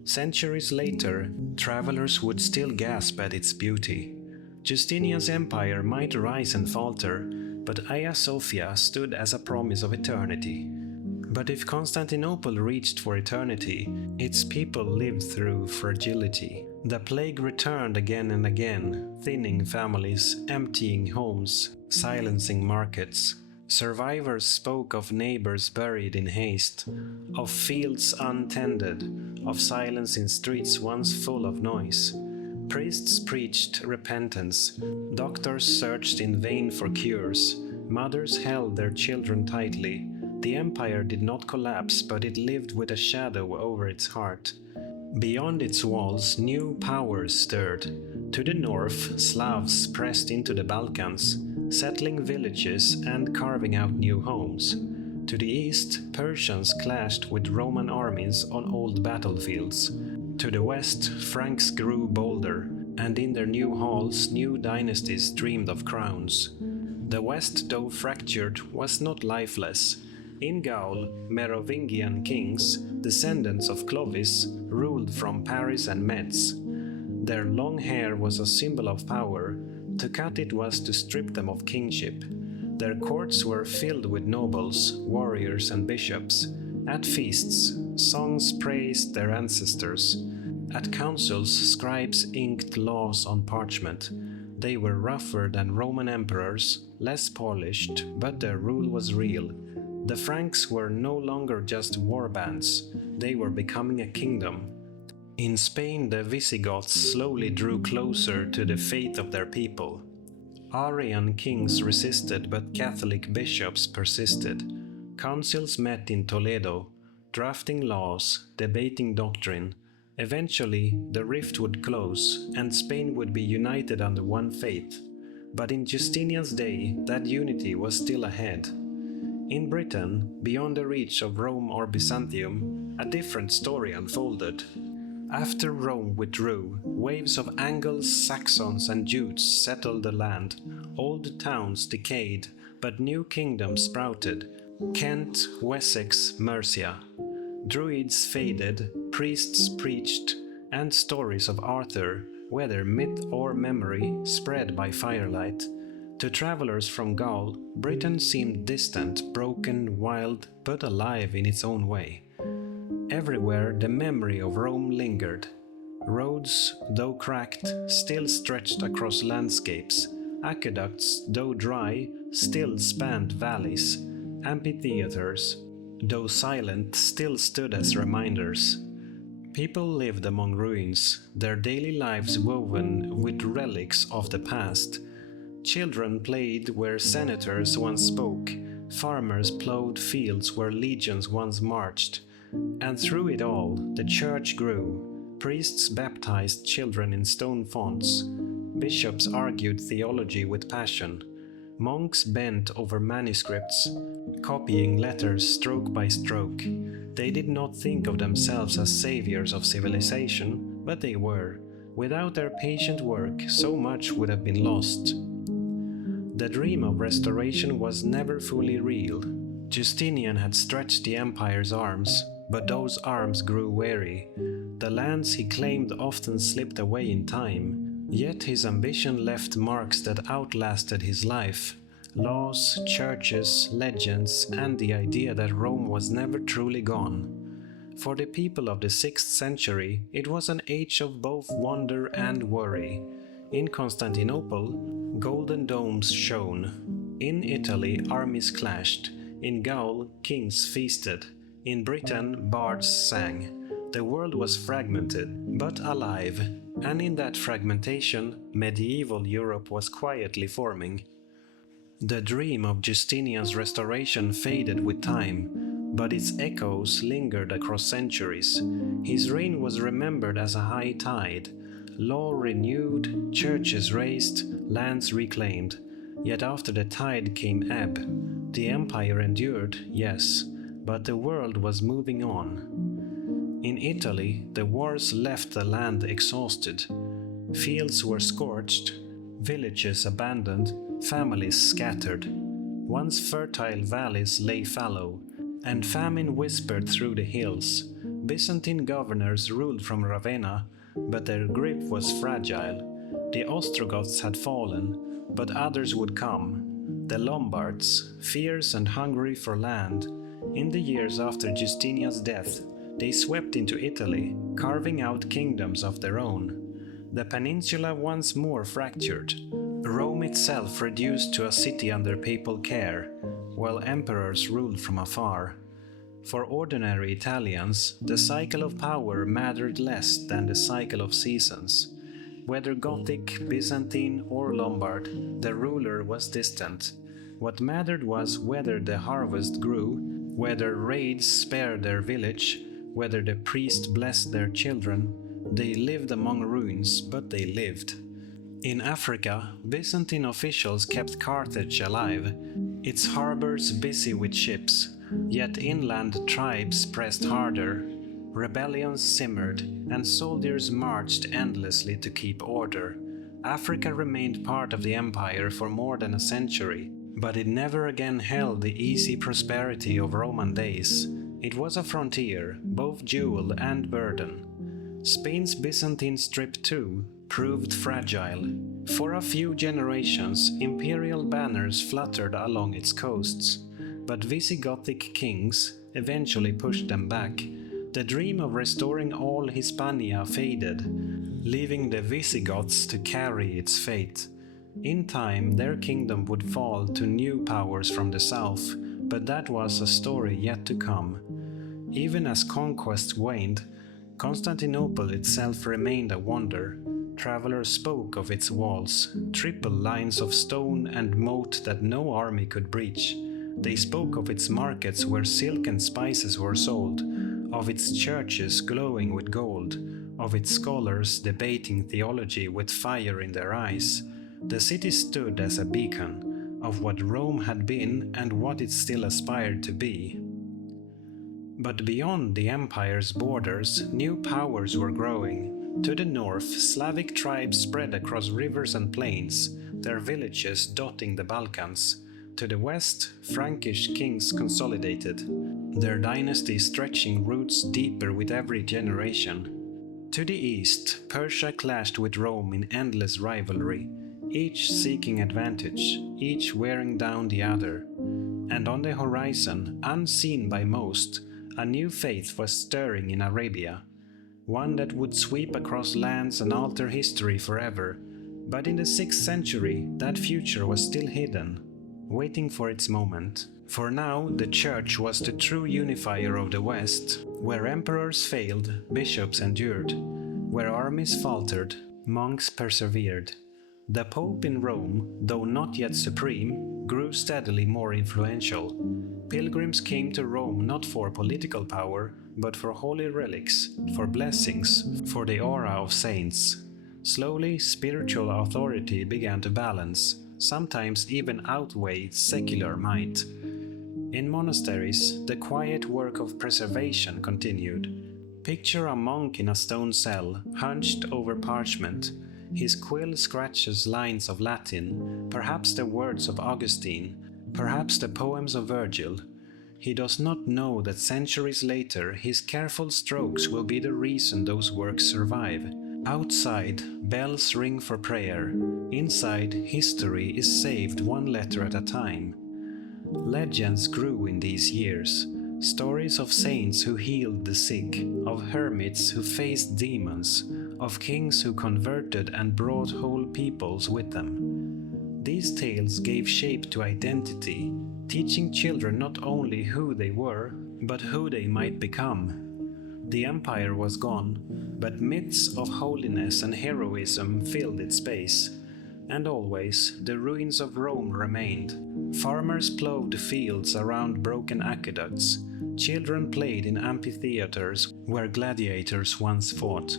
Centuries later, travelers would still gasp at its beauty. Justinian's empire might rise and falter, but Hagia Sophia stood as a promise of eternity. But if Constantinople reached for eternity, its people lived through fragility. The plague returned again and again, thinning families, emptying homes, silencing markets. Survivors spoke of neighbors buried in haste, of fields untended, of silence in streets once full of noise. Priests preached repentance, doctors searched in vain for cures, mothers held their children tightly. The empire did not collapse, but it lived with a shadow over its heart. Beyond its walls, new powers stirred. To the north, Slavs pressed into the Balkans, settling villages and carving out new homes. To the east, Persians clashed with Roman armies on old battlefields. To the west, Franks grew bolder, and in their new halls, new dynasties dreamed of crowns. The west, though fractured, was not lifeless. In Gaul, Merovingian kings, descendants of Clovis, ruled from Paris and Metz. Their long hair was a symbol of power. To cut it was to strip them of kingship. Their courts were filled with nobles, warriors, and bishops. At feasts, songs praised their ancestors. At councils, scribes inked laws on parchment. They were rougher than Roman emperors, less polished, but their rule was real. The Franks were no longer just war bands, they were becoming a kingdom. In Spain, the Visigoths slowly drew closer to the faith of their people. Arian kings resisted, but Catholic bishops persisted. Councils met in Toledo, drafting laws, debating doctrine. Eventually, the rift would close, and Spain would be united under one faith. But in Justinian's day, that unity was still ahead. In Britain, beyond the reach of Rome or Byzantium, a different story unfolded. After Rome withdrew, waves of Angles, Saxons, and Jutes settled the land. Old towns decayed, but new kingdoms sprouted. Kent, Wessex, Mercia. Druids faded, priests preached, and stories of Arthur, whether myth or memory, spread by firelight. To travelers from Gaul, Britain seemed distant, broken, wild, but alive in its own way. Everywhere the memory of Rome lingered. Roads, though cracked, still stretched across landscapes. Aqueducts, though dry, still spanned valleys. Amphitheaters, though silent, still stood as reminders. People lived among ruins, their daily lives woven with relics of the past. Children played where senators once spoke, farmers plowed fields where legions once marched. And through it all, the church grew. Priests baptized children in stone fonts. Bishops argued theology with passion. Monks bent over manuscripts, copying letters stroke by stroke. They did not think of themselves as saviors of civilization, but they were. Without their patient work, so much would have been lost. The dream of restoration was never fully real. Justinian had stretched the empire's arms, but those arms grew weary. The lands he claimed often slipped away in time, yet his ambition left marks that outlasted his life. Laws, churches, legends, and the idea that Rome was never truly gone. For the people of the 6th century, it was an age of both wonder and worry. In Constantinople, golden domes shone. In Italy, armies clashed. In Gaul, kings feasted. In Britain, bards sang. The world was fragmented, but alive, and in that fragmentation, medieval Europe was quietly forming. The dream of Justinian's restoration faded with time, but its echoes lingered across centuries. His reign was remembered as a high tide, law renewed, churches raised, lands reclaimed. Yet after the tide came ebb. The empire endured, yes, but the world was moving on. In Italy, the wars left the land exhausted. Fields were scorched, villages abandoned, families scattered. Once fertile valleys lay fallow, and famine whispered through the hills. Byzantine governors ruled from Ravenna, but their grip was fragile. The Ostrogoths had fallen, but others would come. The Lombards, fierce and hungry for land. In the years after Justinian's death, they swept into Italy, carving out kingdoms of their own. The peninsula once more fractured. Rome itself reduced to a city under papal care, while emperors ruled from afar. For ordinary Italians, the cycle of power mattered less than the cycle of seasons. Whether Gothic, Byzantine, or Lombard, the ruler was distant. What mattered was whether the harvest grew, whether raids spared their village, whether the priest blessed their children. They lived among ruins, but they lived. In Africa, Byzantine officials kept Carthage alive, its harbors busy with ships, yet inland tribes pressed harder. Rebellions simmered, and soldiers marched endlessly to keep order. Africa remained part of the empire for more than a century, but it never again held the easy prosperity of Roman days. It was a frontier, both jewel and burden. Spain's Byzantine strip too proved fragile. For a few generations, imperial banners fluttered along its coasts, but Visigothic kings eventually pushed them back. The dream of restoring all Hispania faded, leaving the Visigoths to carry its fate. In time, their kingdom would fall to new powers from the south, but that was a story yet to come. Even as conquest waned, Constantinople itself remained a wonder. Travelers spoke of its walls, triple lines of stone and moat that no army could breach. They spoke of its markets where silk and spices were sold, of its churches glowing with gold, of its scholars debating theology with fire in their eyes. The city stood as a beacon of what Rome had been and what it still aspired to be. But beyond the empire's borders, new powers were growing. To the north, Slavic tribes spread across rivers and plains, their villages dotting the Balkans. To the west, Frankish kings consolidated, their dynasty stretching roots deeper with every generation. To the east, Persia clashed with Rome in endless rivalry, each seeking advantage, each wearing down the other. And on the horizon, unseen by most, a new faith was stirring in Arabia, one that would sweep across lands and alter history forever. But in the 6th century, that future was still hidden, waiting for its moment. For now, the Church was the true unifier of the West. Where emperors failed, bishops endured. Where armies faltered, monks persevered. The Pope in Rome, though not yet supreme, grew steadily more influential. Pilgrims came to Rome not for political power, but for holy relics, for blessings, for the aura of saints. Slowly, spiritual authority began to balance, sometimes even outweigh secular might. In monasteries, the quiet work of preservation continued. Picture a monk in a stone cell, hunched over parchment. His quill scratches lines of Latin, perhaps the words of Augustine, perhaps the poems of Virgil. he does not know that centuries later his careful strokes will be the reason those works survive. Outside, bells ring for prayer. Inside, history is saved one letter at a time. Legends grew in these years. Stories of saints who healed the sick, of hermits who faced demons, of kings who converted and brought whole peoples with them. These tales gave shape to identity, teaching children not only who they were, but who they might become. The empire was gone, but myths of holiness and heroism filled its space. And always, the ruins of Rome remained. Farmers plowed fields around broken aqueducts. Children played in amphitheaters where gladiators once fought.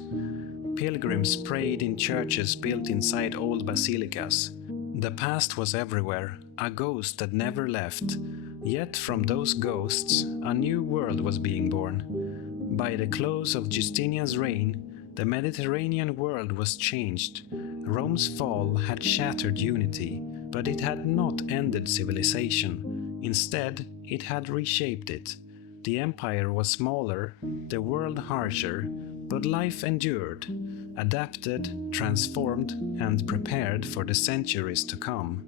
Pilgrims prayed in churches built inside old basilicas. The past was everywhere, a ghost that never left. Yet from those ghosts, a new world was being born. By the close of Justinian's reign, the Mediterranean world was changed. Rome's fall had shattered unity, but it had not ended civilization. Instead, it had reshaped it. The empire was smaller, the world harsher, but life endured, adapted, transformed, and prepared for the centuries to come.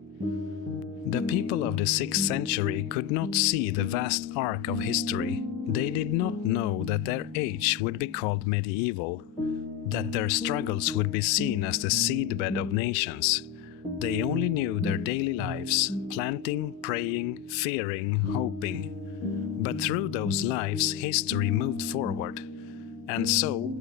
The people of the 6th century could not see the vast arc of history. They did not know that their age would be called medieval, that their struggles would be seen as the seedbed of nations. They only knew their daily lives, planting, praying, fearing, hoping. But through those lives, history moved forward. And so,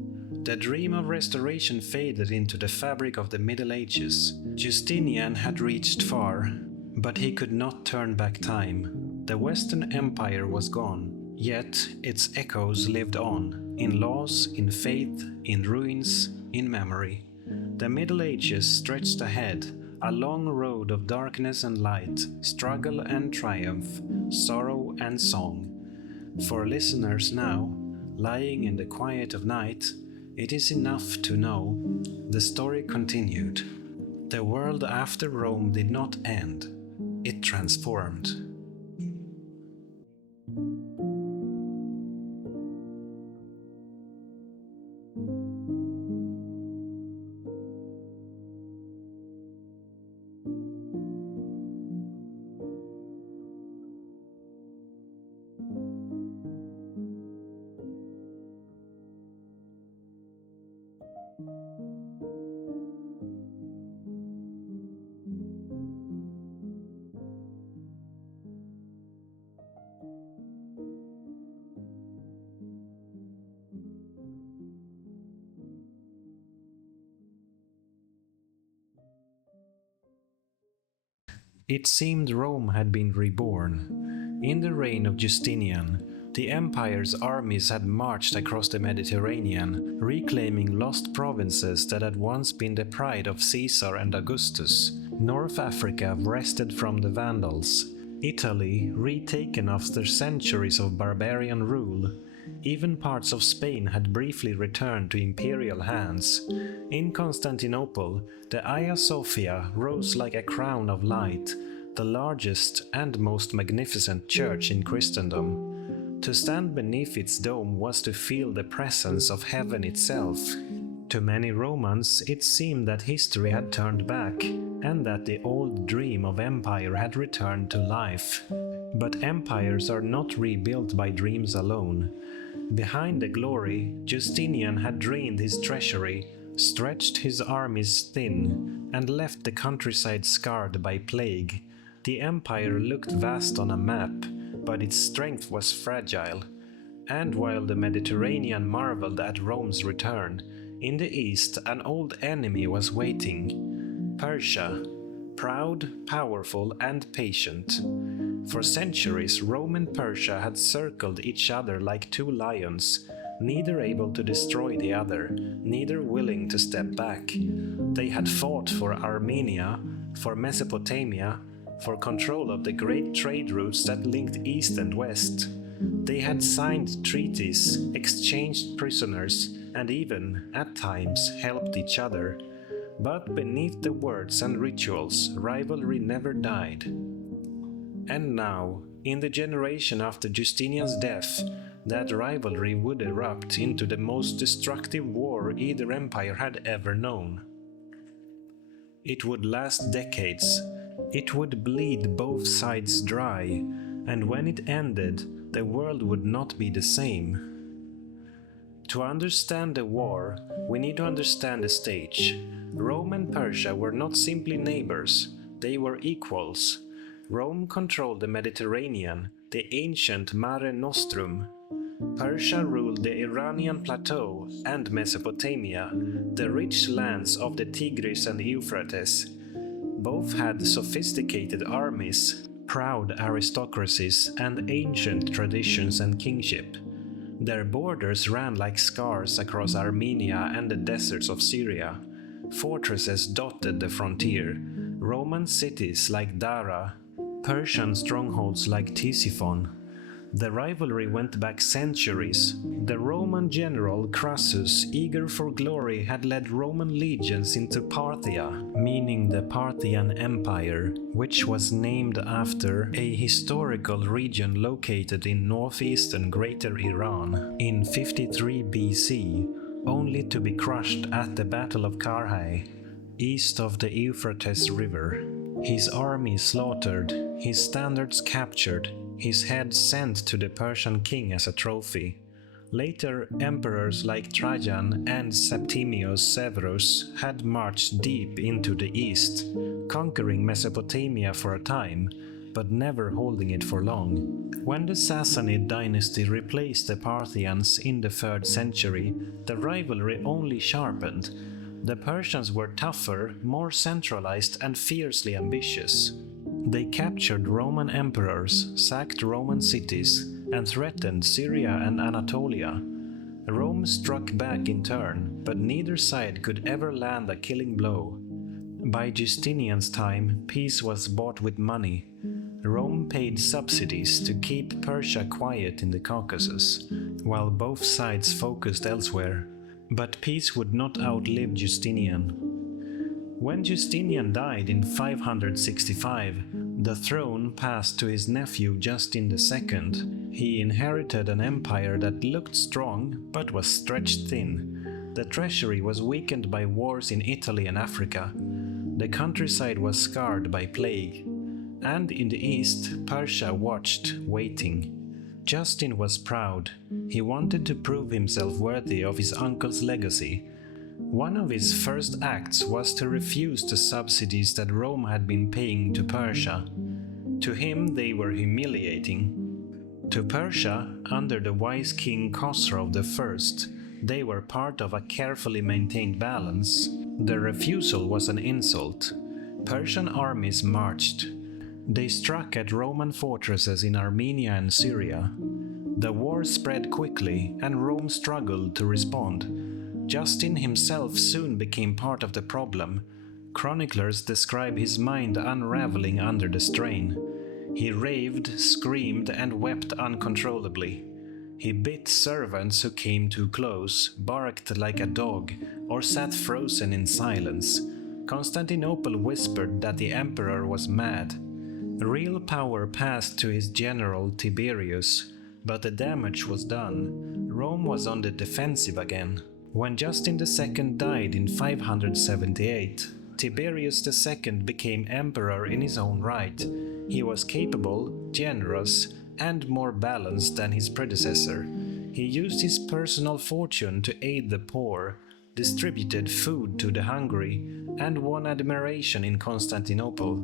the dream of restoration faded into the fabric of the Middle Ages. Justinian had reached far, but he could not turn back time. The Western Empire was gone, yet its echoes lived on, in laws, in faith, in ruins, in memory. The Middle Ages stretched ahead, a long road of darkness and light, struggle and triumph, sorrow and song. For listeners now, lying in the quiet of night, it is enough to know the story continued. The world after Rome did not end, it transformed. It seemed Rome had been reborn. In the reign of Justinian, the empire's armies had marched across the Mediterranean, reclaiming lost provinces that had once been the pride of Caesar and Augustus. North Africa wrested from the Vandals. Italy, retaken after centuries of barbarian rule. Even parts of Spain had briefly returned to imperial hands. In Constantinople, the Hagia Sophia rose like a crown of light, the largest and most magnificent church in Christendom. To stand beneath its dome was to feel the presence of heaven itself. To many Romans, it seemed that history had turned back, and that the old dream of empire had returned to life. But empires are not rebuilt by dreams alone. Behind the glory, Justinian had drained his treasury, stretched his armies thin, and left the countryside scarred by plague. The empire looked vast on a map, but its strength was fragile. And while the Mediterranean marveled at Rome's return, in the east an old enemy was waiting: Persia, proud, powerful, and patient. For centuries, Rome and Persia had circled each other like two lions, neither able to destroy the other, neither willing to step back. They had fought for Armenia, for Mesopotamia, for control of the great trade routes that linked east and west. They had signed treaties, exchanged prisoners, and even, at times, helped each other. But beneath the words and rituals, rivalry never died. And now, in the generation after Justinian's death, that rivalry would erupt into the most destructive war either empire had ever known. It would last decades. It would bleed both sides dry, and when it ended, the world would not be the same. To understand the war, we need to understand the stage. Rome and Persia were not simply neighbors, they were equals. Rome controlled the Mediterranean, the ancient Mare Nostrum. Persia ruled the Iranian plateau and Mesopotamia, the rich lands of the Tigris and Euphrates. Both had sophisticated armies, proud aristocracies, and ancient traditions and kingship. Their borders ran like scars across Armenia and the deserts of Syria. Fortresses dotted the frontier, Roman cities like Dara, Persian strongholds like Ctesiphon. The rivalry went back centuries. The Roman general Crassus, eager for glory, had led Roman legions into Parthia, meaning the Parthian Empire, which was named after a historical region located in northeastern Greater Iran in 53 BC, only to be crushed at the Battle of Karhai, east of the Euphrates River. His army slaughtered, his standards captured, his head sent to the Persian king as a trophy. Later, emperors like Trajan and Septimius Severus had marched deep into the east, conquering Mesopotamia for a time, but never holding it for long. When the Sassanid dynasty replaced the Parthians in the 3rd century, the rivalry only sharpened. The Persians were tougher, more centralized, and fiercely ambitious. They captured Roman emperors, sacked Roman cities, and threatened Syria and Anatolia. Rome struck back in turn, but neither side could ever land a killing blow. By Justinian's time, peace was bought with money. Rome paid subsidies to keep Persia quiet in the Caucasus, while both sides focused elsewhere. But peace would not outlive Justinian. When Justinian died in 565, the throne passed to his nephew Justin II. He inherited an empire that looked strong but was stretched thin. The treasury was weakened by wars in Italy and Africa. The countryside was scarred by plague. And in the east, Persia watched, waiting. Justin was proud. He wanted to prove himself worthy of his uncle's legacy. One of his first acts was to refuse the subsidies that Rome had been paying to Persia. To him they were humiliating. To Persia, under the wise king Khosrau I, they were part of a carefully maintained balance. The refusal was an insult. Persian armies marched. They struck at Roman fortresses in Armenia and Syria. The war spread quickly, and Rome struggled to respond. Justin himself soon became part of the problem. Chroniclers describe his mind unraveling under the strain. He raved, screamed, and wept uncontrollably. He bit servants who came too close, barked like a dog, or sat frozen in silence. Constantinople whispered that the emperor was mad. Real power passed to his general Tiberius, but the damage was done. Rome was on the defensive again. When Justin II died in 578, Tiberius II became emperor in his own right. He was capable, generous, and more balanced than his predecessor. He used his personal fortune to aid the poor, distributed food to the hungry, and won admiration in Constantinople.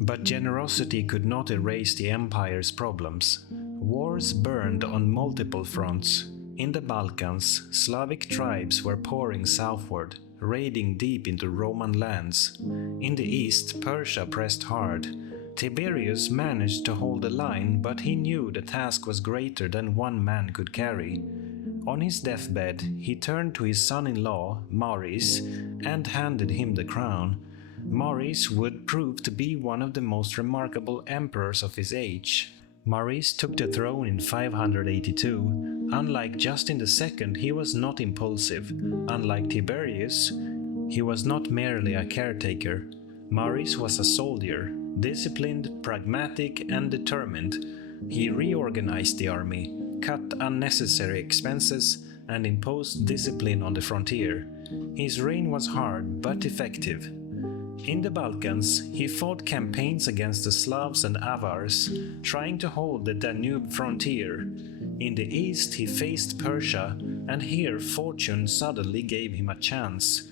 But generosity could not erase the empire's problems. Wars burned on multiple fronts. In the Balkans, Slavic tribes were pouring southward, raiding deep into Roman lands. In the east, Persia pressed hard. Tiberius managed to hold the line, but he knew the task was greater than one man could carry. On his deathbed, he turned to his son-in-law, Maurice, and handed him the crown. Maurice would prove to be one of the most remarkable emperors of his age. Maurice took the throne in 582. Unlike Justin II, he was not impulsive. Unlike Tiberius, he was not merely a caretaker. Maurice was a soldier. Disciplined, pragmatic, and determined, he reorganized the army, cut unnecessary expenses, and imposed discipline on the frontier. His reign was hard but effective. In the Balkans, he fought campaigns against the Slavs and Avars, trying to hold the Danube frontier. In the east, he faced Persia, and here fortune suddenly gave him a chance.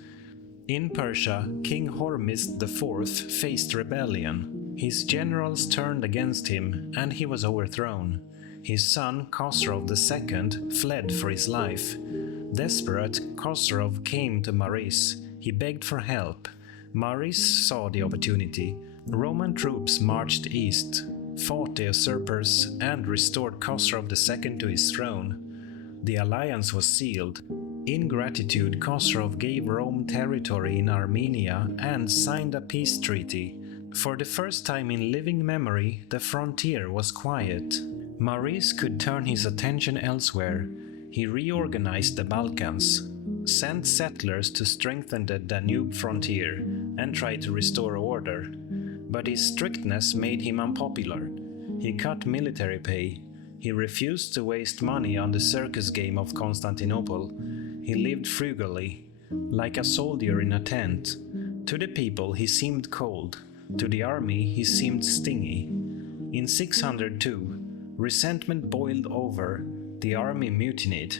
In Persia, King Hormizd IV faced rebellion. His generals turned against him, and he was overthrown. His son, Khosrow II, fled for his life. Desperate, Khosrow came to Maris. He begged for help. Maris saw the opportunity. Roman troops marched east, fought the usurpers, and restored Khosrow II to his throne. The alliance was sealed. In gratitude, Khosrow gave Rome territory in Armenia and signed a peace treaty. For the first time in living memory, the frontier was quiet. Maris could turn his attention elsewhere. He reorganized the Balkans, sent settlers to strengthen the Danube frontier, and tried to restore order. But his strictness made him unpopular. He cut military pay. He refused to waste money on the circus game of Constantinople. He lived frugally, like a soldier in a tent. To the people he seemed cold. To the army he seemed stingy. In 602, resentment boiled over. The army mutinied.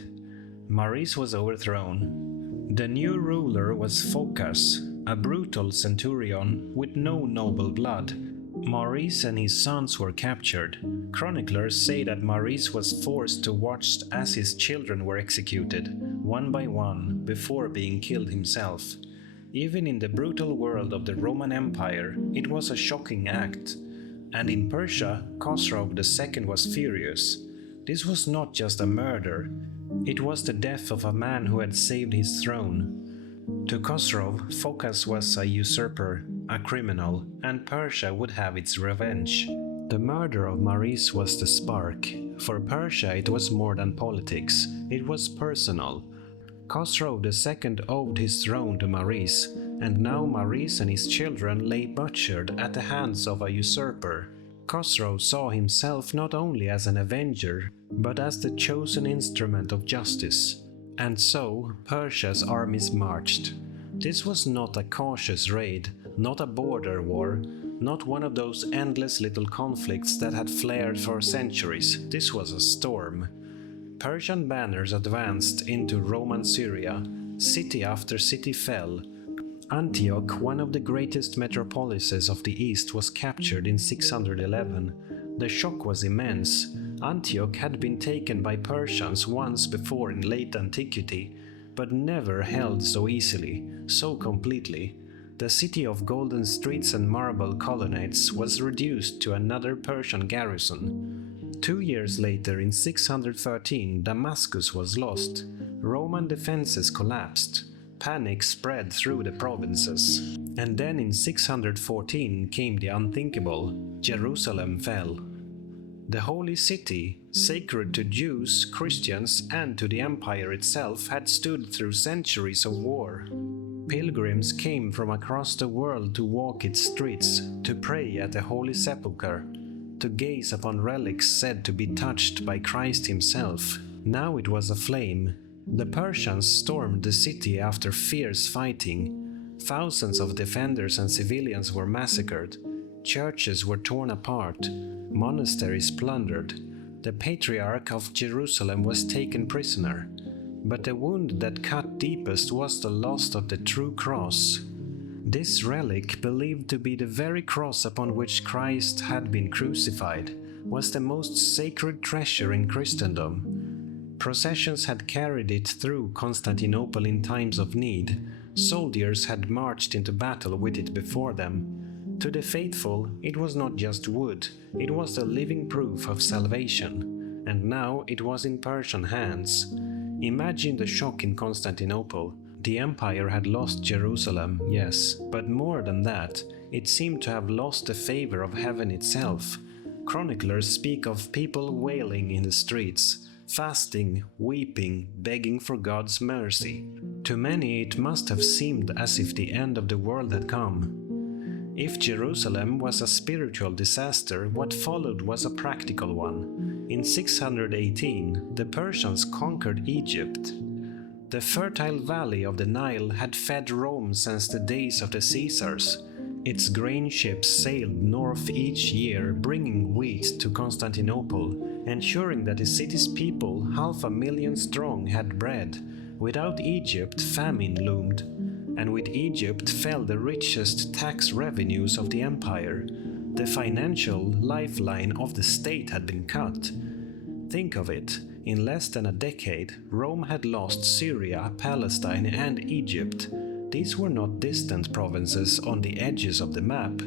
Maris was overthrown. The new ruler was Phocas, a brutal centurion with no noble blood. Maurice and his sons were captured. Chroniclers say that Maurice was forced to watch as his children were executed, one by one, before being killed himself. Even in the brutal world of the Roman Empire, it was a shocking act. And in Persia, Khosrow II was furious. This was not just a murder, it was the death of a man who had saved his throne. To Khosrow, Phocas was a usurper, a criminal, and Persia would have its revenge. The murder of Maurice was the spark. For Persia it was more than politics, it was personal. Khosrow II owed his throne to Maurice, and now Maurice and his children lay butchered at the hands of a usurper. Khosrow saw himself not only as an avenger, but as the chosen instrument of justice. And so Persia's armies marched. This was not a cautious raid, not a border war, not one of those endless little conflicts that had flared for centuries. This was a storm. Persian banners advanced into Roman Syria. City after city fell. Antioch, one of the greatest metropolises of the East, was captured in 611. The shock was immense. Antioch had been taken by Persians once before in late antiquity, but never held so easily, so completely. The city of golden streets and marble colonnades was reduced to another Persian garrison. 2 years later, in 613, Damascus was lost. Roman defenses collapsed. Panic spread through the provinces. And then in 614 came the unthinkable. Jerusalem fell. The holy city, sacred to Jews, Christians, and to the empire itself, had stood through centuries of war. Pilgrims came from across the world to walk its streets, to pray at the Holy Sepulchre, to gaze upon relics said to be touched by Christ himself. Now it was aflame. The Persians stormed the city after fierce fighting. Thousands of defenders and civilians were massacred. Churches were torn apart. Monasteries plundered. The Patriarch of Jerusalem was taken prisoner. But the wound that cut deepest was the loss of the true cross. This relic, believed to be the very cross upon which Christ had been crucified, was the most sacred treasure in Christendom. Processions had carried it through Constantinople in times of need. Soldiers had marched into battle with it before them. To the faithful, it was not just wood, it was the living proof of salvation. And now it was in Persian hands. Imagine the shock in Constantinople. The empire had lost Jerusalem, yes, but more than that, it seemed to have lost the favor of heaven itself. Chroniclers speak of people wailing in the streets, fasting, weeping, begging for God's mercy. To many it must have seemed as if the end of the world had come. If Jerusalem was a spiritual disaster, what followed was a practical one. In 618, the Persians conquered Egypt. The fertile valley of the Nile had fed Rome since the days of the Caesars. Its grain ships sailed north each year, bringing wheat to Constantinople, ensuring that the city's people, 500,000 strong, had bread. Without Egypt, famine loomed, and with Egypt fell the richest tax revenues of the empire. The financial lifeline of the state had been cut. Think of it, in less than a decade, Rome had lost Syria, Palestine, and Egypt. These were not distant provinces on the edges of the map.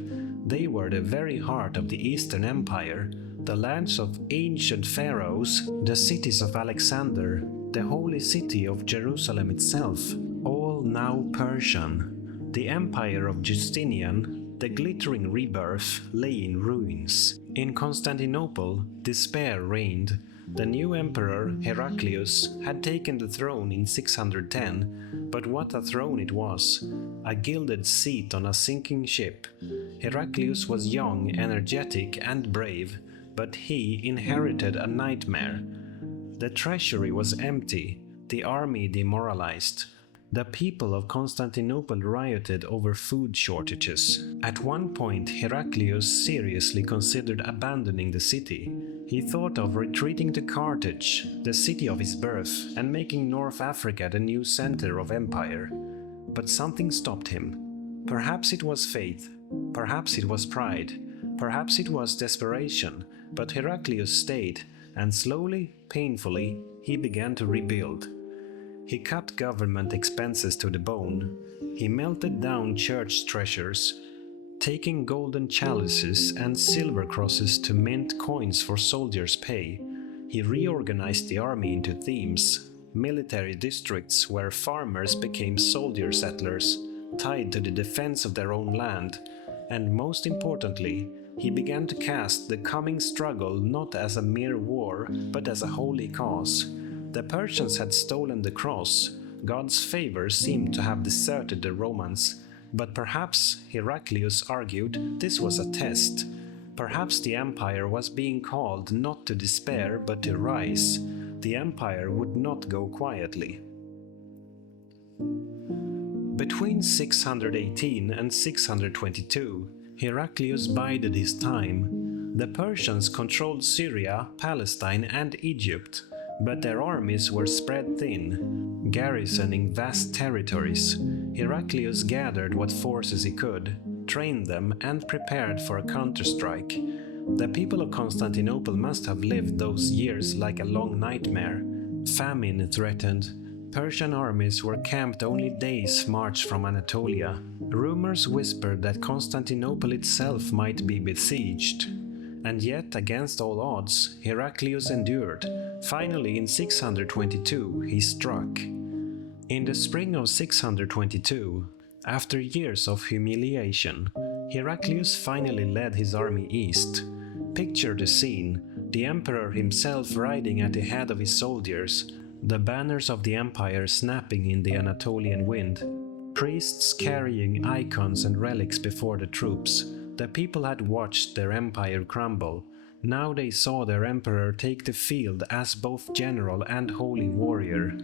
They were the very heart of the Eastern Empire, the lands of ancient pharaohs, the cities of Alexander, the holy city of Jerusalem itself, all now Persian. The empire of Justinian, the glittering rebirth, lay in ruins. In Constantinople, despair reigned. The new emperor, Heraclius, had taken the throne in 610, but what a throne it was! A gilded seat on a sinking ship. Heraclius was young, energetic, and brave, but he inherited a nightmare. The treasury was empty, the army demoralized. The people of Constantinople rioted over food shortages. At one point, Heraclius seriously considered abandoning the city. He thought of retreating to Carthage, the city of his birth, and making North Africa the new center of empire. But something stopped him. Perhaps it was faith, perhaps it was pride, perhaps it was desperation, but Heraclius stayed, and slowly, painfully, he began to rebuild. He cut government expenses to the bone. He melted down church treasures, taking golden chalices and silver crosses to mint coins for soldiers' pay. He reorganized the army into themes, military districts where farmers became soldier settlers, tied to the defense of their own land. And most importantly, he began to cast the coming struggle not as a mere war, but as a holy cause. The Persians had stolen the cross. God's favor seemed to have deserted the Romans. But perhaps, Heraclius argued, this was a test. Perhaps the empire was being called not to despair but to rise. The empire would not go quietly. Between 618 and 622, Heraclius bided his time. The Persians controlled Syria, Palestine, and Egypt, but their armies were spread thin, garrisoning vast territories. Heraclius gathered what forces he could, trained them, and prepared for a counterstrike. The people of Constantinople must have lived those years like a long nightmare. Famine threatened. Persian armies were camped only days' march from Anatolia. Rumors whispered that Constantinople itself might be besieged. And yet, against all odds, Heraclius endured. Finally, in 622, he struck. In the spring of 622, after years of humiliation, Heraclius finally led his army east. Picture the scene, the emperor himself riding at the head of his soldiers, the banners of the empire snapping in the Anatolian wind, priests carrying icons and relics before the troops. The people had watched their empire crumble. Now they saw their emperor take the field as both general and holy warrior.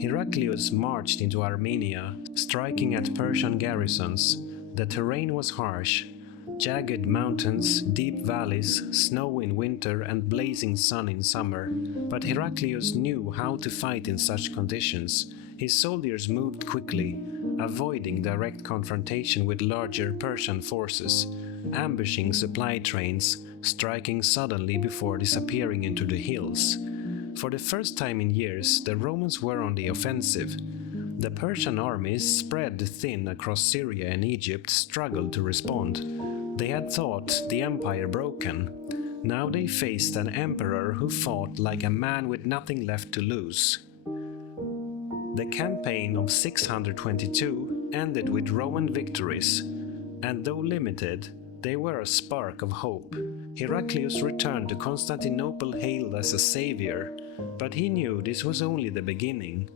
Heraclius marched into Armenia, striking at Persian garrisons. The terrain was harsh. Jagged mountains, deep valleys, snow in winter and blazing sun in summer. But Heraclius knew how to fight in such conditions. His soldiers moved quickly, avoiding direct confrontation with larger Persian forces, ambushing supply trains, striking suddenly before disappearing into the hills. For the first time in years, the Romans were on the offensive. The Persian armies, spread thin across Syria and Egypt, struggled to respond. They had thought the empire broken. Now they faced an emperor who fought like a man with nothing left to lose. The campaign of 622 ended with Roman victories, and though limited, they were a spark of hope. Heraclius returned to Constantinople hailed as a savior, but he knew this was only the beginning.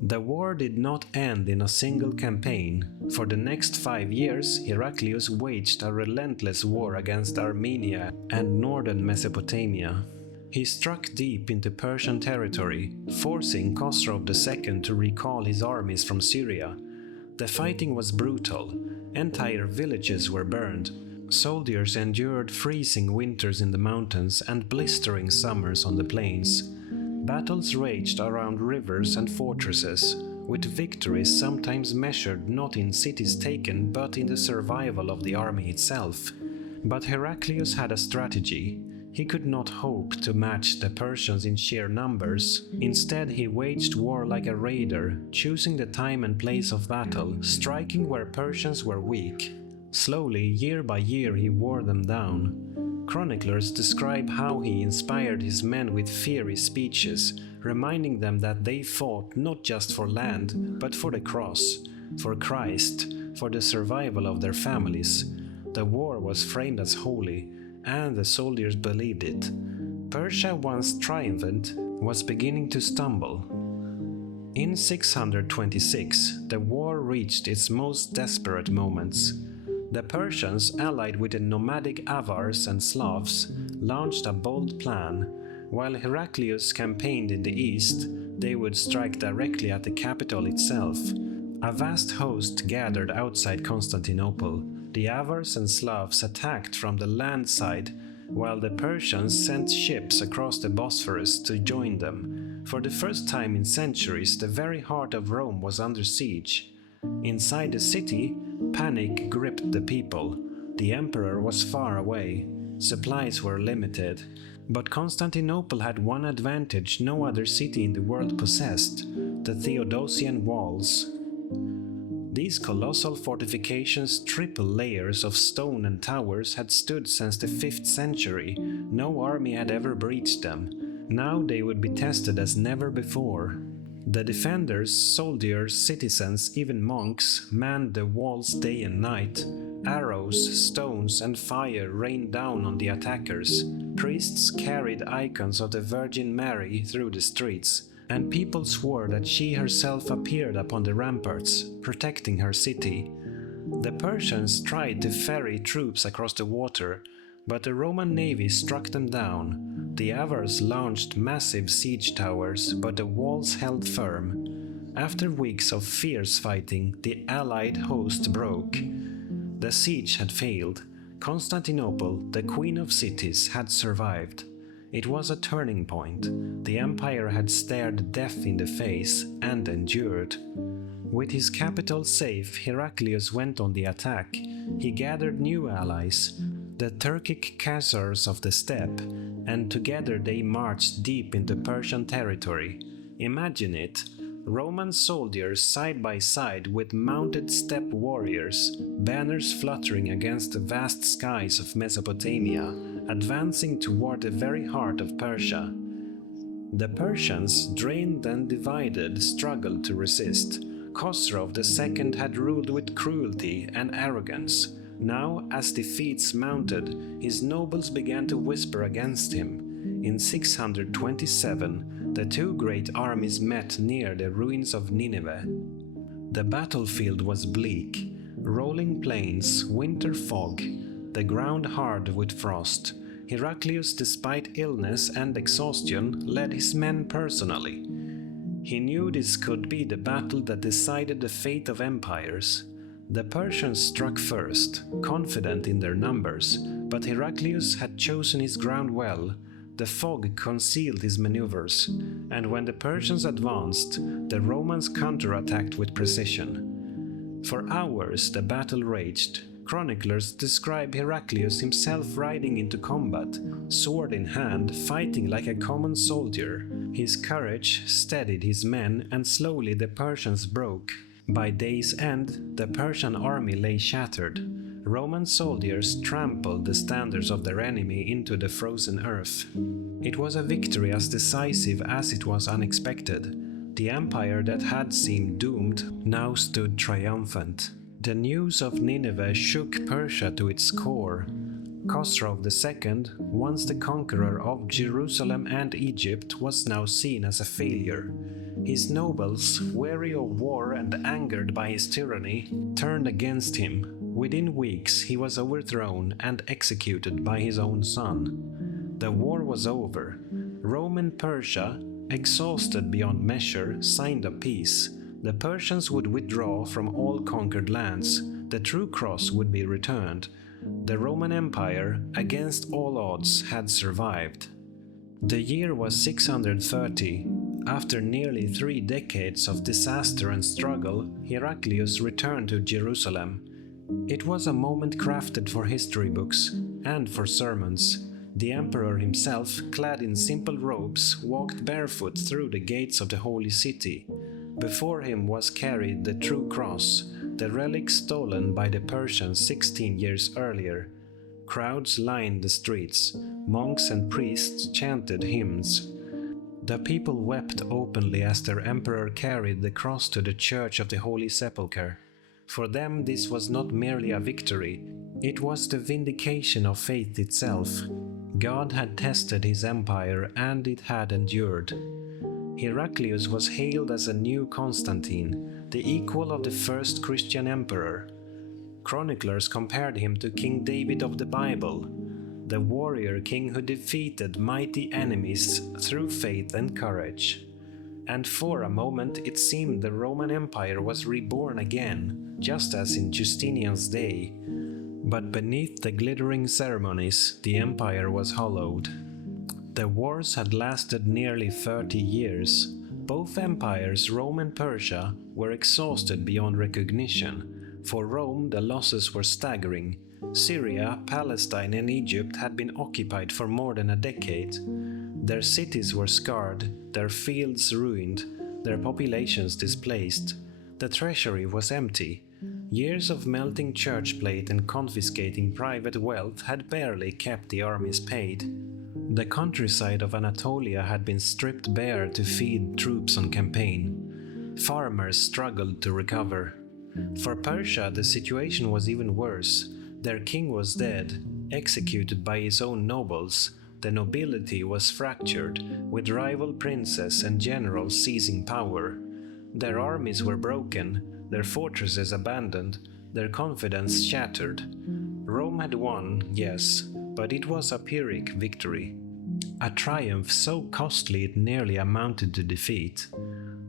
The war did not end in a single campaign. For the next 5 years, Heraclius waged a relentless war against Armenia and northern Mesopotamia. He struck deep into Persian territory, forcing Khosrow II to recall his armies from Syria. The fighting was brutal. Entire villages were burned. Soldiers endured freezing winters in the mountains and blistering summers on the plains. Battles raged around rivers and fortresses, with victories sometimes measured not in cities taken but in the survival of the army itself. But Heraclius had a strategy. He could not hope to match the Persians in sheer numbers. Instead, he waged war like a raider, choosing the time and place of battle, striking where Persians were weak. Slowly, year by year, he wore them down. Chroniclers describe how he inspired his men with fiery speeches, reminding them that they fought not just for land, but for the cross, for Christ, for the survival of their families. The war was framed as holy, and the soldiers believed it. Persia, once triumphant, was beginning to stumble. In 626, the war reached its most desperate moments. The Persians, allied with the nomadic Avars and Slavs, launched a bold plan. While Heraclius campaigned in the east, they would strike directly at the capital itself. A vast host gathered outside Constantinople. The Avars and Slavs attacked from the land side, while the Persians sent ships across the Bosphorus to join them. For the first time in centuries, the very heart of Rome was under siege. Inside the city, panic gripped the people. The emperor was far away. Supplies were limited. But Constantinople had one advantage no other city in the world possessed: the Theodosian walls. These colossal fortifications, triple layers of stone and towers, had stood since the 5th century. No army had ever breached them. Now they would be tested as never before. The defenders, soldiers, citizens, even monks, manned the walls day and night. Arrows, stones, and fire rained down on the attackers. Priests carried icons of the Virgin Mary through the streets, and people swore that she herself appeared upon the ramparts, protecting her city. The Persians tried to ferry troops across the water, but the Roman navy struck them down. The Avars launched massive siege towers, but the walls held firm. After weeks of fierce fighting, the allied host broke. The siege had failed. Constantinople, the queen of cities, had survived. It was a turning point. The empire had stared death in the face and endured. With his capital safe, Heraclius went on the attack. He gathered new allies, the Turkic Khazars of the steppe, and together they marched deep into Persian territory. Imagine it: Roman soldiers side by side with mounted steppe warriors, banners fluttering against the vast skies of Mesopotamia, advancing toward the very heart of Persia. The Persians, drained and divided, struggled to resist. Khosrow II had ruled with cruelty and arrogance. Now, as defeats mounted, his nobles began to whisper against him. In 627, the two great armies met near the ruins of Nineveh. The battlefield was bleak: rolling plains, winter fog, the ground hard with frost. Heraclius, despite illness and exhaustion, led his men personally. He knew this could be the battle that decided the fate of empires. The Persians struck first, confident in their numbers, but Heraclius had chosen his ground well. The fog concealed his maneuvers, and when the Persians advanced, the Romans counterattacked with precision. For hours the battle raged. Chroniclers describe Heraclius himself riding into combat, sword in hand, fighting like a common soldier. His courage steadied his men, and slowly the Persians broke. By day's end, the Persian army lay shattered. Roman soldiers trampled the standards of their enemy into the frozen earth. It was a victory as decisive as it was unexpected. The empire that had seemed doomed now stood triumphant. The news of Nineveh shook Persia to its core. Khosrow II, once the conqueror of Jerusalem and Egypt, was now seen as a failure. His nobles, weary of war and angered by his tyranny, turned against him. Within weeks he was overthrown and executed by his own son. The war was over. Rome and Persia, exhausted beyond measure, signed a peace. The Persians would withdraw from all conquered lands. The true cross would be returned. The Roman Empire, against all odds, had survived. The year was 630. After nearly 3 decades of disaster and struggle, Heraclius returned to Jerusalem. It was a moment crafted for history books and for sermons. The emperor himself, clad in simple robes, walked barefoot through the gates of the holy city. Before him was carried the true cross, the relic stolen by the Persians 16 years earlier. Crowds lined the streets. Monks and priests chanted hymns. The people wept openly as their emperor carried the cross to the Church of the Holy Sepulchre. For them this was not merely a victory, it was the vindication of faith itself. God had tested his empire and it had endured. Heraclius was hailed as a new Constantine, the equal of the first Christian emperor. Chroniclers compared him to King David of the Bible, the warrior king who defeated mighty enemies through faith and courage. And for a moment it seemed the Roman Empire was reborn again, just as in Justinian's day. But beneath the glittering ceremonies, the empire was hollowed. The wars had lasted nearly 30 years. Both empires, Rome and Persia, were exhausted beyond recognition. For Rome, the losses were staggering. Syria, Palestine, and Egypt had been occupied for more than a decade. Their cities were scarred, their fields ruined, their populations displaced. The treasury was empty. Years of melting church plate and confiscating private wealth had barely kept the armies paid. The countryside of Anatolia had been stripped bare to feed troops on campaign. Farmers struggled to recover. For Persia, the situation was even worse. Their king was dead, executed by his own nobles. The nobility was fractured, with rival princes and generals seizing power. Their armies were broken, their fortresses abandoned, their confidence shattered. Rome had won, yes, but it was a Pyrrhic victory. A triumph so costly it nearly amounted to defeat.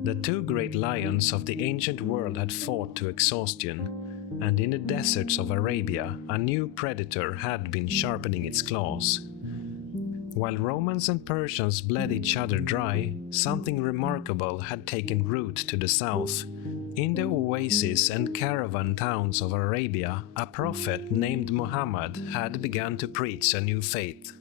The 2 great lions of the ancient world had fought to exhaustion, and in the deserts of Arabia a new predator had been sharpening its claws. While Romans and Persians bled each other dry, something remarkable had taken root to the south. In the oases and caravan towns of Arabia, a prophet named Muhammad had begun to preach a new faith.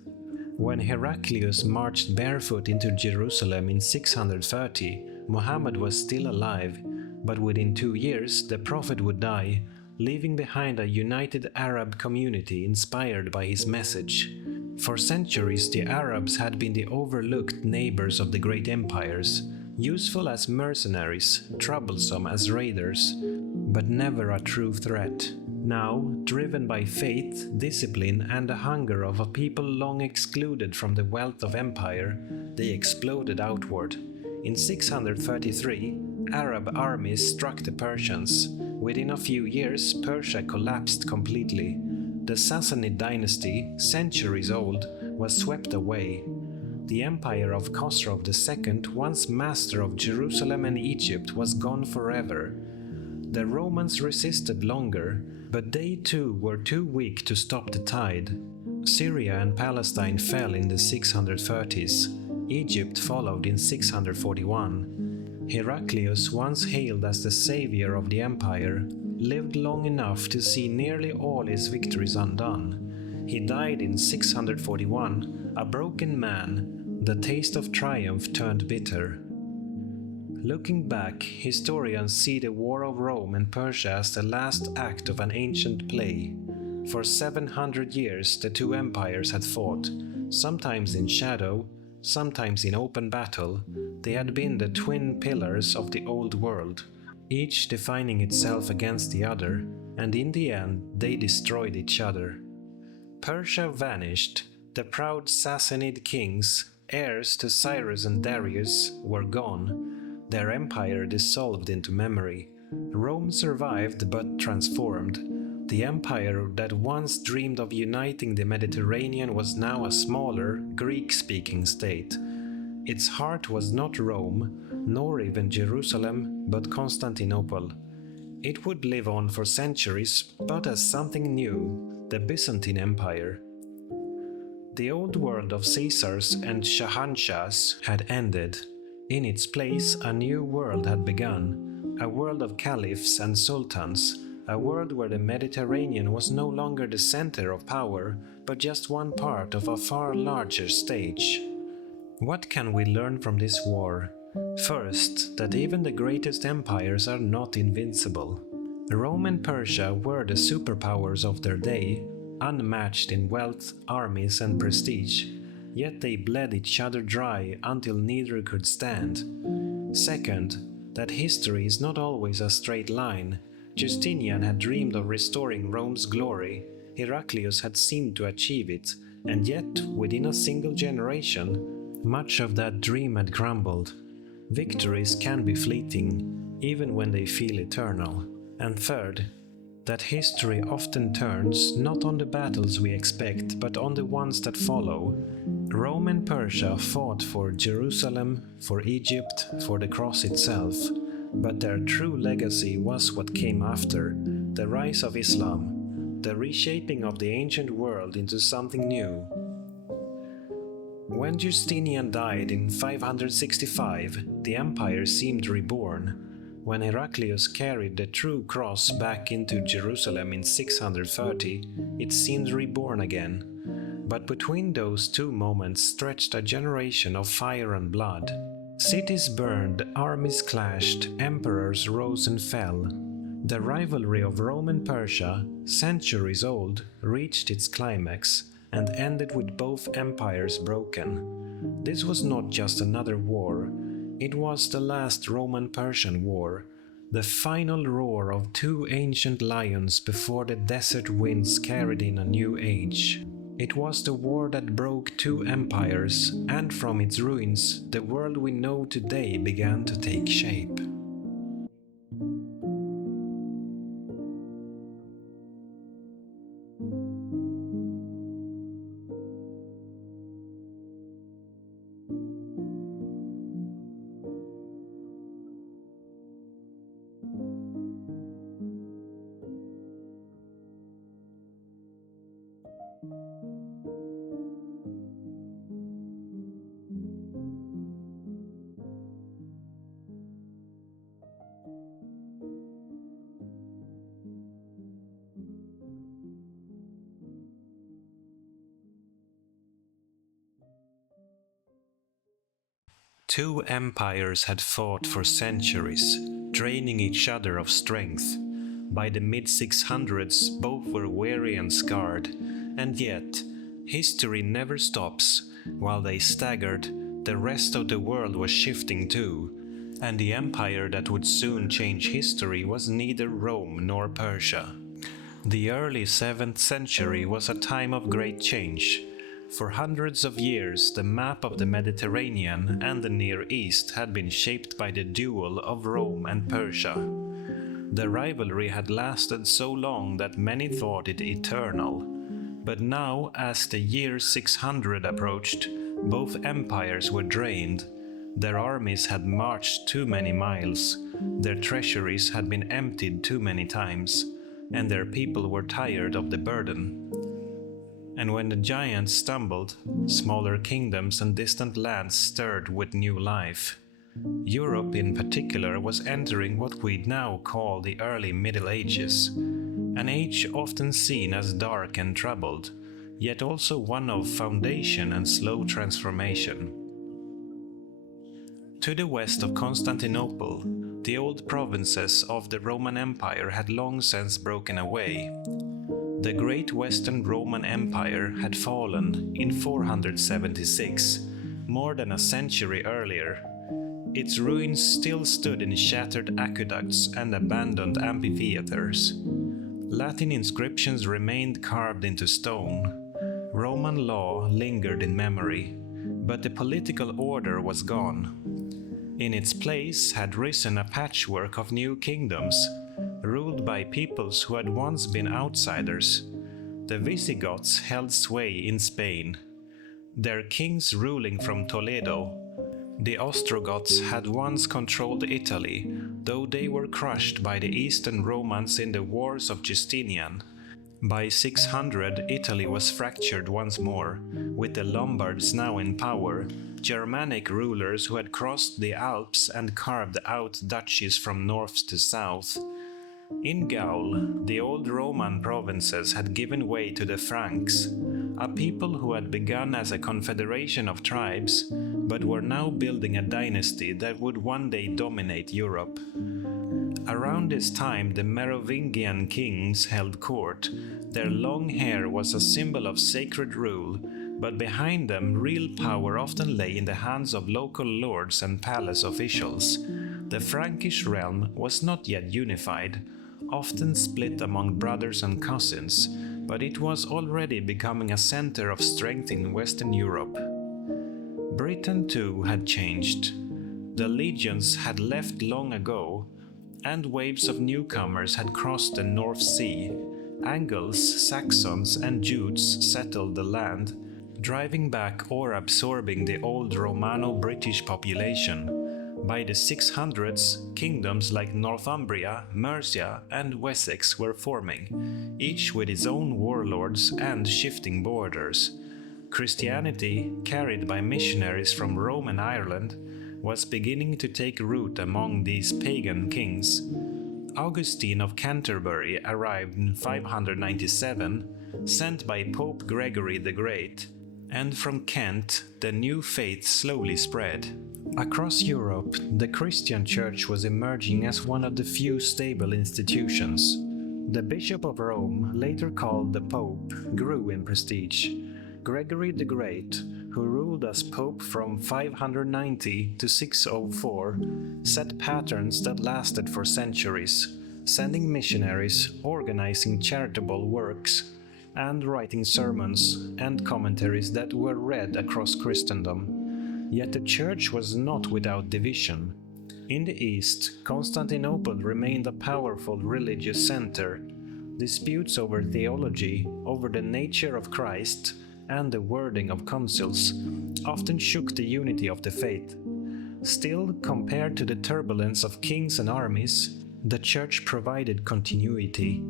When Heraclius marched barefoot into Jerusalem in 630, Muhammad was still alive, but within 2 years the prophet would die, leaving behind a united Arab community inspired by his message. For centuries the Arabs had been the overlooked neighbors of the great empires, useful as mercenaries, troublesome as raiders, but never a true threat. Now, driven by faith, discipline, and the hunger of a people long excluded from the wealth of empire, they exploded outward. In 633, Arab armies struck the Persians. Within a few years, Persia collapsed completely. The Sassanid dynasty, centuries old, was swept away. The empire of Khosrow II, once master of Jerusalem and Egypt, was gone forever. The Romans resisted longer, but they too were too weak to stop the tide. Syria and Palestine fell in the 630s. Egypt followed in 641. Heraclius, once hailed as the savior of the empire, lived long enough to see nearly all his victories undone. He died in 641, a broken man. The taste of triumph turned bitter. Looking back, historians see the War of Rome and Persia as the last act of an ancient play. For 700 years the 2 empires had fought, sometimes in shadow, sometimes in open battle. They had been the twin pillars of the old world, each defining itself against the other, and in the end they destroyed each other. Persia vanished. The proud Sassanid kings, heirs to Cyrus and Darius, were gone. Their empire dissolved into memory. Rome survived but transformed. The empire that once dreamed of uniting the Mediterranean was now a smaller, Greek-speaking state. Its heart was not Rome, nor even Jerusalem, but Constantinople. It would live on for centuries, but as something new, the Byzantine Empire. The old world of Caesars and Shahanshahs had ended. In its place, a new world had begun, a world of caliphs and sultans, a world where the Mediterranean was no longer the center of power, but just one part of a far larger stage. What can we learn from this war? First, that even the greatest empires are not invincible. Rome and Persia were the superpowers of their day, unmatched in wealth, armies, and prestige, yet they bled each other dry until neither could stand. Second, that history is not always a straight line. Justinian had dreamed of restoring Rome's glory, Heraclius had seemed to achieve it, and yet, within a single generation, much of that dream had crumbled. Victories can be fleeting, even when they feel eternal. And third, that history often turns not on the battles we expect, but on the ones that follow. Rome and Persia fought for Jerusalem, for Egypt, for the cross itself, but their true legacy was what came after, the rise of Islam, the reshaping of the ancient world into something new. When Justinian died in 565, the empire seemed reborn. When Heraclius carried the true cross back into Jerusalem in 630, it seemed reborn again. But between those two moments stretched a generation of fire and blood. Cities burned, armies clashed, emperors rose and fell. The rivalry of Rome and Persia, centuries old, reached its climax and ended with both empires broken. This was not just another war. It was the last Roman-Persian war, the final roar of two ancient lions before the desert winds carried in a new age. It was the war that broke two empires, and from its ruins, the world we know today began to take shape. Two empires had fought for centuries, draining each other of strength. By the mid-600s, both were weary and scarred, and yet, history never stops. While they staggered, the rest of the world was shifting too, and the empire that would soon change history was neither Rome nor Persia. The early 7th century was a time of great change. For hundreds of years, the map of the Mediterranean and the Near East had been shaped by the duel of Rome and Persia. The rivalry had lasted so long that many thought it eternal. But now, as the year 600 approached, both empires were drained. Their armies had marched too many miles, their treasuries had been emptied too many times, and their people were tired of the burden. And when the giants stumbled, smaller kingdoms and distant lands stirred with new life. Europe in particular was entering what we'd now call the early Middle Ages, an age often seen as dark and troubled, yet also one of foundation and slow transformation. To the west of Constantinople, the old provinces of the Roman Empire had long since broken away. The Great Western Roman Empire had fallen in 476, more than a century earlier. Its ruins still stood in shattered aqueducts and abandoned amphitheaters. Latin inscriptions remained carved into stone. Roman law lingered in memory, but the political order was gone. In its place had risen a patchwork of new kingdoms, ruled by peoples who had once been outsiders. The Visigoths held sway in Spain, their kings ruling from Toledo. The Ostrogoths had once controlled Italy, though they were crushed by the Eastern Romans in the wars of Justinian. By 600, Italy was fractured once more, with the Lombards now in power, Germanic rulers who had crossed the Alps and carved out duchies from north to south. In Gaul, the old Roman provinces had given way to the Franks, a people who had begun as a confederation of tribes, but were now building a dynasty that would one day dominate Europe. Around this time, the Merovingian kings held court. Their long hair was a symbol of sacred rule, but behind them, real power often lay in the hands of local lords and palace officials. The Frankish realm was not yet unified, often split among brothers and cousins, but it was already becoming a center of strength in Western Europe. Britain too had changed. The legions had left long ago, and waves of newcomers had crossed the North Sea. Angles, Saxons, and Jutes settled the land, driving back or absorbing the old Romano-British population. By the 600s, kingdoms like Northumbria, Mercia, and Wessex were forming, each with its own warlords and shifting borders. Christianity, carried by missionaries from Rome and Ireland, was beginning to take root among these pagan kings. Augustine of Canterbury arrived in 597, sent by Pope Gregory the Great, and from Kent the new faith slowly spread. Across Europe, the Christian Church was emerging as one of the few stable institutions. The Bishop of Rome, later called the Pope, grew in prestige. Gregory the Great, who ruled as Pope from 590 to 604, set patterns that lasted for centuries, sending missionaries, organizing charitable works, and writing sermons and commentaries that were read across Christendom. Yet the Church was not without division. In the East, Constantinople remained a powerful religious center. Disputes over theology, over the nature of Christ, and the wording of councils often shook the unity of the faith. Still, compared to the turbulence of kings and armies, the Church provided continuity.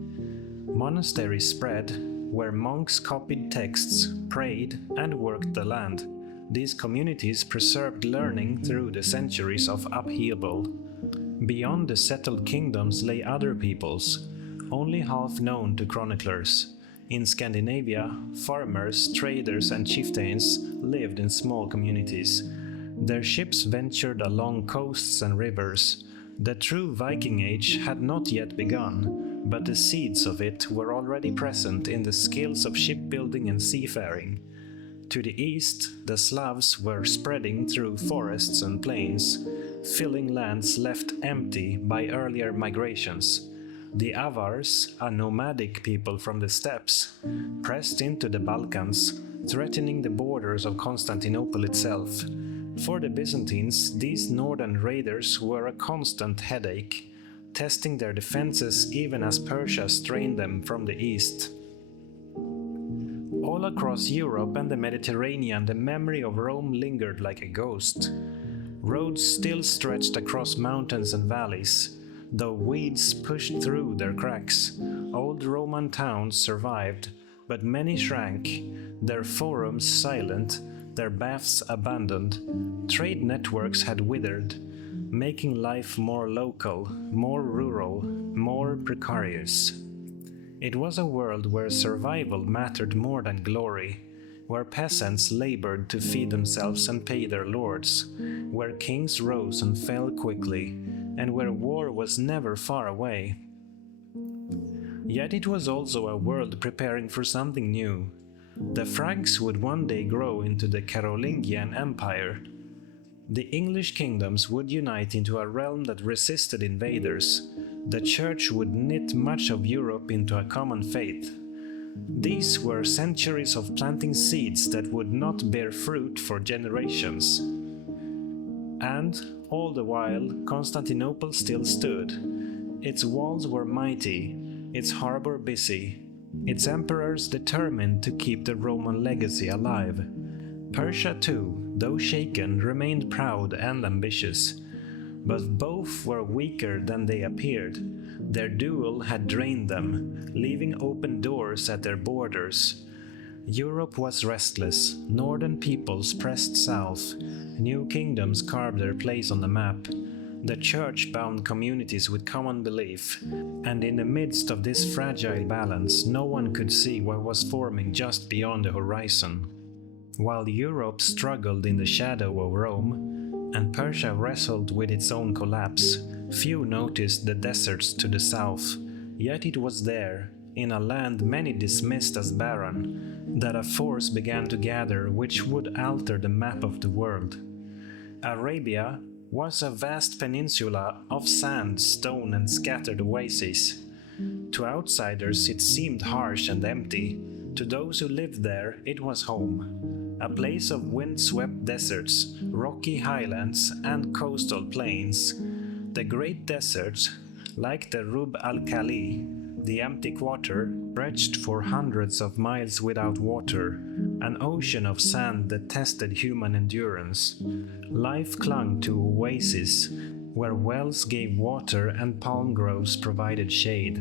Monasteries spread, where monks copied texts, prayed, and worked the land. These communities preserved learning through the centuries of upheaval. Beyond the settled kingdoms lay other peoples, only half known to chroniclers. In Scandinavia, farmers, traders, and chieftains lived in small communities. Their ships ventured along coasts and rivers. The true Viking Age had not yet begun, but the seeds of it were already present in the skills of shipbuilding and seafaring. To the east, the Slavs were spreading through forests and plains, filling lands left empty by earlier migrations. The Avars, a nomadic people from the steppes, pressed into the Balkans, threatening the borders of Constantinople itself. For the Byzantines, these northern raiders were a constant headache, testing their defenses even as Persia strained them from the east. All across Europe and the Mediterranean, the memory of Rome lingered like a ghost. Roads still stretched across mountains and valleys, though weeds pushed through their cracks. Old Roman towns survived, but many shrank, their forums silent, their baths abandoned. Trade networks had withered, making life more local, more rural, more precarious. It was a world where survival mattered more than glory, where peasants labored to feed themselves and pay their lords, where kings rose and fell quickly, and where war was never far away. Yet it was also a world preparing for something new. The Franks would one day grow into the Carolingian Empire. The English kingdoms would unite into a realm that resisted invaders. The Church would knit much of Europe into a common faith. These were centuries of planting seeds that would not bear fruit for generations. And, all the while, Constantinople still stood. Its walls were mighty, its harbor busy, its emperors determined to keep the Roman legacy alive. Persia too, though shaken, remained proud and ambitious. But both were weaker than they appeared. Their duel had drained them, leaving open doors at their borders. Europe was restless, northern peoples pressed south, new kingdoms carved their place on the map. The church bound communities with common belief, and in the midst of this fragile balance, no one could see what was forming just beyond the horizon. While Europe struggled in the shadow of Rome, and Persia wrestled with its own collapse, few noticed the deserts to the south, yet it was there, in a land many dismissed as barren, that a force began to gather which would alter the map of the world. Arabia was a vast peninsula of sand, stone and scattered oases. To outsiders it seemed harsh and empty. To those who lived there it was home. A place of wind-swept deserts, rocky highlands and coastal plains. The great deserts, like the Rub al-Khali, the empty quarter, stretched for hundreds of miles without water, an ocean of sand that tested human endurance. Life clung to oases, where wells gave water and palm groves provided shade.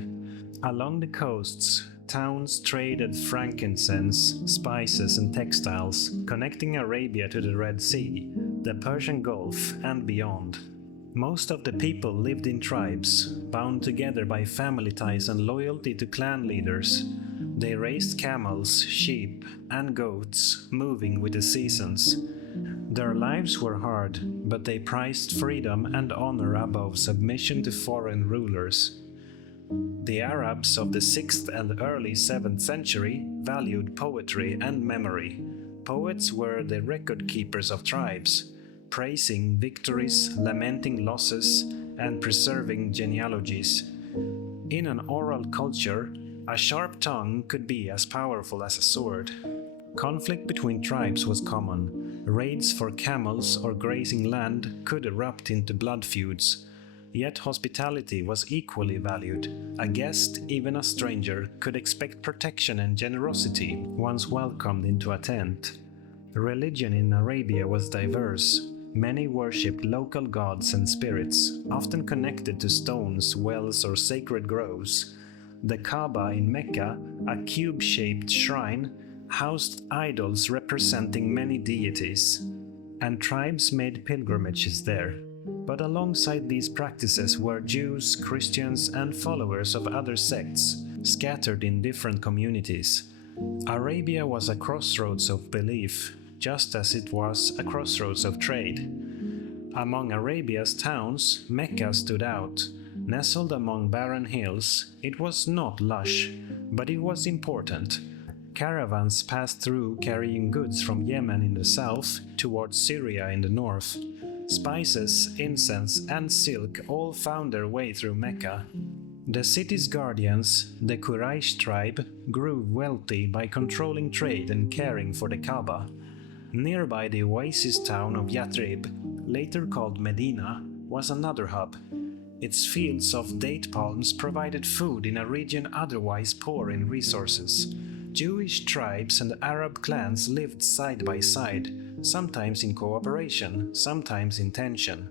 Along the coasts, towns traded frankincense, spices and textiles, connecting Arabia to the Red Sea, the Persian Gulf and beyond. Most of the people lived in tribes, bound together by family ties and loyalty to clan leaders. They raised camels, sheep, and goats, moving with the seasons. Their lives were hard, but they prized freedom and honor above submission to foreign rulers. The Arabs of the 6th and early 7th century valued poetry and memory. Poets were the record keepers of tribes, praising victories, lamenting losses, and preserving genealogies. In an oral culture, a sharp tongue could be as powerful as a sword. Conflict between tribes was common. Raids for camels or grazing land could erupt into blood feuds. Yet hospitality was equally valued. A guest, even a stranger, could expect protection and generosity once welcomed into a tent. Religion in Arabia was diverse. Many worshipped local gods and spirits, often connected to stones, wells, or sacred groves. The Kaaba in Mecca, a cube-shaped shrine, housed idols representing many deities, and tribes made pilgrimages there. But alongside these practices were Jews, Christians, and followers of other sects, scattered in different communities. Arabia was a crossroads of belief, just as it was a crossroads of trade. Among Arabia's towns, Mecca stood out. Nestled among barren hills, it was not lush, but it was important. Caravans passed through carrying goods from Yemen in the south towards Syria in the north. Spices, incense, and silk all found their way through Mecca. The city's guardians, the Quraysh tribe, grew wealthy by controlling trade and caring for the Kaaba. Nearby the oasis town of Yathrib, later called Medina, was another hub. Its fields of date palms provided food in a region otherwise poor in resources. Jewish tribes and Arab clans lived side by side, sometimes in cooperation, sometimes in tension.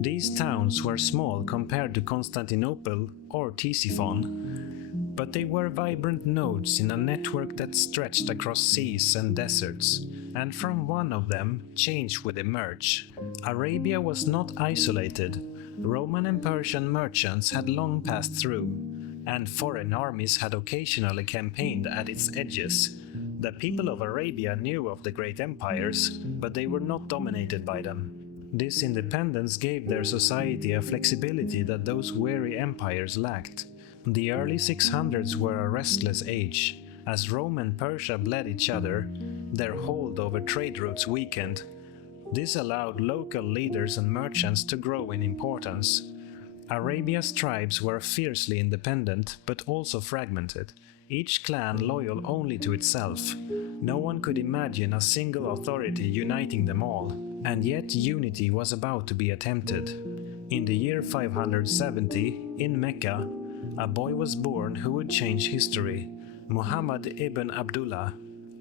These towns were small compared to Constantinople or Ctesiphon, but they were vibrant nodes in a network that stretched across seas and deserts, and from one of them change would emerge. Arabia was not isolated. Roman and Persian merchants had long passed through, and foreign armies had occasionally campaigned at its edges. The people of Arabia knew of the great empires, but they were not dominated by them. This independence gave their society a flexibility that those weary empires lacked. The early 600s were a restless age. As Rome and Persia bled each other, their hold over trade routes weakened. This allowed local leaders and merchants to grow in importance. Arabia's tribes were fiercely independent, but also fragmented. each clan loyal only to itself. No one could imagine a single authority uniting them all, and yet unity was about to be attempted. In the year 570, in Mecca, a boy was born who would change history, Muhammad ibn Abdullah.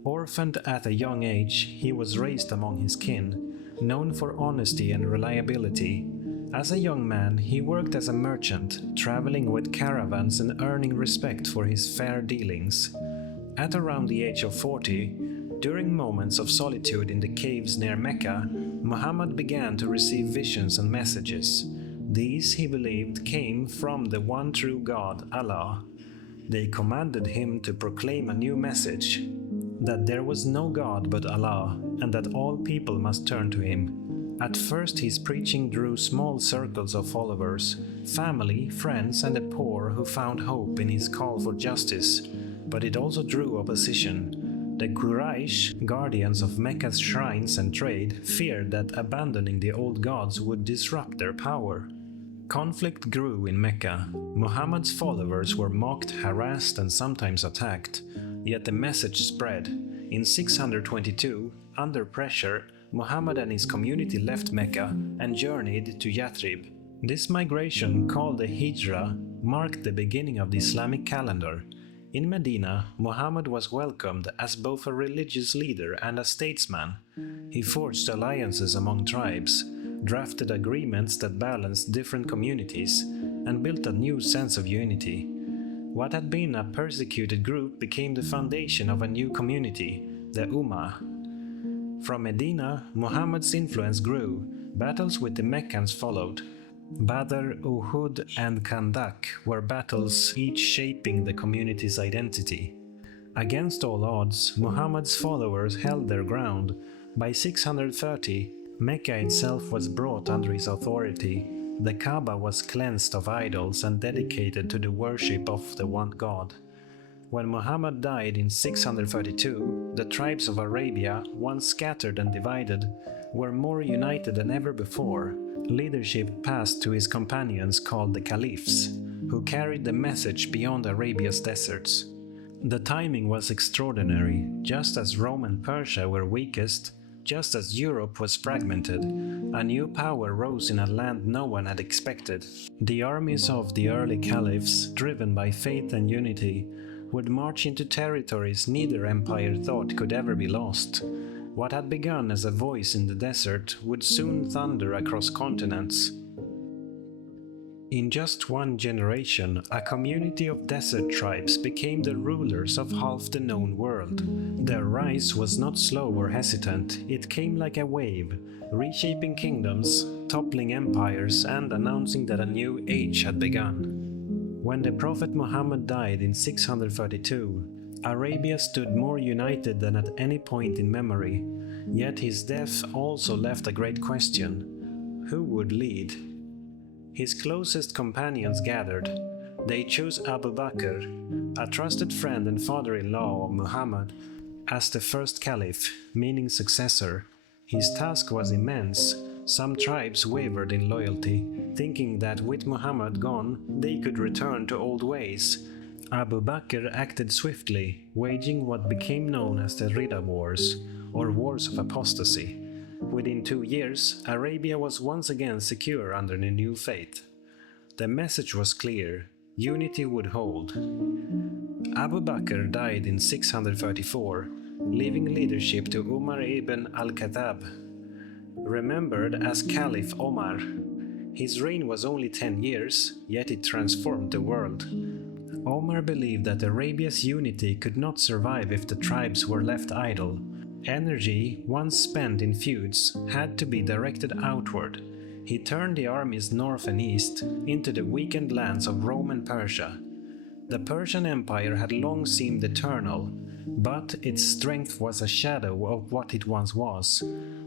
Orphaned at a young age, he was raised among his kin, known for honesty and reliability. As a young man, he worked as a merchant, traveling with caravans and earning respect for his fair dealings. At around the age of 40, during moments of solitude in the caves near Mecca, Muhammad began to receive visions and messages. These, he believed, came from the one true God, Allah. They commanded him to proclaim a new message, that there was no God but Allah, and that all people must turn to him. At first his preaching drew small circles of followers, family, friends and the poor who found hope in his call for justice, but it also drew opposition. The Quraysh, guardians of Mecca's shrines and trade, feared that abandoning the old gods would disrupt their power. Conflict grew in Mecca. Muhammad's followers were mocked, harassed and sometimes attacked, yet the message spread. In 622, under pressure, Muhammad and his community left Mecca and journeyed to Yathrib. This migration, called the Hijra, marked the beginning of the Islamic calendar. In Medina, Muhammad was welcomed as both a religious leader and a statesman. He forged alliances among tribes, drafted agreements that balanced different communities, and built a new sense of unity. What had been a persecuted group became the foundation of a new community, the Ummah. From Medina, Muhammad's influence grew. Battles with the Meccans followed. Badr, Uhud and Khandak were battles each shaping the community's identity. Against all odds, Muhammad's followers held their ground. By 630, Mecca itself was brought under his authority. The Kaaba was cleansed of idols and dedicated to the worship of the one God. When Muhammad died in 632, the tribes of Arabia, once scattered and divided, were more united than ever before. Leadership passed to his companions called the Caliphs, who carried the message beyond Arabia's deserts. The timing was extraordinary. Just as Rome and Persia were weakest, just as Europe was fragmented, a new power rose in a land no one had expected. The armies of the early caliphs, driven by faith and unity, would march into territories neither empire thought could ever be lost. What had begun as a voice in the desert would soon thunder across continents. In just one generation, a community of desert tribes became the rulers of half the known world. Their rise was not slow or hesitant, it came like a wave, reshaping kingdoms, toppling empires, and announcing that a new age had begun. When the Prophet Muhammad died in 632, Arabia stood more united than at any point in memory, yet his death also left a great question: who would lead? His closest companions gathered. They chose Abu Bakr, a trusted friend and father-in-law of Muhammad, as the first caliph, meaning successor. His task was immense. Some tribes wavered in loyalty, thinking that with Muhammad gone, they could return to old ways. Abu Bakr acted swiftly, waging what became known as the Ridda Wars, or Wars of Apostasy. Within 2 years, Arabia was once again secure under the new faith. The message was clear: unity would hold. Abu Bakr died in 634, leaving leadership to Umar ibn al-Khattab, remembered as Caliph Omar. His reign was only 10 years, yet it transformed the world. Omar believed that Arabia's unity could not survive if the tribes were left idle. Energy, once spent in feuds, had to be directed outward. He turned the armies north and east into the weakened lands of Rome and Persia. The Persian Empire had long seemed eternal, but its strength was a shadow of what it once was.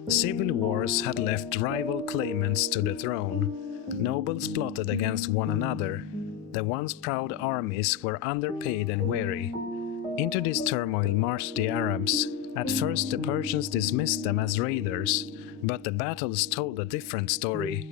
Civil wars had left rival claimants to the throne. Nobles plotted against one another. The once proud armies were underpaid and weary. Into this turmoil marched the Arabs. At first the Persians dismissed them as raiders, but the battles told a different story.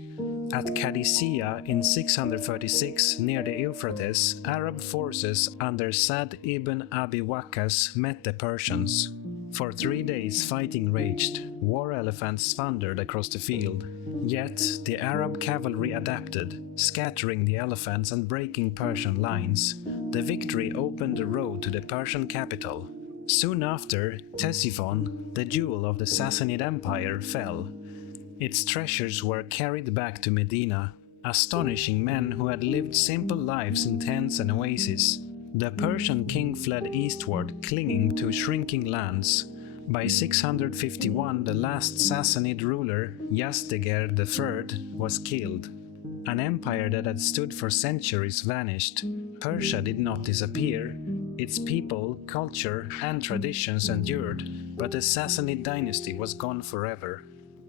At Qadisiyah in 636 near the Euphrates, Arab forces under Sa'd ibn Abi Waqqas met the Persians. For 3 days fighting raged, war elephants thundered across the field. Yet the Arab cavalry adapted, scattering the elephants and breaking Persian lines. The victory opened the road to the Persian capital. Soon after, Ctesiphon, the jewel of the Sassanid Empire, fell. Its treasures were carried back to Medina, astonishing men who had lived simple lives in tents and oases. The Persian king fled eastward, clinging to shrinking lands. By 651, the last Sassanid ruler, Yazdegerd III, was killed. An empire that had stood for centuries vanished. Persia did not disappear. Its people, culture, and traditions endured, but the Sassanid dynasty was gone forever.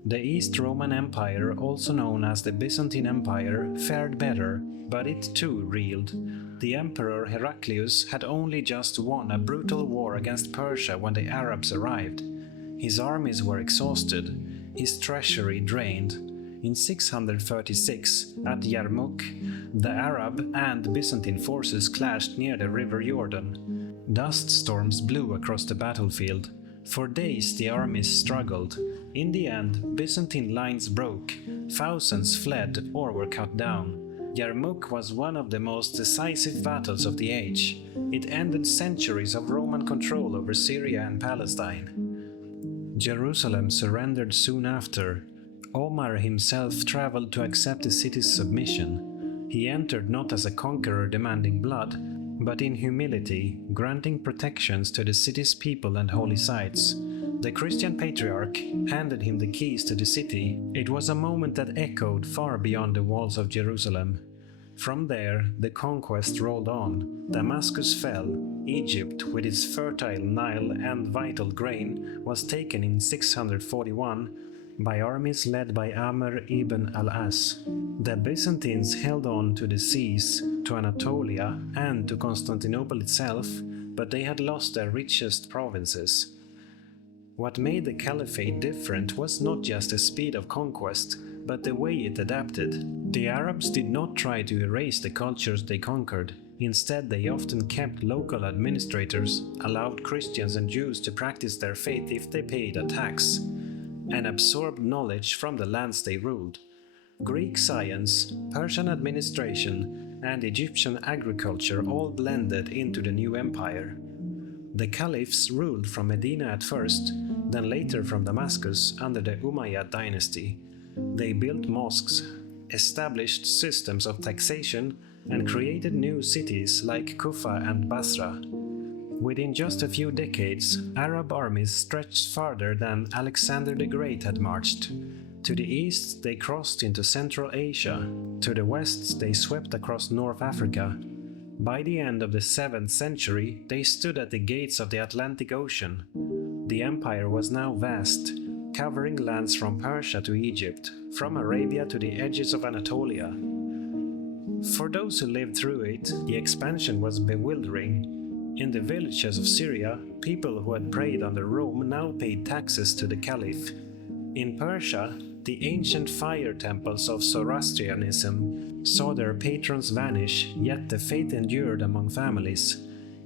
The East Roman Empire, also known as the Byzantine Empire, fared better, but it too reeled. The Emperor Heraclius had only just won a brutal war against Persia when the Arabs arrived. His armies were exhausted, his treasury drained. In 636, at Yarmouk, the Arab and Byzantine forces clashed near the river Jordan. Dust storms blew across the battlefield. For days the armies struggled. In the end, Byzantine lines broke, thousands fled or were cut down. Yarmouk was one of the most decisive battles of the age. It ended centuries of Roman control over Syria and Palestine. Jerusalem surrendered soon after. Omar himself traveled to accept the city's submission. He entered not as a conqueror demanding blood, but in humility, granting protections to the city's people and holy sites. The Christian patriarch handed him the keys to the city. It was a moment that echoed far beyond the walls of Jerusalem. From there, the conquest rolled on. Damascus fell. Egypt, with its fertile Nile and vital grain, was taken in 641 by armies led by Amr ibn al-As. The Byzantines held on to the seas, to Anatolia, and to Constantinople itself, but they had lost their richest provinces. What made the caliphate different was not just the speed of conquest, but the way it adapted. The Arabs did not try to erase the cultures they conquered. Instead, they often kept local administrators, allowed Christians and Jews to practice their faith if they paid a tax, and absorbed knowledge from the lands they ruled. Greek science, Persian administration, and Egyptian agriculture all blended into the new empire. The caliphs ruled from Medina at first, then later from Damascus under the Umayyad dynasty. They built mosques, established systems of taxation, and created new cities like Kufa and Basra. Within just a few decades, Arab armies stretched farther than Alexander the Great had marched. To the east, they crossed into Central Asia. To the west, they swept across North Africa. By the end of the 7th century, they stood at the gates of the Atlantic Ocean. The empire was now vast, covering lands from Persia to Egypt, from Arabia to the edges of Anatolia. For those who lived through it, the expansion was bewildering. In the villages of Syria, people who had prayed under Rome now paid taxes to the caliph. In Persia, the ancient fire temples of Zoroastrianism saw their patrons vanish, yet the faith endured among families.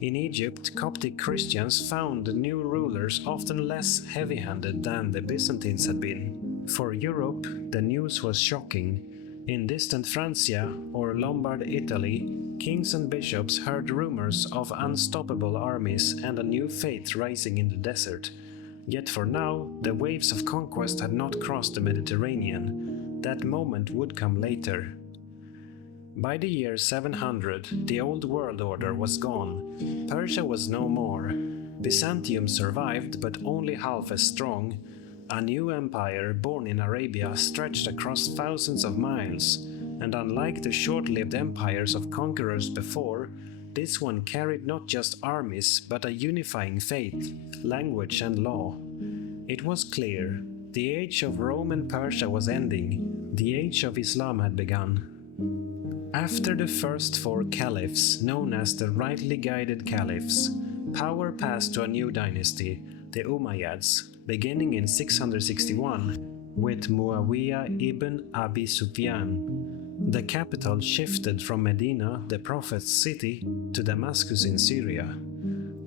In Egypt, Coptic Christians found the new rulers often less heavy-handed than the Byzantines had been. For Europe, the news was shocking. In distant Francia or Lombard Italy, kings and bishops heard rumors of unstoppable armies and a new faith rising in the desert. Yet for now, the waves of conquest had not crossed the Mediterranean. That moment would come later. By the year 700, the old world order was gone. Persia was no more. Byzantium survived, but only half as strong. A new empire, born in Arabia, stretched across thousands of miles, and unlike the short-lived empires of conquerors before, this one carried not just armies, but a unifying faith, language and law. It was clear, the age of Rome and Persia was ending, the age of Islam had begun. After the first 4 caliphs, known as the rightly guided caliphs, power passed to a new dynasty, the Umayyads, beginning in 661. with Muawiyah ibn Abi Sufyan. The capital shifted from Medina, the Prophet's city, to Damascus in Syria.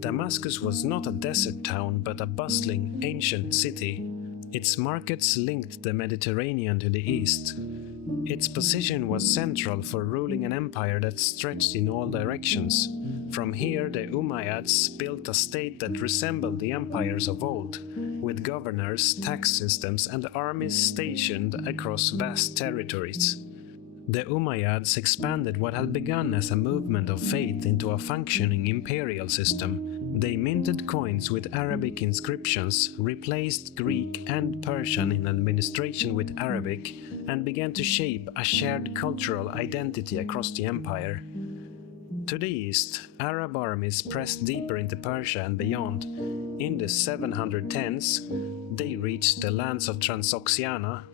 Damascus was not a desert town but a bustling, ancient city. Its markets linked the Mediterranean to the east. Its position was central for ruling an empire that stretched in all directions. From here, the Umayyads built a state that resembled the empires of old, with governors, tax systems, and armies stationed across vast territories. The Umayyads expanded what had begun as a movement of faith into a functioning imperial system. They minted coins with Arabic inscriptions, replaced Greek and Persian in administration with Arabic, and began to shape a shared cultural identity across the empire. To the east, Arab armies pressed deeper into Persia and beyond. In the 710s, they reached the lands of Transoxiana,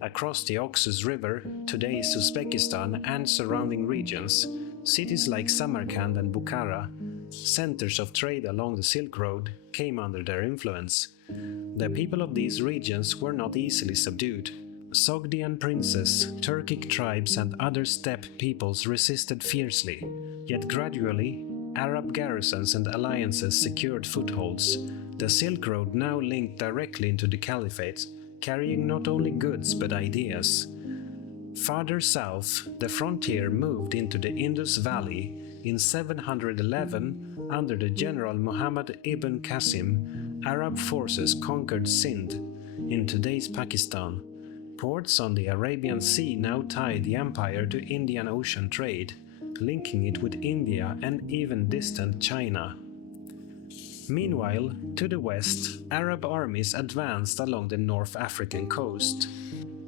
across the Oxus River, today's Uzbekistan and surrounding regions. Cities like Samarkand and Bukhara, centers of trade along the Silk Road, came under their influence. The people of these regions were not easily subdued. Sogdian princes, Turkic tribes and other steppe peoples resisted fiercely, yet gradually Arab garrisons and alliances secured footholds. The Silk Road now linked directly into the Caliphate, carrying not only goods but ideas. Farther south, the frontier moved into the Indus Valley. In 711, under the general Muhammad ibn Qasim, Arab forces conquered Sindh, in today's Pakistan. Ports on the Arabian Sea now tied the empire to Indian Ocean trade, linking it with India and even distant China. Meanwhile, to the west, Arab armies advanced along the North African coast.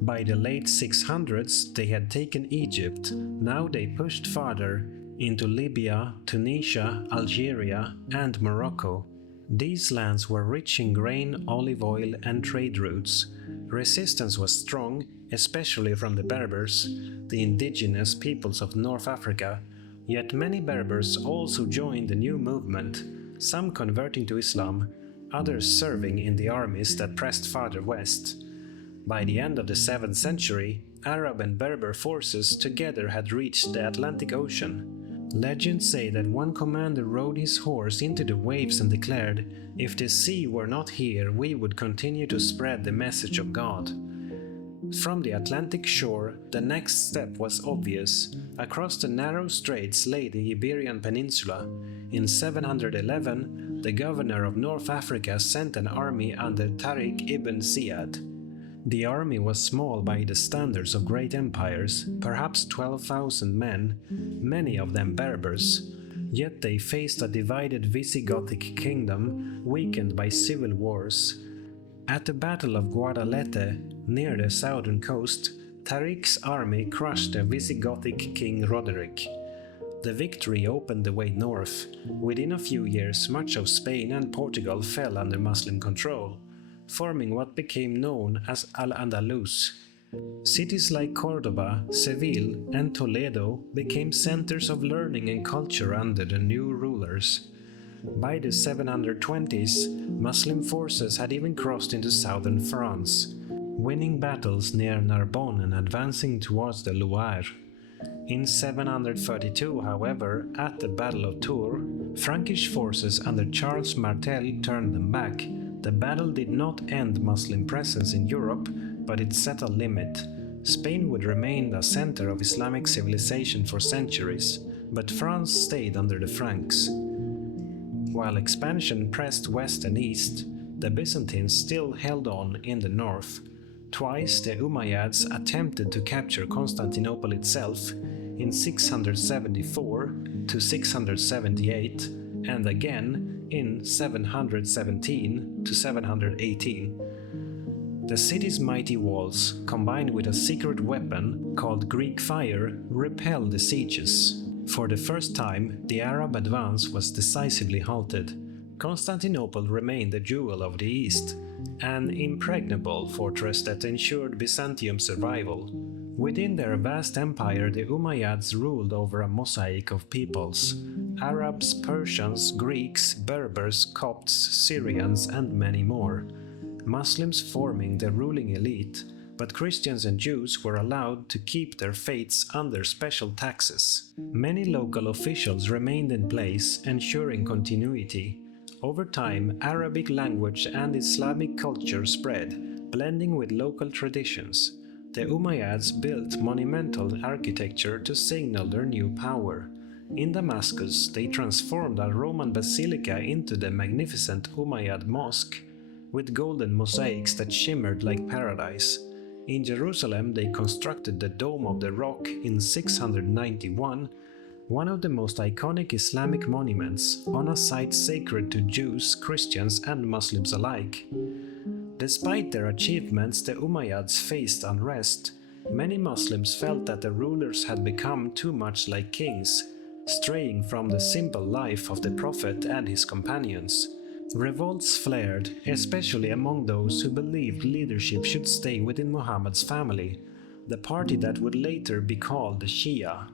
By the late 600s, they had taken Egypt. Now they pushed farther into Libya, Tunisia, Algeria, and Morocco. These lands were rich in grain, olive oil, and trade routes. Resistance was strong, especially from the Berbers, the indigenous peoples of North Africa, yet many Berbers also joined the new movement, some converting to Islam, others serving in the armies that pressed farther west. By the end of the 7th century, Arab and Berber forces together had reached the Atlantic Ocean. Legends say that one commander rode his horse into the waves and declared, "If the sea were not here, we would continue to spread the message of God." From the Atlantic shore, the next step was obvious. Across the narrow straits lay the Iberian Peninsula. In 711, the governor of North Africa sent an army under Tariq ibn Ziyad. The army was small by the standards of great empires, perhaps 12,000 men, many of them Berbers. Yet they faced a divided Visigothic kingdom, weakened by civil wars. At the Battle of Guadalete, near the southern coast, Tariq's army crushed the Visigothic king Roderick. The victory opened the way north. Within a few years, much of Spain and Portugal fell under Muslim control, forming what became known as Al-Andalus. Cities like Córdoba, Seville, and Toledo became centers of learning and culture under the new rulers. By the 720s, Muslim forces had even crossed into southern France, winning battles near Narbonne and advancing towards the Loire. In 732, however, at the Battle of Tours, Frankish forces under Charles Martel turned them back. The battle did not end Muslim presence in Europe, but it set a limit. Spain would remain the center of Islamic civilization for centuries, but France stayed under the Franks. While expansion pressed west and east, the Byzantines still held on in the north. Twice the Umayyads attempted to capture Constantinople itself in 674 to 678, and again in 717 to 718. The city's mighty walls, combined with a secret weapon called Greek fire, repelled the sieges. For the first time, the Arab advance was decisively halted. Constantinople remained the jewel of the East, an impregnable fortress that ensured Byzantium's survival. Within their vast empire, the Umayyads ruled over a mosaic of peoples: Arabs, Persians, Greeks, Berbers, Copts, Syrians, and many more. Muslims forming the ruling elite, but Christians and Jews were allowed to keep their faiths under special taxes. Many local officials remained in place, ensuring continuity. Over time, Arabic language and Islamic culture spread, blending with local traditions. The Umayyads built monumental architecture to signal their new power. In Damascus, they transformed a Roman basilica into the magnificent Umayyad mosque, with golden mosaics that shimmered like paradise. In Jerusalem, they constructed the Dome of the Rock in 691, one of the most iconic Islamic monuments on a site sacred to Jews, Christians, and Muslims alike. Despite their achievements, the Umayyads faced unrest. Many Muslims felt that the rulers had become too much like kings, straying from the simple life of the Prophet and his companions. Revolts flared, especially among those who believed leadership should stay within Muhammad's family, the party that would later be called the Shia.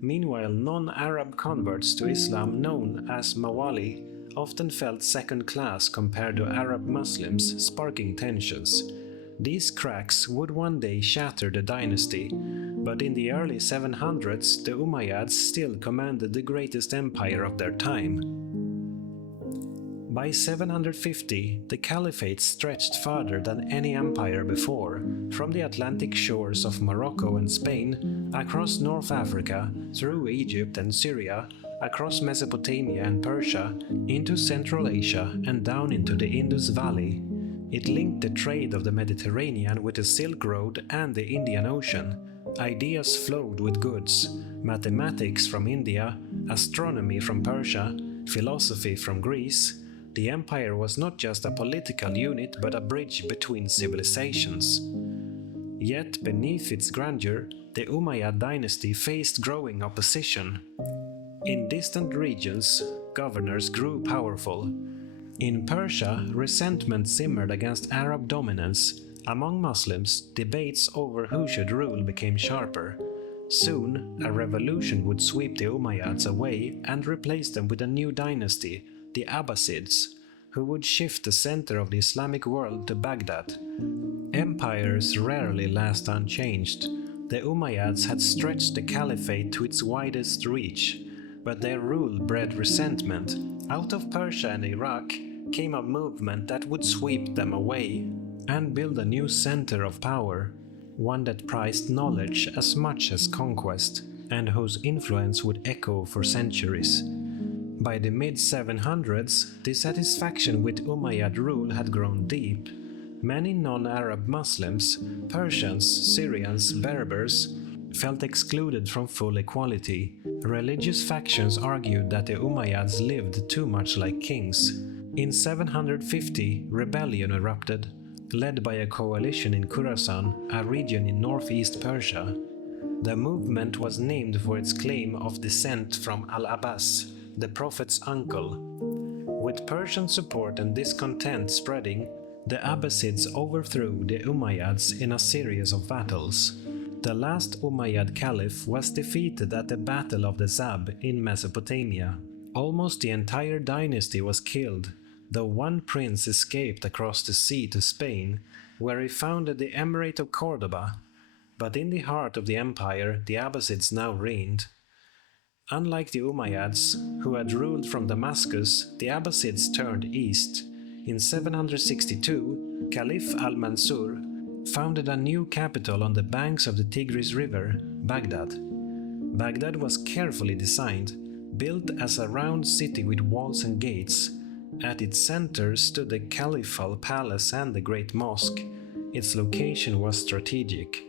Meanwhile, non-Arab converts to Islam known as Mawali often felt second class compared to Arab Muslims, sparking tensions. These cracks would one day shatter the dynasty, but in the early 700s the Umayyads still commanded the greatest empire of their time. By 750, the Caliphate stretched farther than any empire before, from the Atlantic shores of Morocco and Spain, across North Africa, through Egypt and Syria, across Mesopotamia and Persia, into Central Asia and down into the Indus Valley. It linked the trade of the Mediterranean with the Silk Road and the Indian Ocean. Ideas flowed with goods, mathematics from India, astronomy from Persia, philosophy from Greece. The empire was not just a political unit but a bridge between civilizations. Yet beneath its grandeur, the Umayyad dynasty faced growing opposition. In distant regions, governors grew powerful. In Persia, resentment simmered against Arab dominance. Among Muslims, debates over who should rule became sharper. Soon, a revolution would sweep the Umayyads away and replace them with a new dynasty, the Abbasids, who would shift the center of the Islamic world to Baghdad. Empires rarely last unchanged. The Umayyads had stretched the caliphate to its widest reach, but their rule bred resentment. Out of Persia and Iraq came a movement that would sweep them away and build a new center of power, one that prized knowledge as much as conquest, and whose influence would echo for centuries. By the mid-700s, dissatisfaction with Umayyad rule had grown deep. Many non-Arab Muslims, Persians, Syrians, Berbers, felt excluded from full equality. Religious factions argued that the Umayyads lived too much like kings. In 750, rebellion erupted, led by a coalition in Khorasan, a region in northeast Persia. The movement was named for its claim of descent from Al-Abbas, the Prophet's uncle. With Persian support and discontent spreading, the Abbasids overthrew the Umayyads in a series of battles. The last Umayyad caliph was defeated at the Battle of the Zab in Mesopotamia. Almost the entire dynasty was killed, though one prince escaped across the sea to Spain, where he founded the Emirate of Cordoba. But in the heart of the empire, the Abbasids now reigned. Unlike the Umayyads, who had ruled from Damascus, the Abbasids turned east. In 762, Caliph al-Mansur founded a new capital on the banks of the Tigris River, Baghdad. Baghdad was carefully designed, built as a round city with walls and gates. At its center stood the Caliphal Palace and the Great Mosque. Its location was strategic.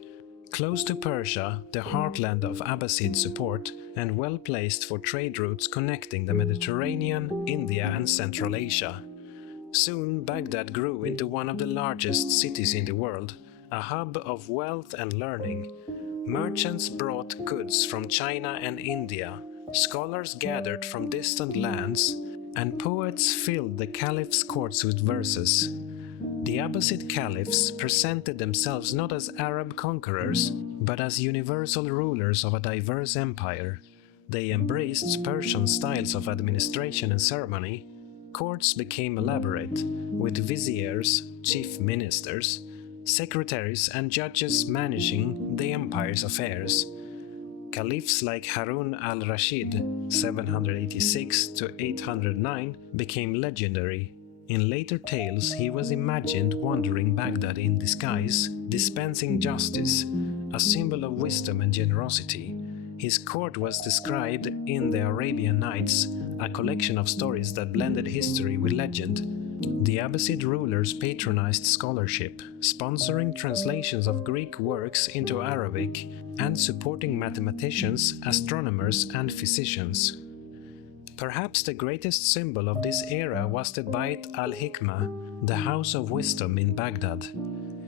Close to Persia, the heartland of Abbasid support, and well placed for trade routes connecting the Mediterranean, India, and Central Asia. Soon, Baghdad grew into one of the largest cities in the world, a hub of wealth and learning. Merchants brought goods from China and India, scholars gathered from distant lands, and poets filled the caliph's courts with verses. The Abbasid caliphs presented themselves not as Arab conquerors, but as universal rulers of a diverse empire. They embraced Persian styles of administration and ceremony, Courts became elaborate, with viziers, chief ministers, secretaries and judges managing the empire's affairs. Caliphs like Harun al-Rashid, 786 to 809, became legendary. In later tales, he was imagined wandering Baghdad in disguise, dispensing justice, a symbol of wisdom and generosity. His court was described in the Arabian Nights, a collection of stories that blended history with legend. The Abbasid rulers patronized scholarship, sponsoring translations of Greek works into Arabic and supporting mathematicians, astronomers, and physicians. Perhaps the greatest symbol of this era was the Bait al-Hikmah, the House of Wisdom in Baghdad.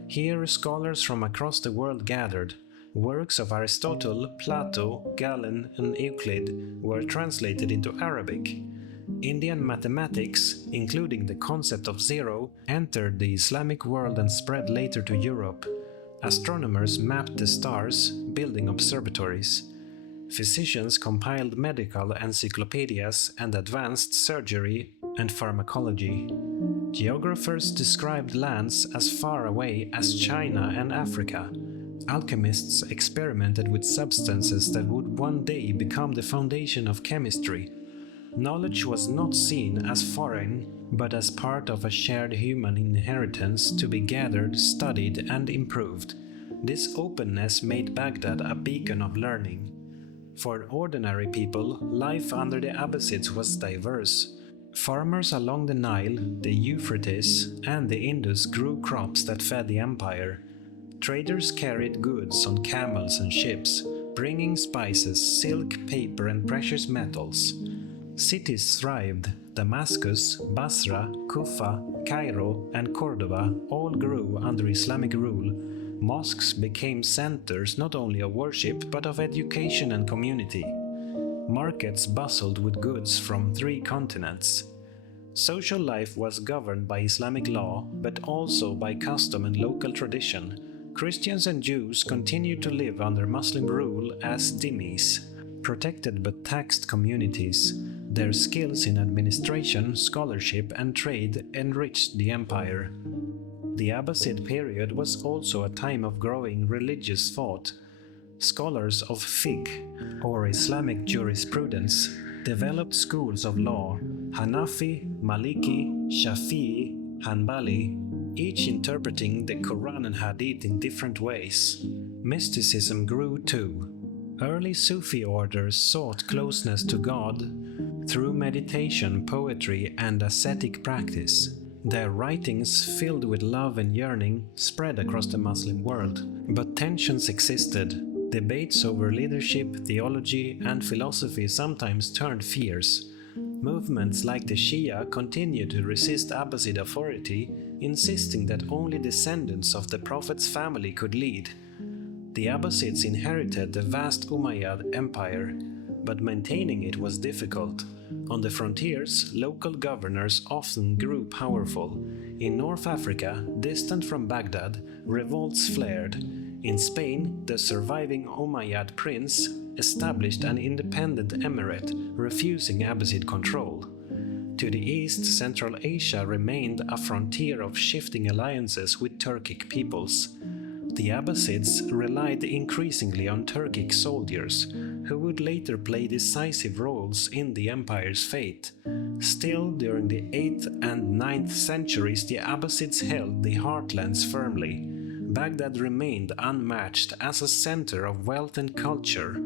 Here, scholars from across the world gathered. Works of Aristotle, Plato, Galen, and Euclid were translated into Arabic. Indian mathematics, including the concept of zero, entered the Islamic world and spread later to Europe. Astronomers mapped the stars, building observatories. Physicians compiled medical encyclopedias and advanced surgery and pharmacology. Geographers described lands as far away as China and Africa. Alchemists experimented with substances that would one day become the foundation of chemistry. Knowledge was not seen as foreign, but as part of a shared human inheritance to be gathered, studied, and improved. This openness made Baghdad a beacon of learning. For ordinary people, life under the Abbasids was diverse. Farmers along the Nile, the Euphrates, and the Indus grew crops that fed the empire. Traders carried goods on camels and ships, bringing spices, silk, paper, and precious metals. Cities thrived. Damascus, Basra, Kufa, Cairo, and Cordoba all grew under Islamic rule. Mosques became centers not only of worship but of education and community. Markets bustled with goods from 3 continents. Social life was governed by Islamic law, but also by custom and local tradition. Christians and Jews continued to live under Muslim rule as dhimmis, protected but taxed communities. Their skills in administration, scholarship, and trade enriched the empire. The Abbasid period was also a time of growing religious thought. Scholars of fiqh, or Islamic jurisprudence, developed schools of law: Hanafi, Maliki, Shafi'i, Hanbali, each interpreting the Quran and Hadith in different ways. Mysticism grew too. Early Sufi orders sought closeness to God through meditation, poetry, and ascetic practice. Their writings, filled with love and yearning, spread across the Muslim world. But tensions existed. Debates over leadership, theology, and philosophy sometimes turned fierce. Movements like the Shia continued to resist Abbasid authority, insisting that only descendants of the Prophet's family could lead. The Abbasids inherited the vast Umayyad Empire, but maintaining it was difficult. On the frontiers, local governors often grew powerful. In North Africa, distant from Baghdad, revolts flared. In Spain, the surviving Umayyad prince established an independent emirate, refusing Abbasid control. To the east, Central Asia remained a frontier of shifting alliances with Turkic peoples. The Abbasids relied increasingly on Turkic soldiers, who would later play decisive roles in the empire's fate. Still, during the 8th and 9th centuries, the Abbasids held the heartlands firmly. Baghdad remained unmatched as a center of wealth and culture.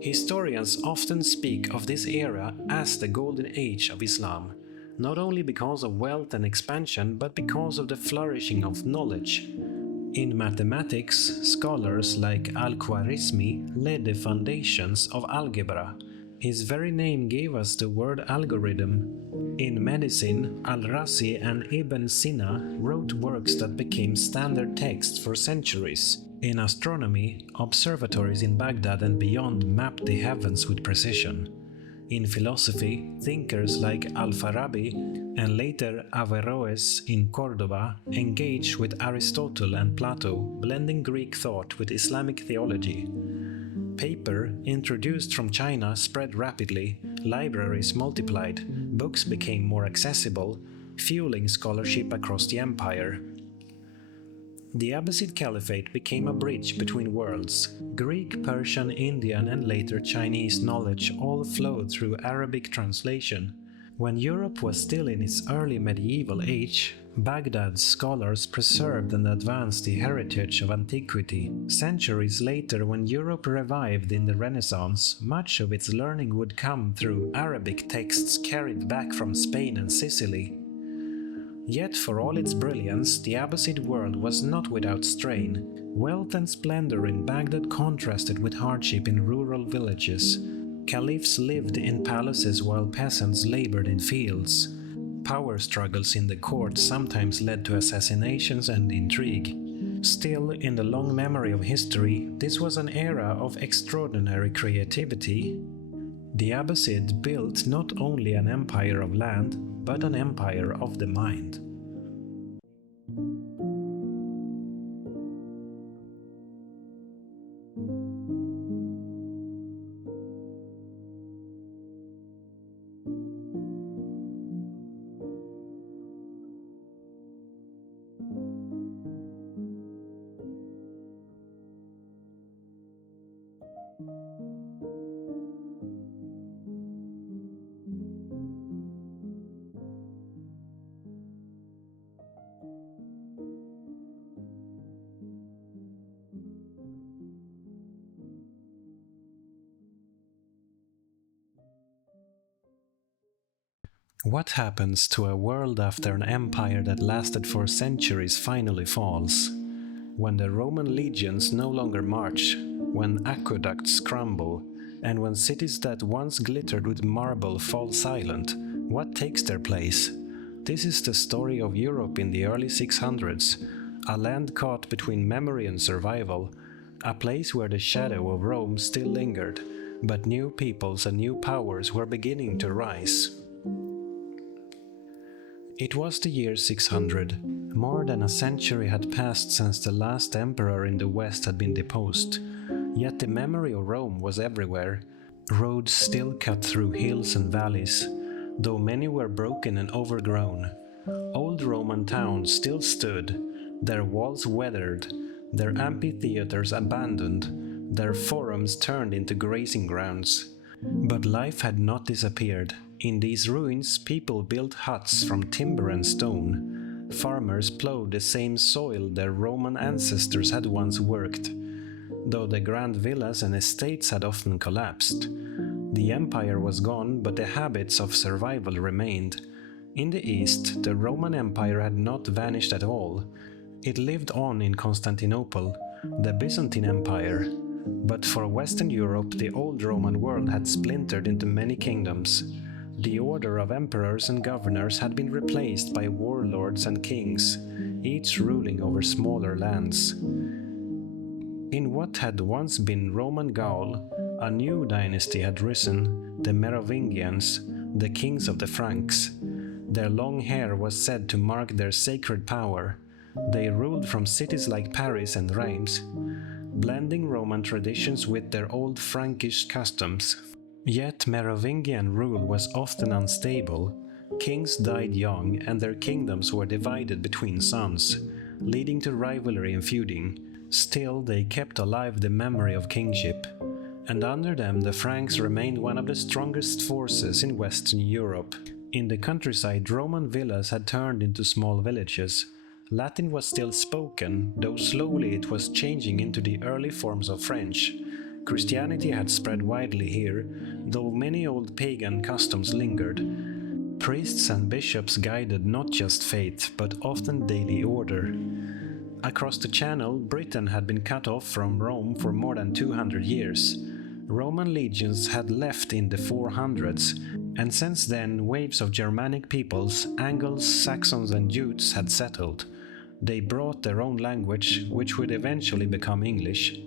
Historians often speak of this era as the Golden Age of Islam, not only because of wealth and expansion, but because of the flourishing of knowledge. In mathematics, scholars like Al-Khwarizmi laid the foundations of algebra. His very name gave us the word algorithm. In medicine, Al-Razi and Ibn Sina wrote works that became standard texts for centuries. In astronomy, observatories in Baghdad and beyond mapped the heavens with precision. In philosophy, thinkers like Al-Farabi and later Averroes in Cordoba engaged with Aristotle and Plato, blending Greek thought with Islamic theology. Paper, introduced from China, spread rapidly, Libraries multiplied, books became more accessible, fueling scholarship across the empire. The Abbasid Caliphate became a bridge between worlds. Greek, Persian, Indian, and later Chinese knowledge all flowed through Arabic translation. When Europe was still in its early medieval age, Baghdad's scholars preserved and advanced the heritage of antiquity. Centuries later, when Europe revived in the Renaissance, much of its learning would come through Arabic texts carried back from Spain and Sicily. Yet for all its brilliance, the Abbasid world was not without strain. Wealth and splendor in Baghdad contrasted with hardship in rural villages. Caliphs lived in palaces while peasants labored in fields. Power struggles in the court sometimes led to assassinations and intrigue. Still, in the long memory of history, this was an era of extraordinary creativity. The Abbasid built not only an empire of land, but an empire of the mind. What happens to a world after an empire that lasted for centuries finally falls? When the Roman legions no longer march, when aqueducts crumble, and when cities that once glittered with marble fall silent, what takes their place? This is the story of Europe in the early 600s, a land caught between memory and survival, a place where the shadow of Rome still lingered, but new peoples and new powers were beginning to rise. It was the year 600. More than a century had passed since the last emperor in the West had been deposed. Yet the memory of Rome was everywhere. Roads still cut through hills and valleys, though many were broken and overgrown. Old Roman towns still stood, their walls weathered, their amphitheaters abandoned, their forums turned into grazing grounds. But life had not disappeared. In these ruins, people built huts from timber and stone. Farmers plowed the same soil their Roman ancestors had once worked. Though the grand villas and estates had often collapsed, the empire was gone, but the habits of survival remained. In the east, the Roman Empire had not vanished at all. It lived on in Constantinople, the Byzantine Empire. But for Western Europe, the old Roman world had splintered into many kingdoms. The order of emperors and governors had been replaced by warlords and kings, each ruling over smaller lands. In what had once been Roman Gaul, a new dynasty had risen, the Merovingians, the kings of the Franks. Their long hair was said to mark their sacred power. They ruled from cities like Paris and Reims, blending Roman traditions with their old Frankish customs. Yet Merovingian rule was often unstable. Kings died young, and their kingdoms were divided between sons, leading to rivalry and feuding. Still, they kept alive the memory of kingship, and under them the Franks remained one of the strongest forces in Western Europe. In the countryside, Roman villas had turned into small villages. Latin was still spoken, though slowly it was changing into the early forms of French. Christianity had spread widely here, though many old pagan customs lingered. Priests and bishops guided not just faith, but often daily order. Across the Channel, Britain had been cut off from Rome for more than 200 years. Roman legions had left in the 400s, and since then waves of Germanic peoples, Angles, Saxons and Jutes had settled. They brought their own language, which would eventually become English.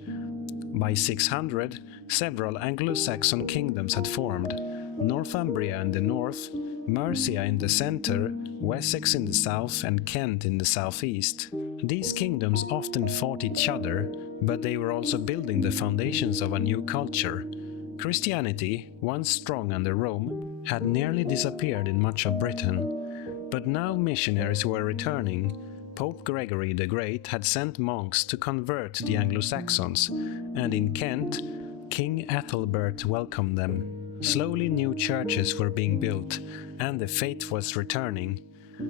By 600, several Anglo-Saxon kingdoms had formed: Northumbria in the north, Mercia in the center, Wessex in the south, and Kent in the southeast. These kingdoms often fought each other, but they were also building the foundations of a new culture. Christianity, once strong under Rome, had nearly disappeared in much of Britain, but now missionaries were returning. Pope Gregory the Great had sent monks to convert the Anglo-Saxons, and in Kent, King Ethelbert welcomed them. Slowly new churches were being built, and the faith was returning.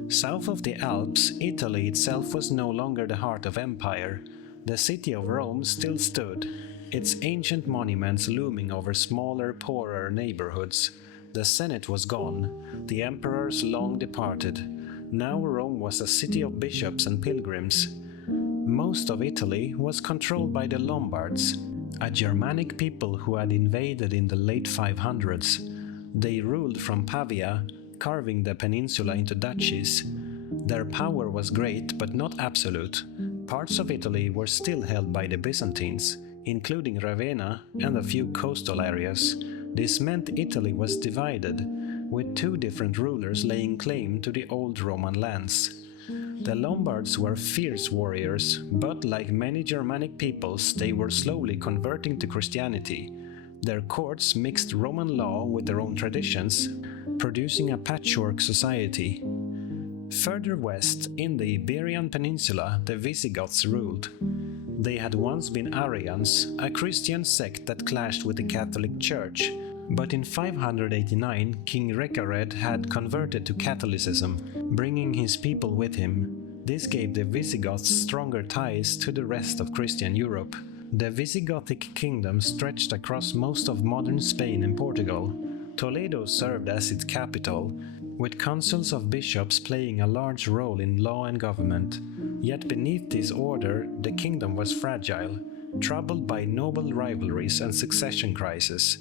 South of the Alps, Italy itself was no longer the heart of empire. The city of Rome still stood, its ancient monuments looming over smaller, poorer neighborhoods. The Senate was gone, the emperors long departed. Now Rome was a city of bishops and pilgrims. Most of Italy was controlled by the Lombards, a Germanic people who had invaded in the late 500s. They ruled from Pavia, carving the peninsula into duchies. Their power was great but not absolute. Parts of Italy were still held by the Byzantines, including Ravenna and a few coastal areas. This meant Italy was divided, with two different rulers laying claim to the old Roman lands. The Lombards were fierce warriors, but like many Germanic peoples, they were slowly converting to Christianity. Their courts mixed Roman law with their own traditions, producing a patchwork society. Further west, in the Iberian Peninsula, the Visigoths ruled. They had once been Arians, a Christian sect that clashed with the Catholic Church, but in 589 King Recared had converted to Catholicism, bringing his people with him. This gave the Visigoths stronger ties to the rest of Christian Europe. The Visigothic kingdom stretched across most of modern Spain and Portugal. Toledo served as its capital, with councils of bishops playing a large role in law and government. Yet beneath this order, the kingdom was fragile, troubled by noble rivalries and succession crises.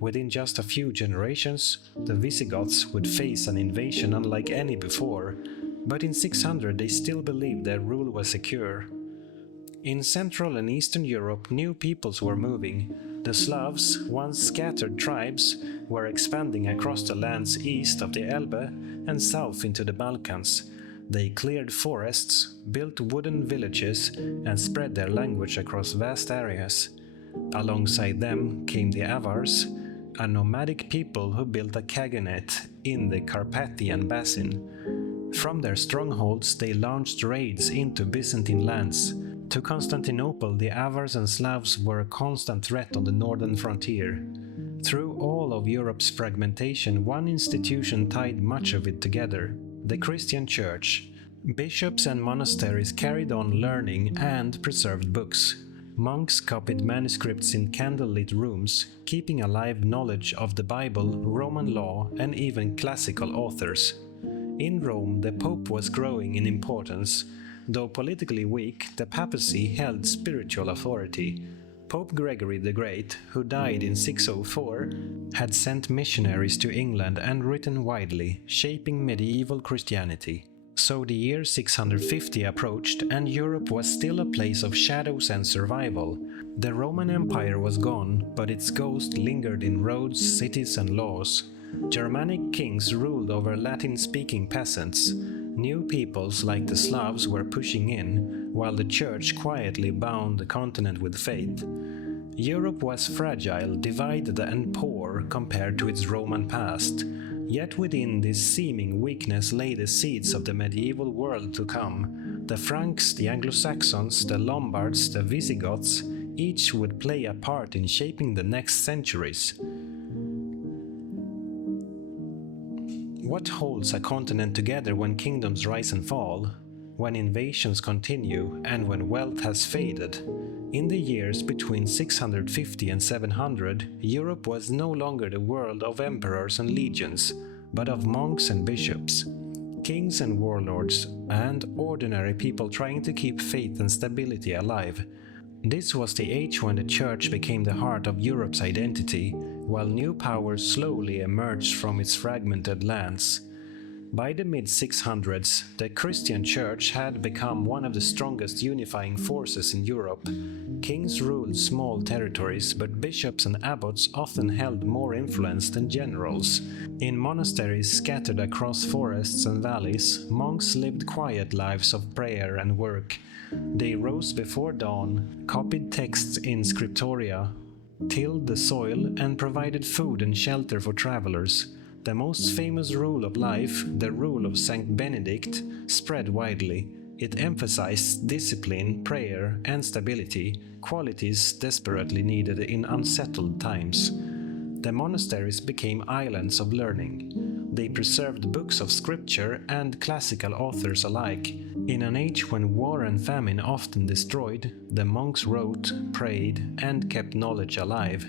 Within just a few generations, the Visigoths would face an invasion unlike any before, but in 600 they still believed their rule was secure. In Central and Eastern Europe, new peoples were moving. The Slavs, once scattered tribes, were expanding across the lands east of the Elbe and south into the Balkans. They cleared forests, built wooden villages, and spread their language across vast areas. Alongside them came the Avars, a nomadic people who built a khaganate in the Carpathian Basin. From their strongholds they launched raids into Byzantine lands. To Constantinople, the Avars and Slavs were a constant threat on the northern frontier. Through all of Europe's fragmentation, one institution tied much of it together: the Christian Church. Bishops and monasteries carried on learning and preserved books. Monks copied manuscripts in candlelit rooms, keeping alive knowledge of the Bible, Roman law, and even classical authors. In Rome, the Pope was growing in importance. Though politically weak, the papacy held spiritual authority. Pope Gregory the Great, who died in 604, had sent missionaries to England and written widely, shaping medieval Christianity. So the year 650 approached, and Europe was still a place of shadows and survival. The Roman Empire was gone, but its ghost lingered in roads, cities, and laws. Germanic kings ruled over Latin-speaking peasants. New peoples like the Slavs were pushing in, while the Church quietly bound the continent with faith. Europe was fragile, divided and poor compared to its Roman past. Yet within this seeming weakness lay the seeds of the medieval world to come. The Franks, the Anglo-Saxons, the Lombards, the Visigoths, each would play a part in shaping the next centuries. What holds a continent together when kingdoms rise and fall, when invasions continue, and when wealth has faded? In the years between 650 and 700, Europe was no longer the world of emperors and legions, but of monks and bishops, kings and warlords, and ordinary people trying to keep faith and stability alive. This was the age when the Church became the heart of Europe's identity, while new powers slowly emerged from its fragmented lands. By the mid-600s, the Christian Church had become one of the strongest unifying forces in Europe. Kings ruled small territories, but bishops and abbots often held more influence than generals. In monasteries scattered across forests and valleys, monks lived quiet lives of prayer and work. They rose before dawn, copied texts in scriptoria, tilled the soil, and provided food and shelter for travelers. The most famous rule of life, the rule of Saint Benedict, spread widely. It emphasized discipline, prayer, and stability, qualities desperately needed in unsettled times. The monasteries became islands of learning. They preserved books of scripture and classical authors alike. In an age when war and famine often destroyed, the monks wrote, prayed, and kept knowledge alive.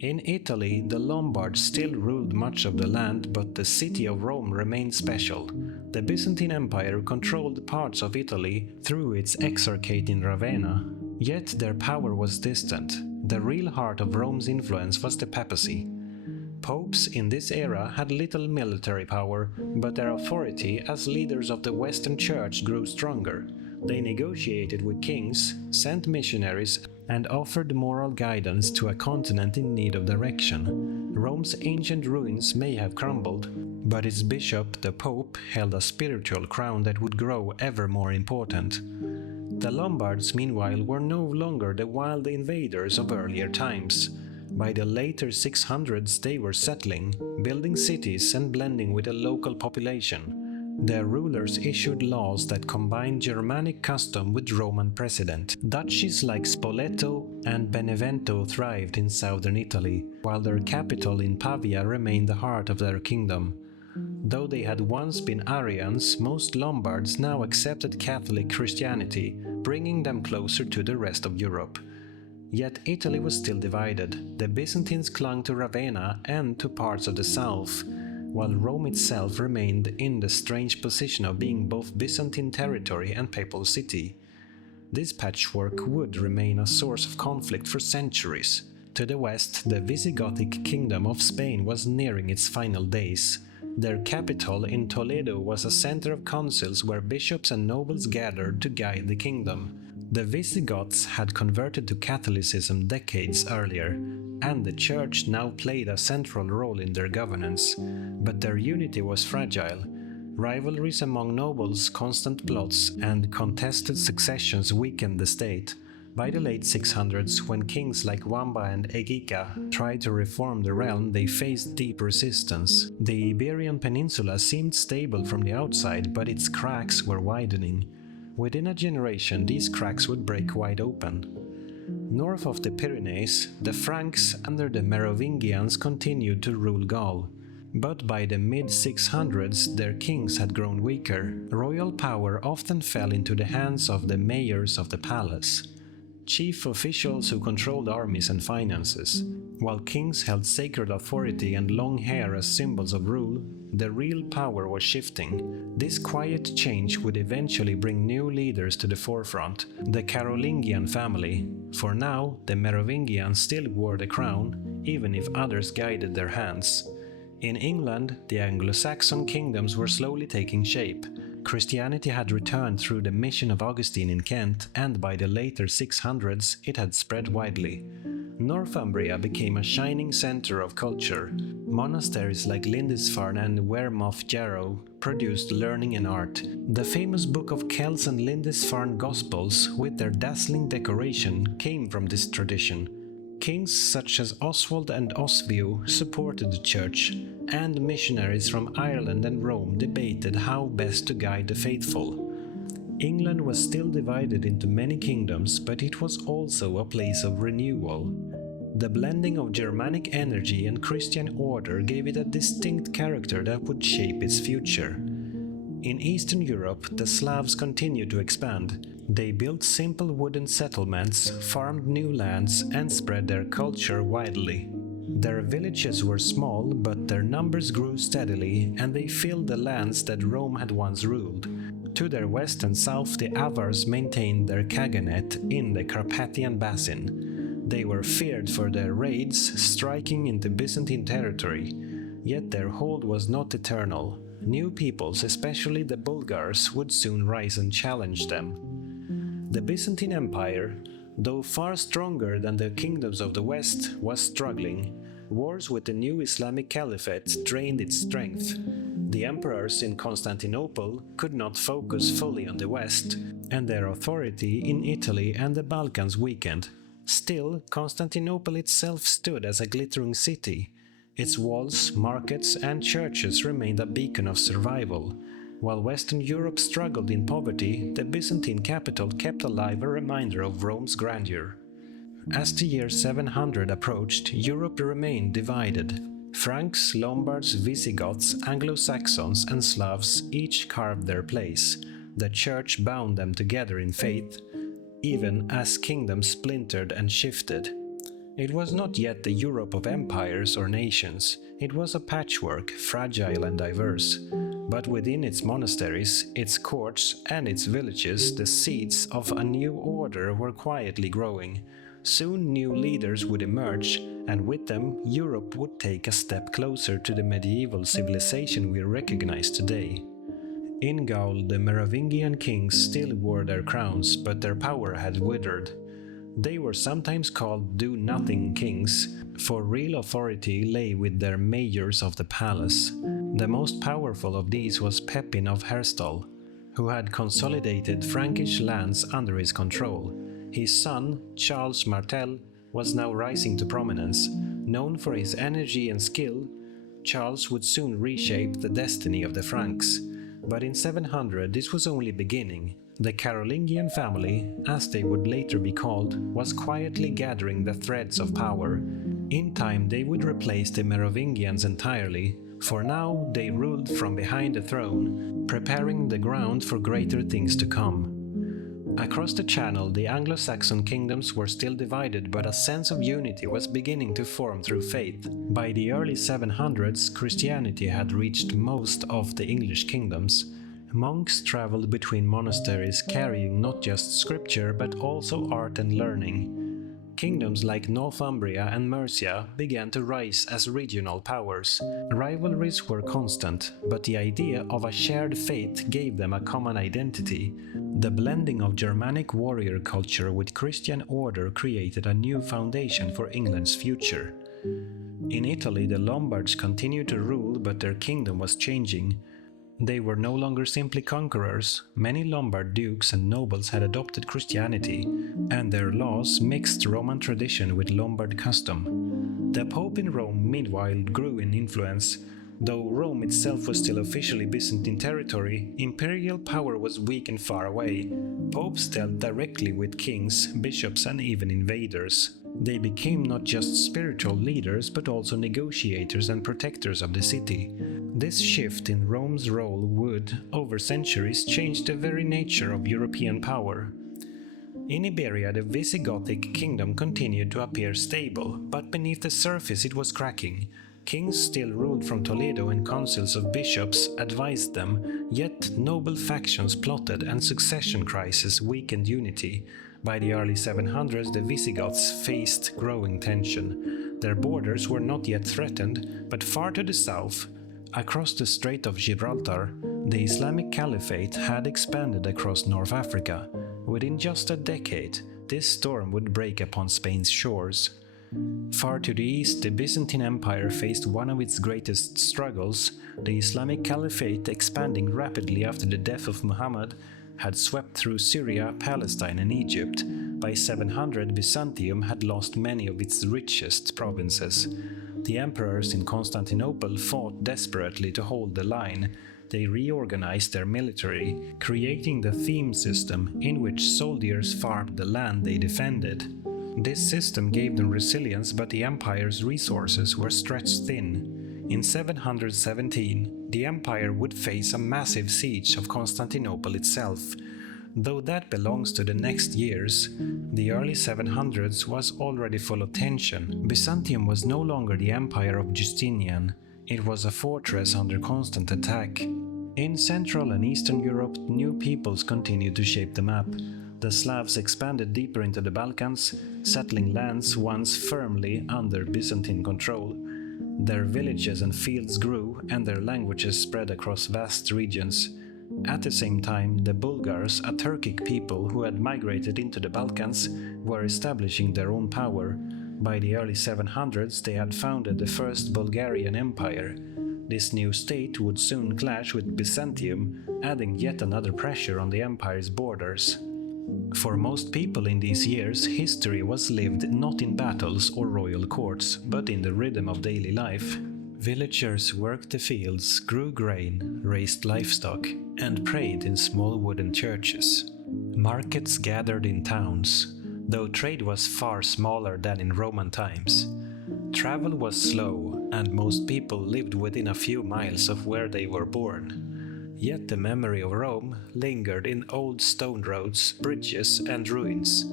In Italy, the Lombards still ruled much of the land, but the city of Rome remained special. The Byzantine Empire controlled parts of Italy through its exarchate in Ravenna, yet their power was distant. The real heart of Rome's influence was the papacy. Popes in this era had little military power, but their authority as leaders of the Western Church grew stronger. They negotiated with kings, sent missionaries, and offered moral guidance to a continent in need of direction. Rome's ancient ruins may have crumbled, but its bishop, the Pope, held a spiritual crown that would grow ever more important. The Lombards, meanwhile, were no longer the wild invaders of earlier times. By the later 600s, they were settling, building cities and blending with the local population. Their rulers issued laws that combined Germanic custom with Roman precedent. Duchies like Spoleto and Benevento thrived in southern Italy, while their capital in Pavia remained the heart of their kingdom. Though they had once been Arians, most Lombards now accepted Catholic Christianity, bringing them closer to the rest of Europe. Yet Italy was still divided. The Byzantines clung to Ravenna and to parts of the south, while Rome itself remained in the strange position of being both Byzantine territory and papal city. This patchwork would remain a source of conflict for centuries. To the west, the Visigothic kingdom of Spain was nearing its final days. Their capital in Toledo was a center of councils where bishops and nobles gathered to guide the kingdom. The Visigoths had converted to Catholicism decades earlier, and the Church now played a central role in their governance. But their unity was fragile. Rivalries among nobles, constant plots, and contested successions weakened the state. By the late 600s, when kings like Wamba and Egica tried to reform the realm, they faced deep resistance. The Iberian Peninsula seemed stable from the outside, but its cracks were widening. Within a generation, these cracks would break wide open. North of the Pyrenees, the Franks under the Merovingians continued to rule Gaul. But by the mid-600s, their kings had grown weaker. Royal power often fell into the hands of the mayors of the palace, chief officials who controlled armies and finances. While kings held sacred authority and long hair as symbols of rule, the real power was shifting. This quiet change would eventually bring new leaders to the forefront, the Carolingian family. For now, the Merovingians still wore the crown, even if others guided their hands. In England, the Anglo-Saxon kingdoms were slowly taking shape. Christianity had returned through the mission of Augustine in Kent, and by the later 600s it had spread widely. Northumbria became a shining center of culture. Monasteries like Lindisfarne and Wearmouth Jarrow produced learning and art. The famous Book of Kells and Lindisfarne Gospels, with their dazzling decoration, came from this tradition. Kings such as Oswald and Oswiu supported the church, and missionaries from Ireland and Rome debated how best to guide the faithful. England was still divided into many kingdoms, but it was also a place of renewal. The blending of Germanic energy and Christian order gave it a distinct character that would shape its future. In Eastern Europe, the Slavs continued to expand. They built simple wooden settlements, farmed new lands, and spread their culture widely. Their villages were small, but their numbers grew steadily, and they filled the lands that Rome had once ruled. To their west and south, the Avars maintained their khaganate in the Carpathian Basin. They were feared for their raids, striking into Byzantine territory. Yet their hold was not eternal. New peoples, especially the Bulgars, would soon rise and challenge them. The Byzantine Empire, though far stronger than the kingdoms of the West, was struggling. Wars with the new Islamic Caliphate drained its strength. The emperors in Constantinople could not focus fully on the West, and their authority in Italy and the Balkans weakened. Still, Constantinople itself stood as a glittering city. Its walls, markets, and churches remained a beacon of survival. While Western Europe struggled in poverty, the Byzantine capital kept alive a reminder of Rome's grandeur. As the year 700 approached, Europe remained divided. Franks, Lombards, Visigoths, Anglo-Saxons, and Slavs each carved their place. The Church bound them together in faith, even as kingdoms splintered and shifted. It was not yet the Europe of empires or nations. It was a patchwork, fragile and diverse. But within its monasteries, its courts, and its villages, the seeds of a new order were quietly growing. Soon new leaders would emerge, and with them, Europe would take a step closer to the medieval civilization we recognize today. In Gaul, the Merovingian kings still wore their crowns, but their power had withered. They were sometimes called do-nothing kings, for real authority lay with their mayors of the palace. The most powerful of these was Pepin of Herstal, who had consolidated Frankish lands under his control. His son, Charles Martel, was now rising to prominence. Known for his energy and skill, Charles would soon reshape the destiny of the Franks. But in 700 this was only beginning. The Carolingian family, as they would later be called, was quietly gathering the threads of power. In time they would replace the Merovingians entirely. For now they ruled from behind the throne, preparing the ground for greater things to come. Across the Channel, the Anglo-Saxon kingdoms were still divided, but a sense of unity was beginning to form through faith. By the early 700s, Christianity had reached most of the English kingdoms. Monks traveled between monasteries carrying not just scripture but also art and learning. Kingdoms like Northumbria and Mercia began to rise as regional powers. Rivalries were constant, but the idea of a shared faith gave them a common identity. The blending of Germanic warrior culture with Christian order created a new foundation for England's future. In Italy, the Lombards continued to rule, but their kingdom was changing. They were no longer simply conquerors. Many Lombard dukes and nobles had adopted Christianity, and their laws mixed Roman tradition with Lombard custom. The Pope in Rome, meanwhile, grew in influence. Though Rome itself was still officially Byzantine territory, imperial power was weak and far away. Popes dealt directly with kings, bishops, and even invaders. They became not just spiritual leaders but also negotiators and protectors of the city. This shift in Rome's role would, over centuries, change the very nature of European power. In Iberia, the Visigothic kingdom continued to appear stable, but beneath the surface it was cracking. Kings still ruled from Toledo and councils of bishops advised them, yet noble factions plotted and succession crises weakened unity. By the early 700s, the Visigoths faced growing tension. Their borders were not yet threatened, but far to the south, across the Strait of Gibraltar, the Islamic Caliphate had expanded across North Africa. Within just a decade, this storm would break upon Spain's shores. Far to the east, the Byzantine Empire faced one of its greatest struggles. The Islamic Caliphate, expanding rapidly after the death of Muhammad, had swept through Syria, Palestine, and Egypt. By 700, Byzantium had lost many of its richest provinces. The emperors in Constantinople fought desperately to hold the line. They reorganized their military, creating the theme system in which soldiers farmed the land they defended. This system gave them resilience, but the empire's resources were stretched thin. In 717, the empire would face a massive siege of Constantinople itself. Though that belongs to the next years, the early 700s was already full of tension. Byzantium was no longer the empire of Justinian. It was a fortress under constant attack. In Central and Eastern Europe, new peoples continued to shape the map. The Slavs expanded deeper into the Balkans, settling lands once firmly under Byzantine control. Their villages and fields grew, and their languages spread across vast regions. At the same time, the Bulgars, a Turkic people who had migrated into the Balkans, were establishing their own power. By the early 700s, they had founded the First Bulgarian Empire. This new state would soon clash with Byzantium, adding yet another pressure on the empire's borders. For most people in these years, history was lived not in battles or royal courts, but in the rhythm of daily life. Villagers worked the fields, grew grain, raised livestock, and prayed in small wooden churches. Markets gathered in towns, though trade was far smaller than in Roman times. Travel was slow, and most people lived within a few miles of where they were born. Yet the memory of Rome lingered in old stone roads, bridges, and ruins.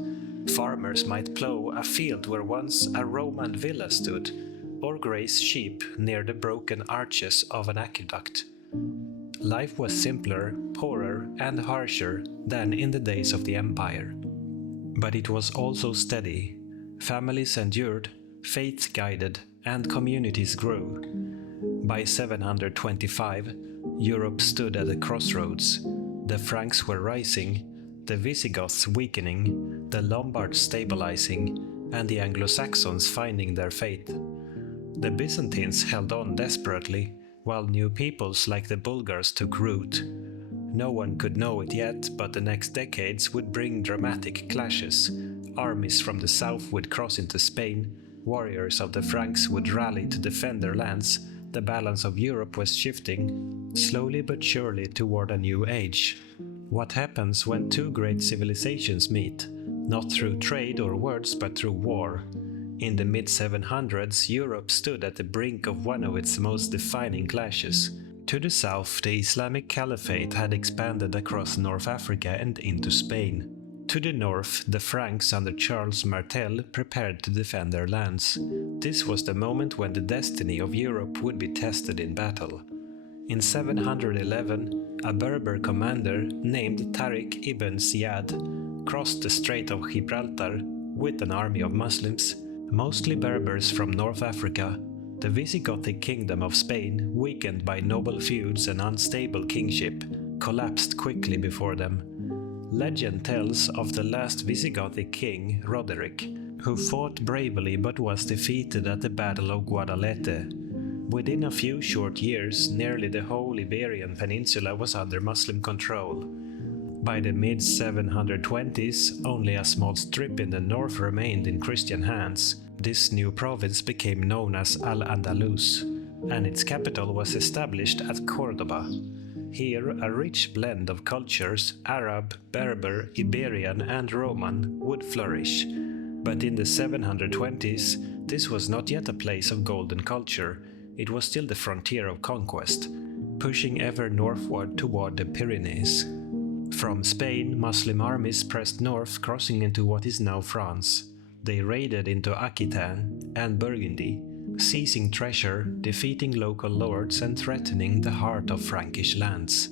Farmers might plow a field where once a Roman villa stood, or graze sheep near the broken arches of an aqueduct. Life was simpler, poorer, and harsher than in the days of the empire. But it was also steady. Families endured, faith guided, and communities grew. By 725, Europe stood at a crossroads. The Franks were rising, the Visigoths weakening, the Lombards stabilizing, and the Anglo-Saxons finding their fate. The Byzantines held on desperately, while new peoples like the Bulgars took root. No one could know it yet, but the next decades would bring dramatic clashes. Armies from the south would cross into Spain, warriors of the Franks would rally to defend their lands. The balance of Europe was shifting, slowly but surely, toward a new age. What happens when two great civilizations meet? Not through trade or words, but through war. In the mid-700s, Europe stood at the brink of one of its most defining clashes. To the south, the Islamic Caliphate had expanded across North Africa and into Spain. To the north, the Franks under Charles Martel prepared to defend their lands. This was the moment when the destiny of Europe would be tested in battle. In 711, a Berber commander named Tariq ibn Ziyad crossed the Strait of Gibraltar with an army of Muslims, mostly Berbers from North Africa. The Visigothic kingdom of Spain, weakened by noble feuds and unstable kingship, collapsed quickly before them. Legend tells of the last Visigothic king, Roderick, who fought bravely but was defeated at the Battle of Guadalete. Within a few short years, nearly the whole Iberian Peninsula was under Muslim control. By the mid-720s, only a small strip in the north remained in Christian hands. This new province became known as Al-Andalus, and its capital was established at Cordoba. Here, a rich blend of cultures, Arab, Berber, Iberian, and Roman, would flourish. But in the 720s, this was not yet a place of golden culture. It was still the frontier of conquest, pushing ever northward toward the Pyrenees. From Spain, Muslim armies pressed north, crossing into what is now France. They raided into Aquitaine and Burgundy, seizing treasure, defeating local lords, and threatening the heart of Frankish lands.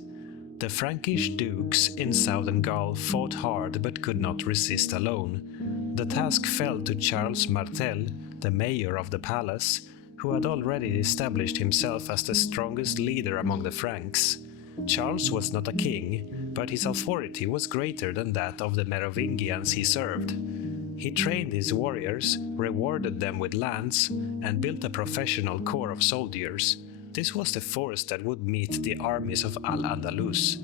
The Frankish dukes in southern Gaul fought hard but could not resist alone. The task fell to Charles Martel, the mayor of the palace, who had already established himself as the strongest leader among the Franks. Charles was not a king, but his authority was greater than that of the Merovingians he served. He trained his warriors, rewarded them with lands, and built a professional corps of soldiers. This was the force that would meet the armies of Al-Andalus.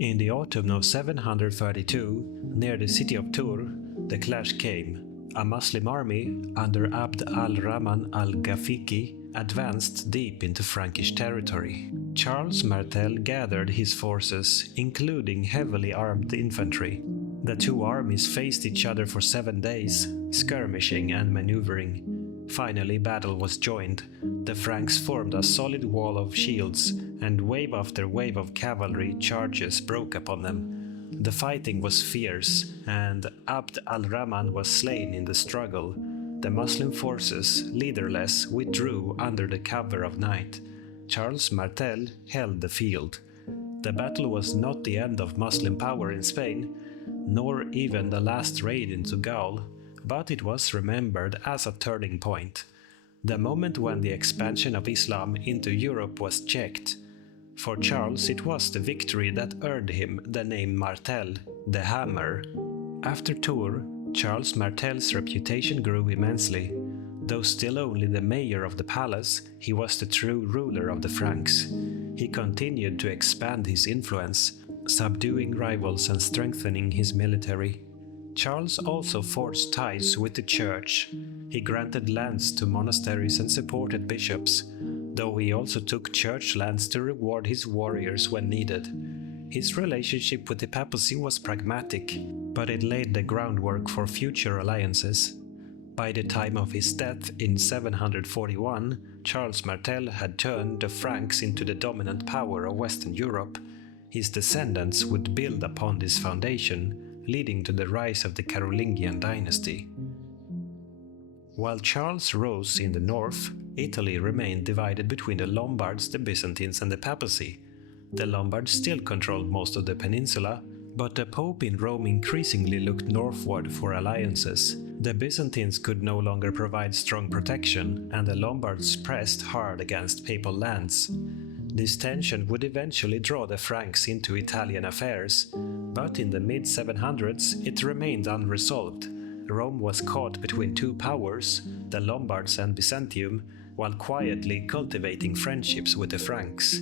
In the autumn of 732, near the city of Tours, the clash came. A Muslim army under Abd al-Rahman al-Ghafiqi advanced deep into Frankish territory. Charles Martel gathered his forces, including heavily armed infantry. The two armies faced each other for 7 days, skirmishing and maneuvering. Finally, battle was joined. The Franks formed a solid wall of shields, and wave after wave of cavalry charges broke upon them. The fighting was fierce, and Abd al-Rahman was slain in the struggle. The Muslim forces, leaderless, withdrew under the cover of night. Charles Martel held the field. The battle was not the end of Muslim power in Spain, nor even the last raid into Gaul, but it was remembered as a turning point. The moment when the expansion of Islam into Europe was checked. For Charles, it was the victory that earned him the name Martel, the Hammer. After Tours, Charles Martel's reputation grew immensely. Though still only the mayor of the palace, he was the true ruler of the Franks. He continued to expand his influence. subduing rivals and strengthening his military. Charles also forged ties with the church. He granted lands to monasteries and supported bishops, though he also took church lands to reward his warriors when needed. His relationship with the papacy was pragmatic, but it laid the groundwork for future alliances. By the time of his death in 741, Charles Martel had turned the Franks into the dominant power of Western Europe. His descendants would build upon this foundation, leading to the rise of the Carolingian dynasty. While Charles rose in the north, Italy remained divided between the Lombards, the Byzantines, and the papacy. The Lombards still controlled most of the peninsula, but the Pope in Rome increasingly looked northward for alliances. The Byzantines could no longer provide strong protection, and the Lombards pressed hard against papal lands. This tension would eventually draw the Franks into Italian affairs, but in the mid-700s it remained unresolved. Rome was caught between two powers, the Lombards and Byzantium, while quietly cultivating friendships with the Franks.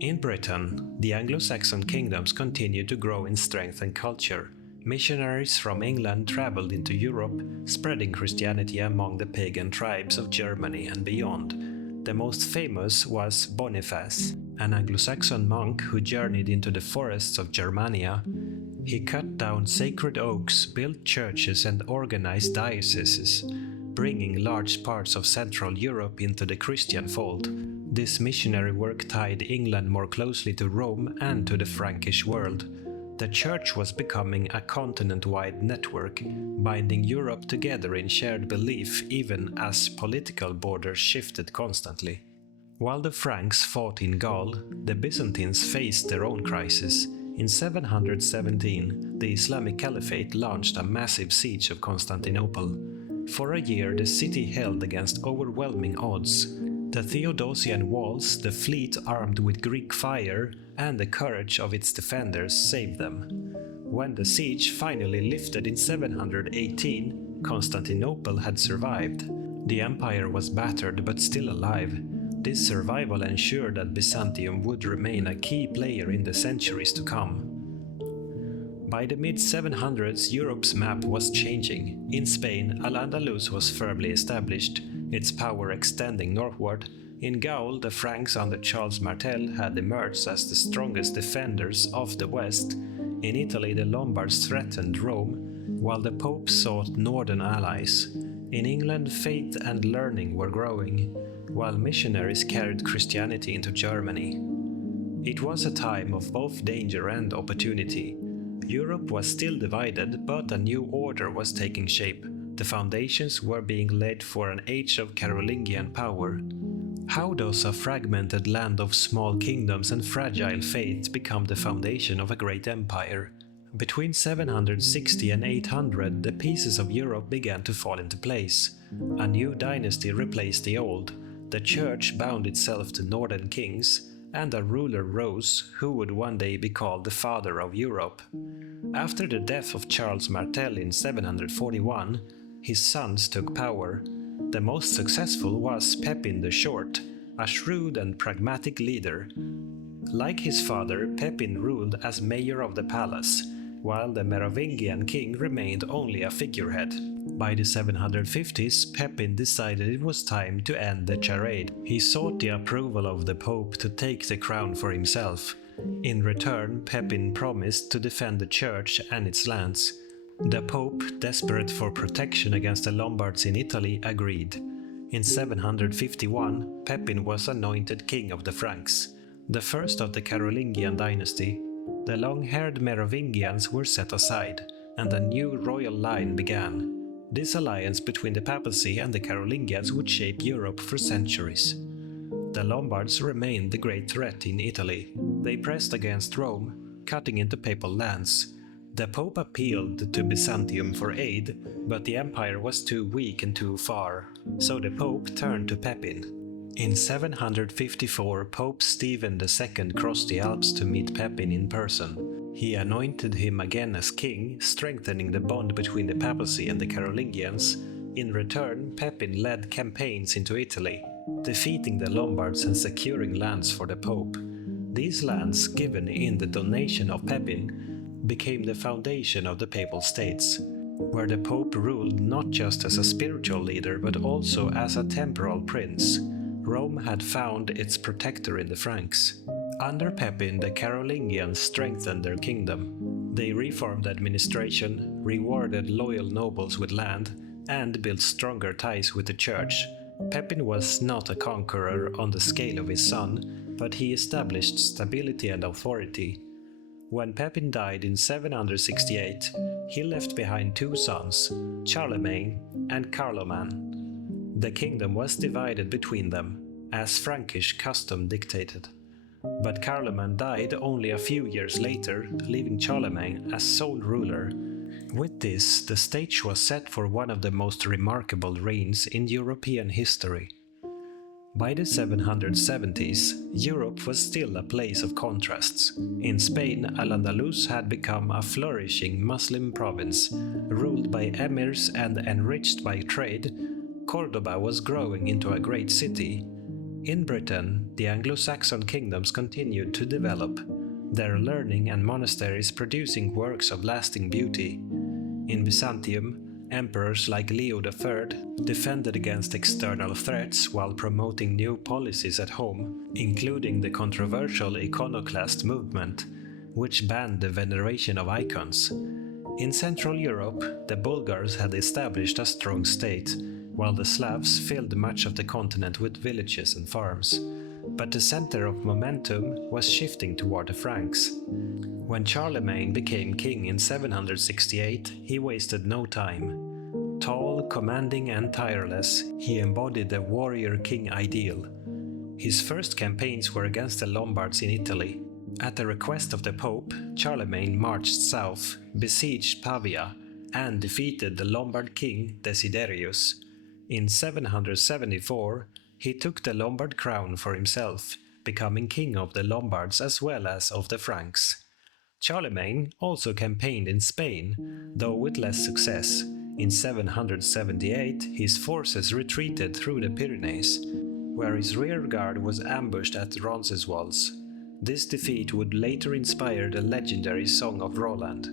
In Britain, the Anglo-Saxon kingdoms continued to grow in strength and culture. Missionaries from England traveled into Europe, spreading Christianity among the pagan tribes of Germany and beyond. The most famous was Boniface, an Anglo-Saxon monk who journeyed into the forests of Germania. He cut down sacred oaks, built churches, and organized dioceses, bringing large parts of Central Europe into the Christian fold. This missionary work tied England more closely to Rome and to the Frankish world. The Church was becoming a continent-wide network, binding Europe together in shared belief even as political borders shifted constantly. While the Franks fought in Gaul, the Byzantines faced their own crisis. In 717, the Islamic Caliphate launched a massive siege of Constantinople. For a year, the city held against overwhelming odds. The Theodosian walls, the fleet armed with Greek fire, and the courage of its defenders saved them. When the siege finally lifted in 718, Constantinople had survived. The empire was battered but still alive. This survival ensured that Byzantium would remain a key player in the centuries to come. By the mid-700s, Europe's map was changing. In Spain, Al-Andalus was firmly established, its power extending northward. In Gaul, the Franks under Charles Martel had emerged as the strongest defenders of the West. In Italy, the Lombards threatened Rome, while the Pope sought northern allies. In England, faith and learning were growing, while missionaries carried Christianity into Germany. It was a time of both danger and opportunity. Europe was still divided, but a new order was taking shape. The foundations were being laid for an age of Carolingian power. How does a fragmented land of small kingdoms and fragile faith become the foundation of a great empire? Between 760 and 800, the pieces of Europe began to fall into place. A new dynasty replaced the old. The Church bound itself to northern kings, and a ruler rose who would one day be called the Father of Europe. After the death of Charles Martel in 741, his sons took power. The most successful was Pepin the Short, a shrewd and pragmatic leader. Like his father, Pepin ruled as mayor of the palace, while the Merovingian king remained only a figurehead. By the 750s, Pepin decided it was time to end the charade. He sought the approval of the Pope to take the crown for himself. In return, Pepin promised to defend the Church and its lands. The Pope, desperate for protection against the Lombards in Italy, agreed. In 751, Pepin was anointed king of the Franks, the first of the Carolingian dynasty. The long-haired Merovingians were set aside, and a new royal line began. This alliance between the papacy and the Carolingians would shape Europe for centuries. The Lombards remained the great threat in Italy. They pressed against Rome, cutting into papal lands. The Pope appealed to Byzantium for aid, but the empire was too weak and too far, so the Pope turned to Pepin. In 754, Pope Stephen II crossed the Alps to meet Pepin in person. He anointed him again as king, strengthening the bond between the papacy and the Carolingians. In return, Pepin led campaigns into Italy, defeating the Lombards and securing lands for the Pope. These lands, given in the donation of Pepin, became the foundation of the Papal States, where the Pope ruled not just as a spiritual leader but also as a temporal prince. Rome had found its protector in the Franks. Under Pepin, the Carolingians strengthened their kingdom. They reformed administration, rewarded loyal nobles with land, and built stronger ties with the church. Pepin was not a conqueror on the scale of his son, but he established stability and authority. When Pepin died in 768, he left behind two sons, Charlemagne and Carloman. The kingdom was divided between them, as Frankish custom dictated. But Carloman died only a few years later, leaving Charlemagne as sole ruler. With this, the stage was set for one of the most remarkable reigns in European history. By the 770s, Europe was still a place of contrasts. In Spain, Al-Andalus had become a flourishing Muslim province, ruled by emirs and enriched by trade. Cordoba was growing into a great city. In Britain, the Anglo-Saxon kingdoms continued to develop, their learning and monasteries producing works of lasting beauty. In Byzantium, emperors like Leo III defended against external threats while promoting new policies at home, including the controversial iconoclast movement, which banned the veneration of icons. In Central Europe, the Bulgars had established a strong state, while the Slavs filled much of the continent with villages and farms. But the center of momentum was shifting toward the Franks. When Charlemagne became king in 768, he wasted no time. Tall, commanding and tireless, he embodied the warrior king ideal. His first campaigns were against the Lombards in Italy. At the request of the Pope, Charlemagne marched south, besieged Pavia, and defeated the Lombard king Desiderius. In 774, he took the Lombard crown for himself, becoming king of the Lombards as well as of the Franks. Charlemagne also campaigned in Spain, though with less success. In 778, his forces retreated through the Pyrenees, where his rearguard was ambushed at Roncesvalles. This defeat would later inspire the legendary Song of Roland.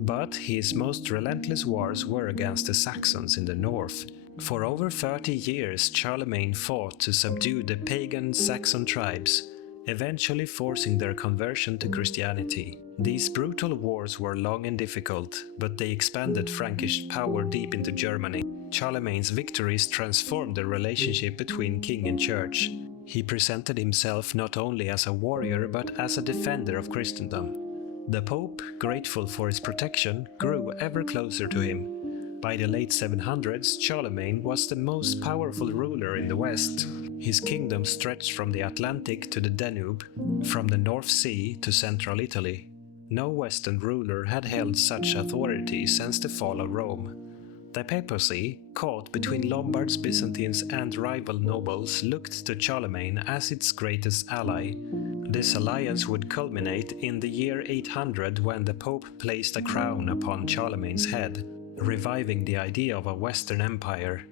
But his most relentless wars were against the Saxons in the north. For over 30 years, Charlemagne fought to subdue the pagan Saxon tribes, eventually forcing their conversion to Christianity. These brutal wars were long and difficult, but they expanded Frankish power deep into Germany. Charlemagne's victories transformed the relationship between king and church. He presented himself not only as a warrior but as a defender of Christendom. The Pope, grateful for his protection, grew ever closer to him. By the late 700s, Charlemagne was the most powerful ruler in the West. His kingdom stretched from the Atlantic to the Danube, from the North Sea to central Italy. No Western ruler had held such authority since the fall of Rome. The papacy, caught between Lombards, Byzantines and rival nobles, looked to Charlemagne as its greatest ally. This alliance would culminate in the year 800 when the Pope placed a crown upon Charlemagne's head, reviving the idea of a Western Empire.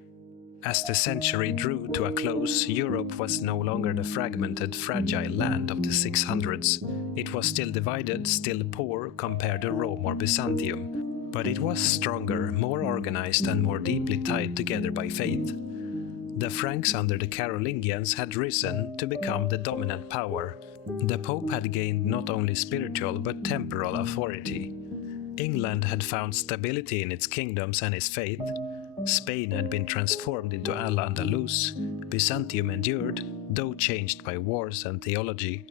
As the century drew to a close, Europe was no longer the fragmented, fragile land of the 600s. It was still divided, still poor compared to Rome or Byzantium, but it was stronger, more organized and more deeply tied together by faith. The Franks under the Carolingians had risen to become the dominant power. The Pope had gained not only spiritual but temporal authority. England had found stability in its kingdoms and its faith. Spain had been transformed into Al-Andalus. Byzantium endured, though changed by wars and theology.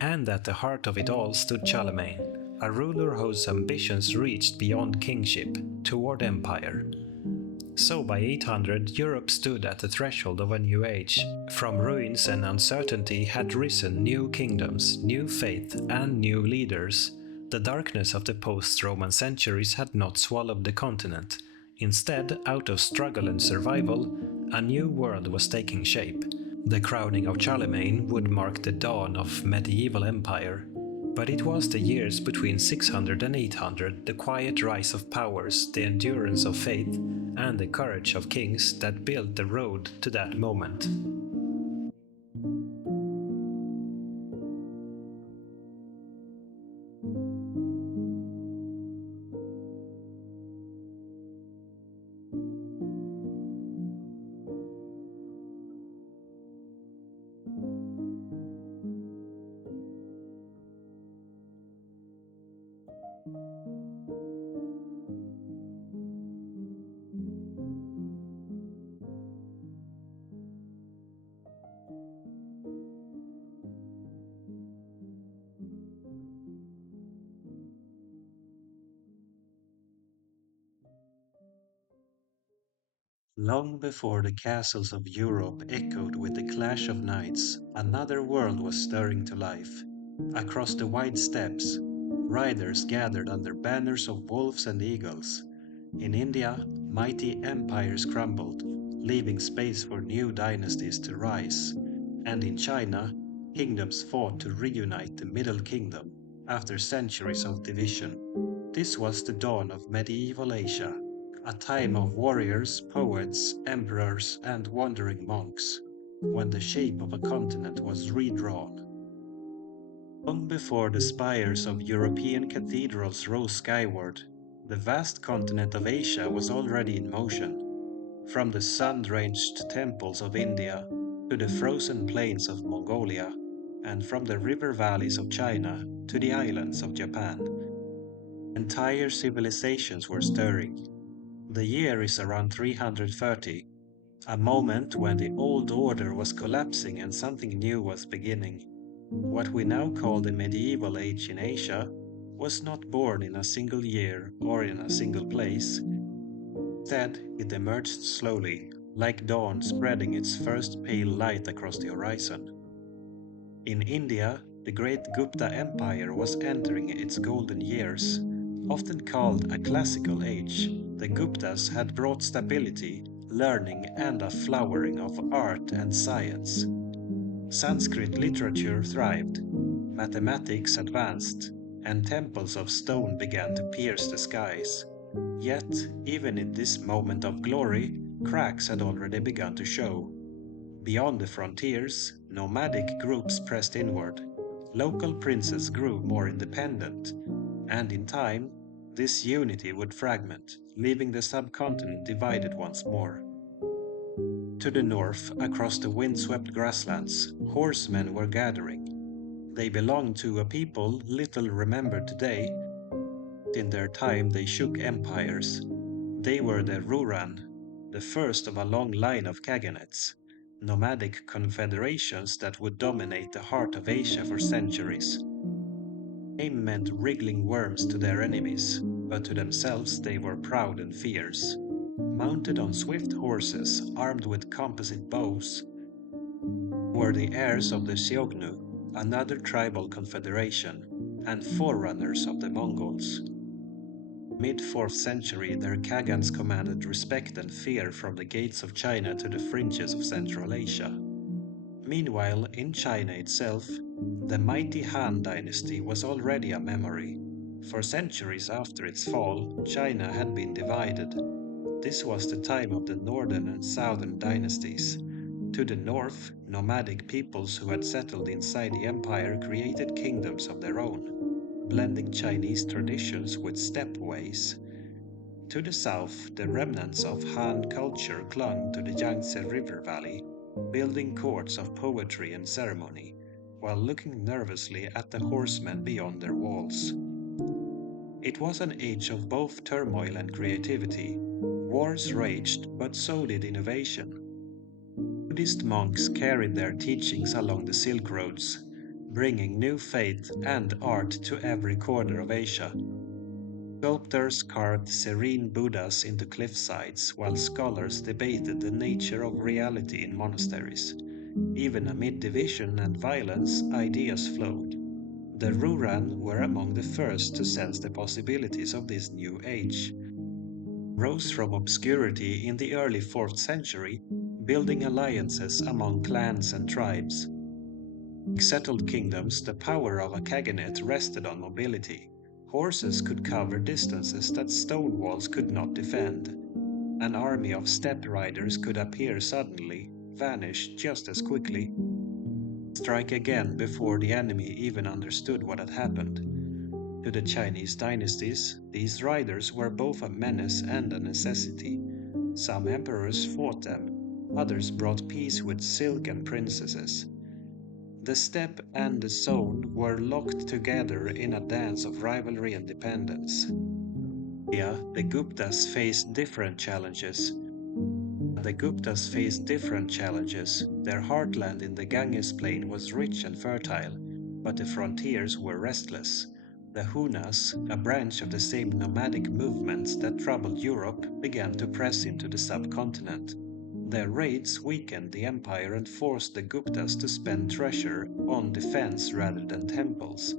And at the heart of it all stood Charlemagne, a ruler whose ambitions reached beyond kingship, toward empire. So by 800, Europe stood at the threshold of a new age. From ruins and uncertainty had risen new kingdoms, new faith, and new leaders. The darkness of the post-Roman centuries had not swallowed the continent. Instead, out of struggle and survival, a new world was taking shape. The crowning of Charlemagne would mark the dawn of medieval empire. But it was the years between 600 and 800, the quiet rise of powers, the endurance of faith, and the courage of kings that built the road to that moment. Long before the castles of Europe echoed with the clash of knights, another world was stirring to life. Across the wide steppes, riders gathered under banners of wolves and eagles. In India, mighty empires crumbled, leaving space for new dynasties to rise. And in China, kingdoms fought to reunite the Middle Kingdom after centuries of division. This was the dawn of medieval Asia, a time of warriors, poets, emperors, and wandering monks, when the shape of a continent was redrawn. Long before the spires of European cathedrals rose skyward, the vast continent of Asia was already in motion. From the sun-drenched temples of India to the frozen plains of Mongolia, and from the river valleys of China to the islands of Japan, entire civilizations were stirring. The year is around 330, a moment when the old order was collapsing and something new was beginning. What we now call the medieval age in Asia was not born in a single year or in a single place. Instead, it emerged slowly, like dawn spreading its first pale light across the horizon. In India, the great Gupta Empire was entering its golden years. Often called a classical age, the Guptas had brought stability, learning, and a flowering of art and science. Sanskrit literature thrived, mathematics advanced, and temples of stone began to pierce the skies. Yet, even in this moment of glory, cracks had already begun to show. Beyond the frontiers, nomadic groups pressed inward. Local princes grew more independent, and in time, this unity would fragment, leaving the subcontinent divided once more. To the north, across the windswept grasslands, horsemen were gathering. They belonged to a people little remembered today. In their time, they shook empires. They were the Ruran, the first of a long line of kaganates, nomadic confederations that would dominate the heart of Asia for centuries. Name meant wriggling worms to their enemies, but to themselves they were proud and fierce. Mounted on swift horses, armed with composite bows, were the heirs of the Xiongnu, another tribal confederation, and forerunners of the Mongols. Mid-4th century, their Khagans commanded respect and fear from the gates of China to the fringes of Central Asia. Meanwhile, in China itself, the mighty Han dynasty was already a memory. For centuries after its fall, China had been divided. This was the time of the northern and southern dynasties. To the north, nomadic peoples who had settled inside the empire created kingdoms of their own, blending Chinese traditions with steppe ways. To the south, the remnants of Han culture clung to the Yangtze River Valley, building courts of poetry and ceremony, while looking nervously at the horsemen beyond their walls. It was an age of both turmoil and creativity. Wars raged, but so did innovation. Buddhist monks carried their teachings along the Silk Roads, bringing new faith and art to every corner of Asia. Sculptors carved serene Buddhas into cliffsides, while scholars debated the nature of reality in monasteries. Even amid division and violence, ideas flowed. The Ruran were among the first to sense the possibilities of this new age. Rose from obscurity in the early 4th century, building alliances among clans and tribes. In settled kingdoms, the power of a khaganate rested on mobility. Horses could cover distances that stone walls could not defend. An army of steppe riders could appear suddenly, vanish just as quickly, strike again before the enemy even understood what had happened. To the Chinese dynasties, these riders were both a menace and a necessity. Some emperors fought them, others brought peace with silk and princesses. The steppe and the zone were locked together in a dance of rivalry and dependence. Yeah, the Guptas faced different challenges. Their heartland in the Ganges plain was rich and fertile, but the frontiers were restless. The Hunas, a branch of the same nomadic movements that troubled Europe, began to press into the subcontinent. Their raids weakened the empire and forced the Guptas to spend treasure on defense rather than temples.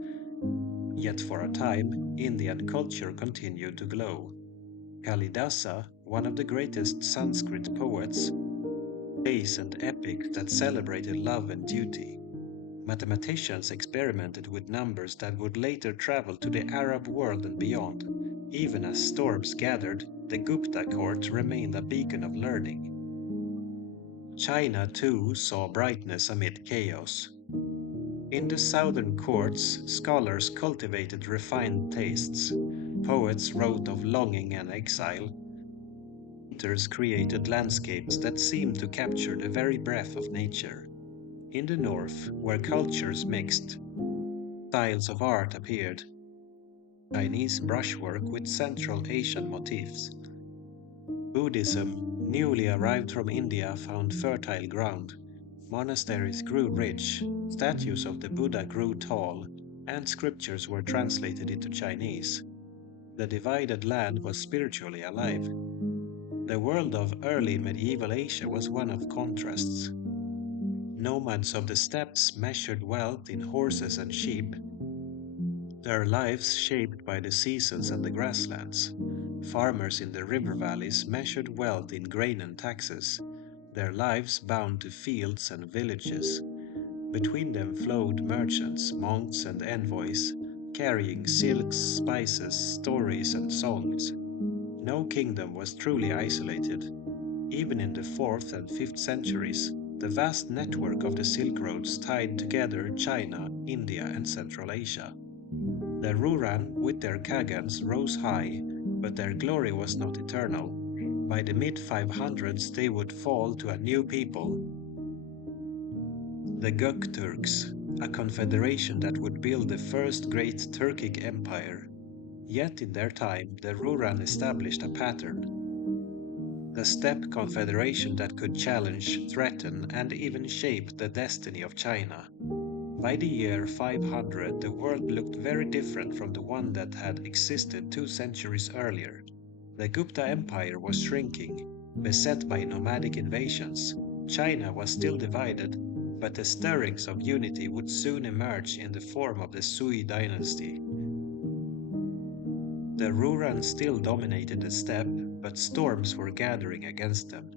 Yet for a time, Indian culture continued to glow. Kalidasa, one of the greatest Sanskrit poets, plays and epic that celebrated love and duty. Mathematicians experimented with numbers that would later travel to the Arab world and beyond. Even as storms gathered, the Gupta court remained a beacon of learning. China too saw brightness amid chaos. In the southern courts, scholars cultivated refined tastes. Poets wrote of longing and exile. Painters created landscapes that seemed to capture the very breath of nature. In the north, where cultures mixed, styles of art appeared. Chinese brushwork with Central Asian motifs. Buddhism, newly arrived from India, found fertile ground. Monasteries grew rich, statues of the Buddha grew tall, and scriptures were translated into Chinese. The divided land was spiritually alive. The world of early medieval Asia was one of contrasts. Nomads of the steppes measured wealth in horses and sheep, their lives shaped by the seasons and the grasslands. Farmers in the river valleys measured wealth in grain and taxes, their lives bound to fields and villages. Between them flowed merchants, monks, and envoys, carrying silks, spices, stories, and songs. No kingdom was truly isolated. Even in the 4th and 5th centuries, the vast network of the Silk Roads tied together China, India, and Central Asia. The Ruran, with their Khagans, rose high, but their glory was not eternal. By the mid-500s they would fall to a new people, the Gökturks, a confederation that would build the first great Turkic empire. Yet in their time, the Ruran established a pattern. The steppe confederation that could challenge, threaten, and even shape the destiny of China. By the year 500, the world looked very different from the one that had existed 2 centuries earlier. The Gupta Empire was shrinking, beset by nomadic invasions. China was still divided, but the stirrings of unity would soon emerge in the form of the Sui dynasty. The Ruran still dominated the steppe, but storms were gathering against them.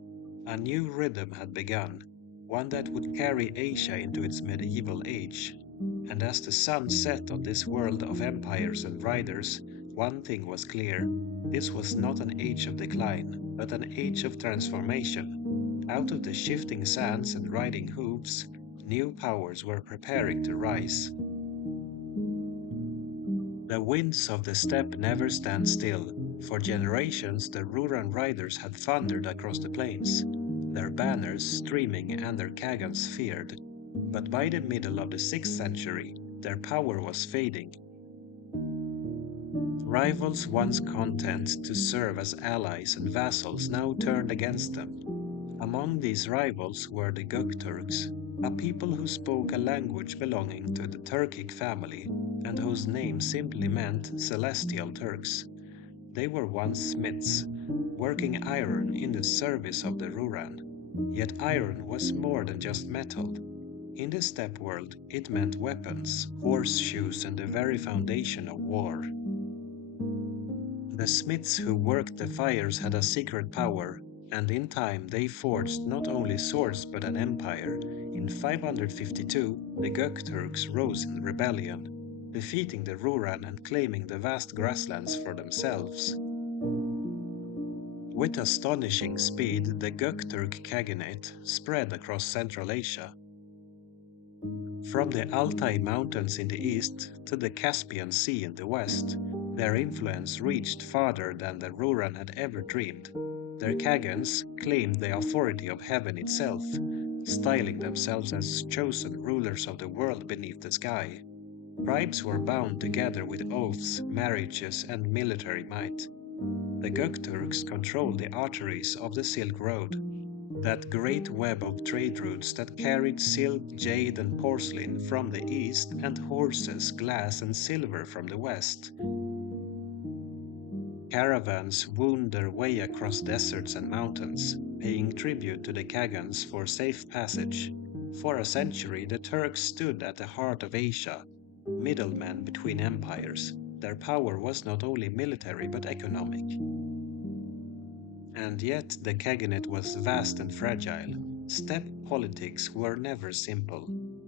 A new rhythm had begun, one that would carry Asia into its medieval age. And as the sun set on this world of empires and riders, one thing was clear. This was not an age of decline, but an age of transformation. Out of the shifting sands and riding hooves, new powers were preparing to rise. The winds of the steppe never stand still. For generations, the Ruran riders had thundered across the plains, their banners streaming and their Khagans feared. But by the middle of the 6th century, their power was fading. Rivals once content to serve as allies and vassals now turned against them. Among these rivals were the Gökturks, a people who spoke a language belonging to the Turkic family and whose name simply meant Celestial Turks. They were once smiths, working iron in the service of the Ruran. Yet iron was more than just metal. In the steppe world, it meant weapons, horseshoes, and the very foundation of war. The smiths who worked the fires had a secret power, and in time they forged not only swords but an empire. In 552, the Gökturks rose in rebellion, defeating the Ruran and claiming the vast grasslands for themselves. With astonishing speed, the Gökturk Khaganate spread across Central Asia. From the Altai Mountains in the east to the Caspian Sea in the west, their influence reached farther than the Ruran had ever dreamed. Their Khagans claimed the authority of heaven itself, styling themselves as chosen rulers of the world beneath the sky. Tribes were bound together with oaths, marriages, and military might. The Gökturks controlled the arteries of the Silk Road. that great web of trade routes that carried silk, jade, and porcelain from the east and horses, glass, and silver from the west. Caravans wound their way across deserts and mountains, paying tribute to the Khagans for safe passage. For a century, the Turks stood at the heart of Asia, middlemen between empires. Their power was not only military but economic. And yet the Khaganate was vast and fragile. Steppe politics were never simple.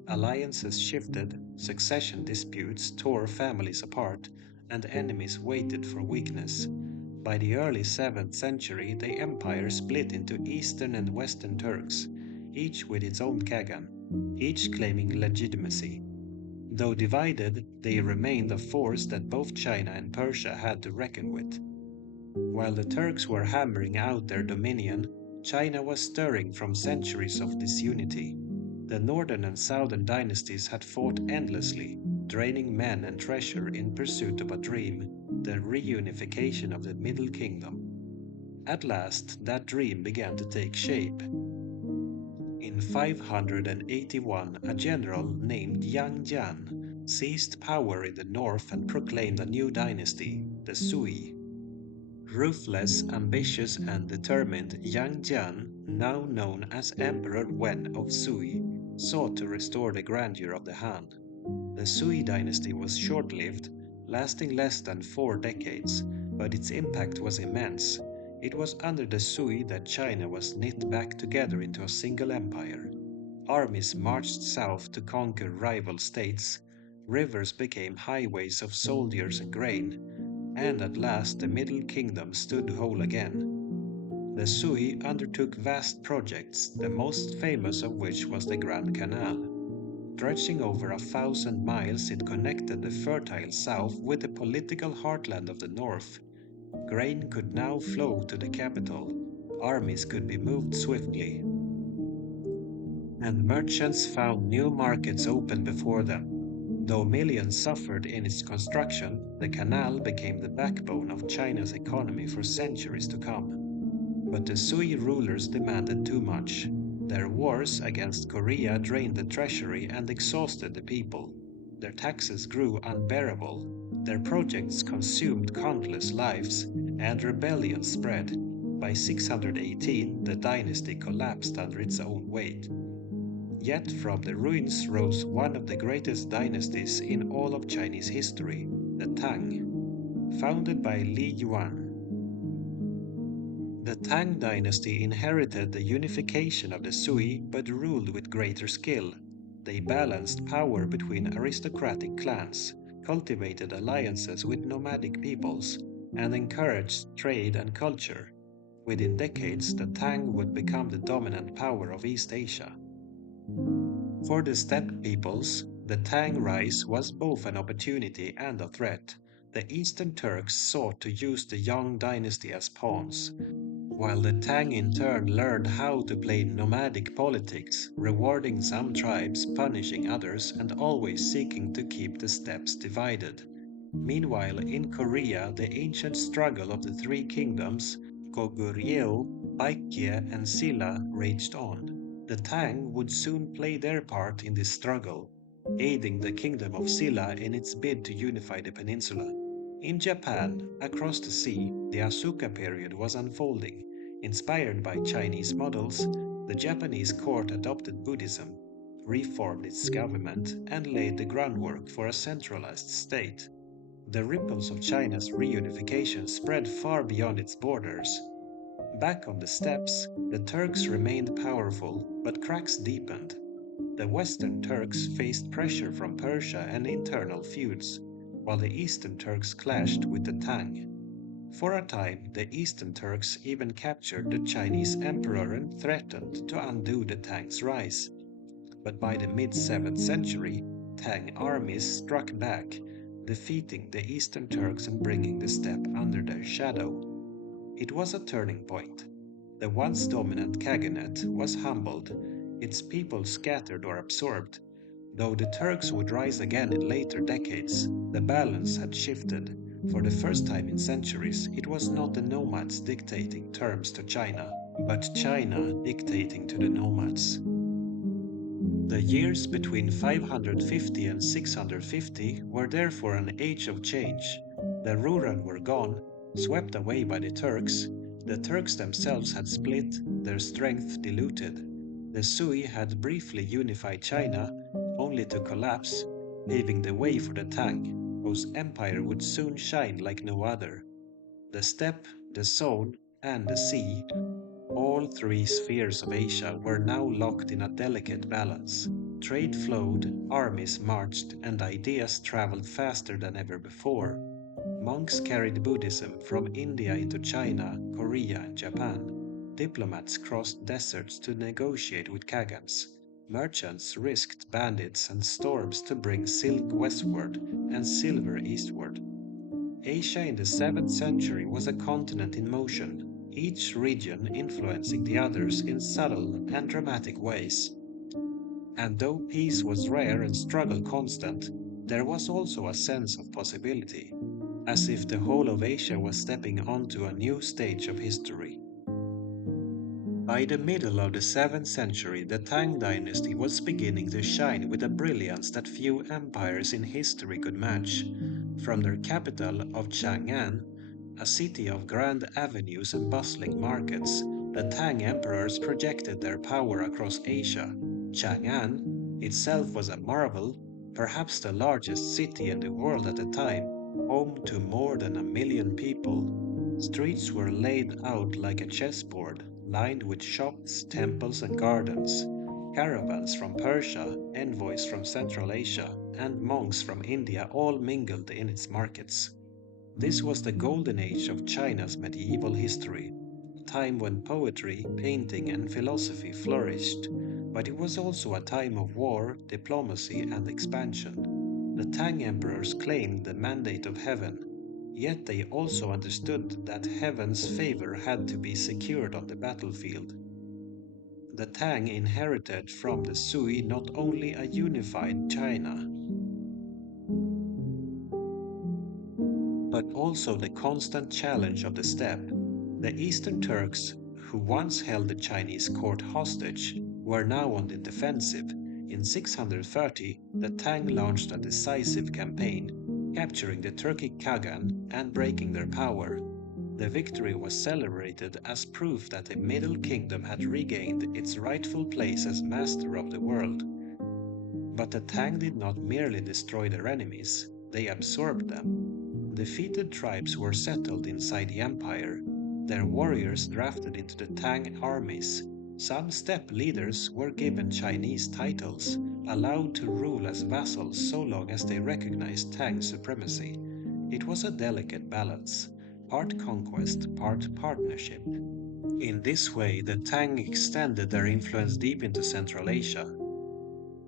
Alliances shifted, succession disputes tore families apart, and enemies waited for weakness. By the early 7th century, the empire split into Eastern and Western Turks, each with its own Khagan, each claiming legitimacy. Though divided, they remained a force that both China and Persia had to reckon with. While the Turks were hammering out their dominion, China was stirring from centuries of disunity. The northern and southern dynasties had fought endlessly, draining men and treasure in pursuit of a dream, the reunification of the Middle Kingdom. At last, that dream began to take shape. In 581, a general named Yang Jian seized power in the north and proclaimed a new dynasty, the Sui. Ruthless, ambitious, and determined, Yang Jian, now known as Emperor Wen of Sui, sought to restore the grandeur of the Han. The Sui dynasty was short-lived, lasting less than 4 decades, but its impact was immense. It was under the Sui that China was knit back together into a single empire. Armies marched south to conquer rival states, rivers became highways of soldiers and grain, and at last the Middle Kingdom stood whole again. The Sui undertook vast projects, the most famous of which was the Grand Canal. Stretching over 1,000 miles, it connected the fertile south with the political heartland of the north. Grain could now flow to the capital, armies could be moved swiftly, and merchants found new markets open before them. Though millions suffered in its construction, the canal became the backbone of China's economy for centuries to come. But the Sui rulers demanded too much. Their wars against Korea drained the treasury and exhausted the people. Their taxes grew unbearable. Their projects consumed countless lives, and rebellion spread. By 618, the dynasty collapsed under its own weight. Yet from the ruins rose one of the greatest dynasties in all of Chinese history, the Tang, founded by Li Yuan. The Tang dynasty inherited the unification of the Sui but ruled with greater skill. They balanced power between aristocratic clans, cultivated alliances with nomadic peoples, and encouraged trade and culture. Within decades, the Tang would become the dominant power of East Asia. For the steppe peoples, the Tang rise was both an opportunity and a threat. The Eastern Turks sought to use the Yang dynasty as pawns, while the Tang in turn learned how to play nomadic politics, rewarding some tribes, punishing others, and always seeking to keep the steppes divided. Meanwhile, in Korea, the ancient struggle of the three kingdoms, Goguryeo, Baekje, and Silla, raged on. The Tang would soon play their part in this struggle, aiding the kingdom of Silla in its bid to unify the peninsula. In Japan, across the sea, the Asuka period was unfolding. Inspired by Chinese models, the Japanese court adopted Buddhism, reformed its government, and laid the groundwork for a centralized state. The ripples of China's reunification spread far beyond its borders. Back on the steppes, the Turks remained powerful, but cracks deepened. The Western Turks faced pressure from Persia and internal feuds, while the Eastern Turks clashed with the Tang. For a time, the Eastern Turks even captured the Chinese emperor and threatened to undo the Tang's rise. But by the mid-7th century, Tang armies struck back, defeating the Eastern Turks and bringing the steppe under their shadow. It was a turning point. The once dominant Khaganate was humbled, its people scattered or absorbed. Though the Turks would rise again in later decades, the balance had shifted. For the first time in centuries, it was not the nomads dictating terms to China. but China dictating to the nomads. The years between 550 and 650 were therefore an age of change. The rural were gone, swept away by the Turks. The Turks themselves had split, their strength diluted. The Sui had briefly unified China, only to collapse, paving the way for the Tang, whose empire would soon shine like no other. The steppe, the zone, and the sea, all three spheres of Asia were now locked in a delicate balance. Trade flowed, armies marched, and ideas traveled faster than ever before. Monks carried Buddhism from India into China, Korea, and Japan. Diplomats crossed deserts to negotiate with Khagans. Merchants risked bandits and storms to bring silk westward and silver eastward. Asia in the 7th century was a continent in motion, each region influencing the others in subtle and dramatic ways. And though peace was rare and struggle constant, there was also a sense of possibility, as if the whole of Asia was stepping onto a new stage of history. By the middle of the 7th century, the Tang dynasty was beginning to shine with a brilliance that few empires in history could match. From their capital of Chang'an, a city of grand avenues and bustling markets, the Tang emperors projected their power across Asia. Chang'an itself was a marvel, perhaps the largest city in the world at the time, home to more than 1 million people. Streets were laid out like a chessboard, lined with shops, temples, and gardens. Caravans from Persia, envoys from Central Asia, and monks from India all mingled in its markets. This was the golden age of China's medieval history, a time when poetry, painting, and philosophy flourished, but it was also a time of war, diplomacy, and expansion. The Tang emperors claimed the mandate of heaven, yet they also understood that heaven's favor had to be secured on the battlefield. The Tang inherited from the Sui not only a unified China, but also the constant challenge of the steppe. The Eastern Turks, who once held the Chinese court hostage, were now on the defensive. In 630, the Tang launched a decisive campaign, capturing the Turkic Khagan and breaking their power. The victory was celebrated as proof that the Middle Kingdom had regained its rightful place as master of the world. But the Tang did not merely destroy their enemies, they absorbed them. Defeated tribes were settled inside the empire, their warriors drafted into the Tang armies. Some steppe leaders were given Chinese titles, allowed to rule as vassals so long as they recognized Tang supremacy. It was a delicate balance, part conquest, part partnership. In this way, the Tang extended their influence deep into Central Asia.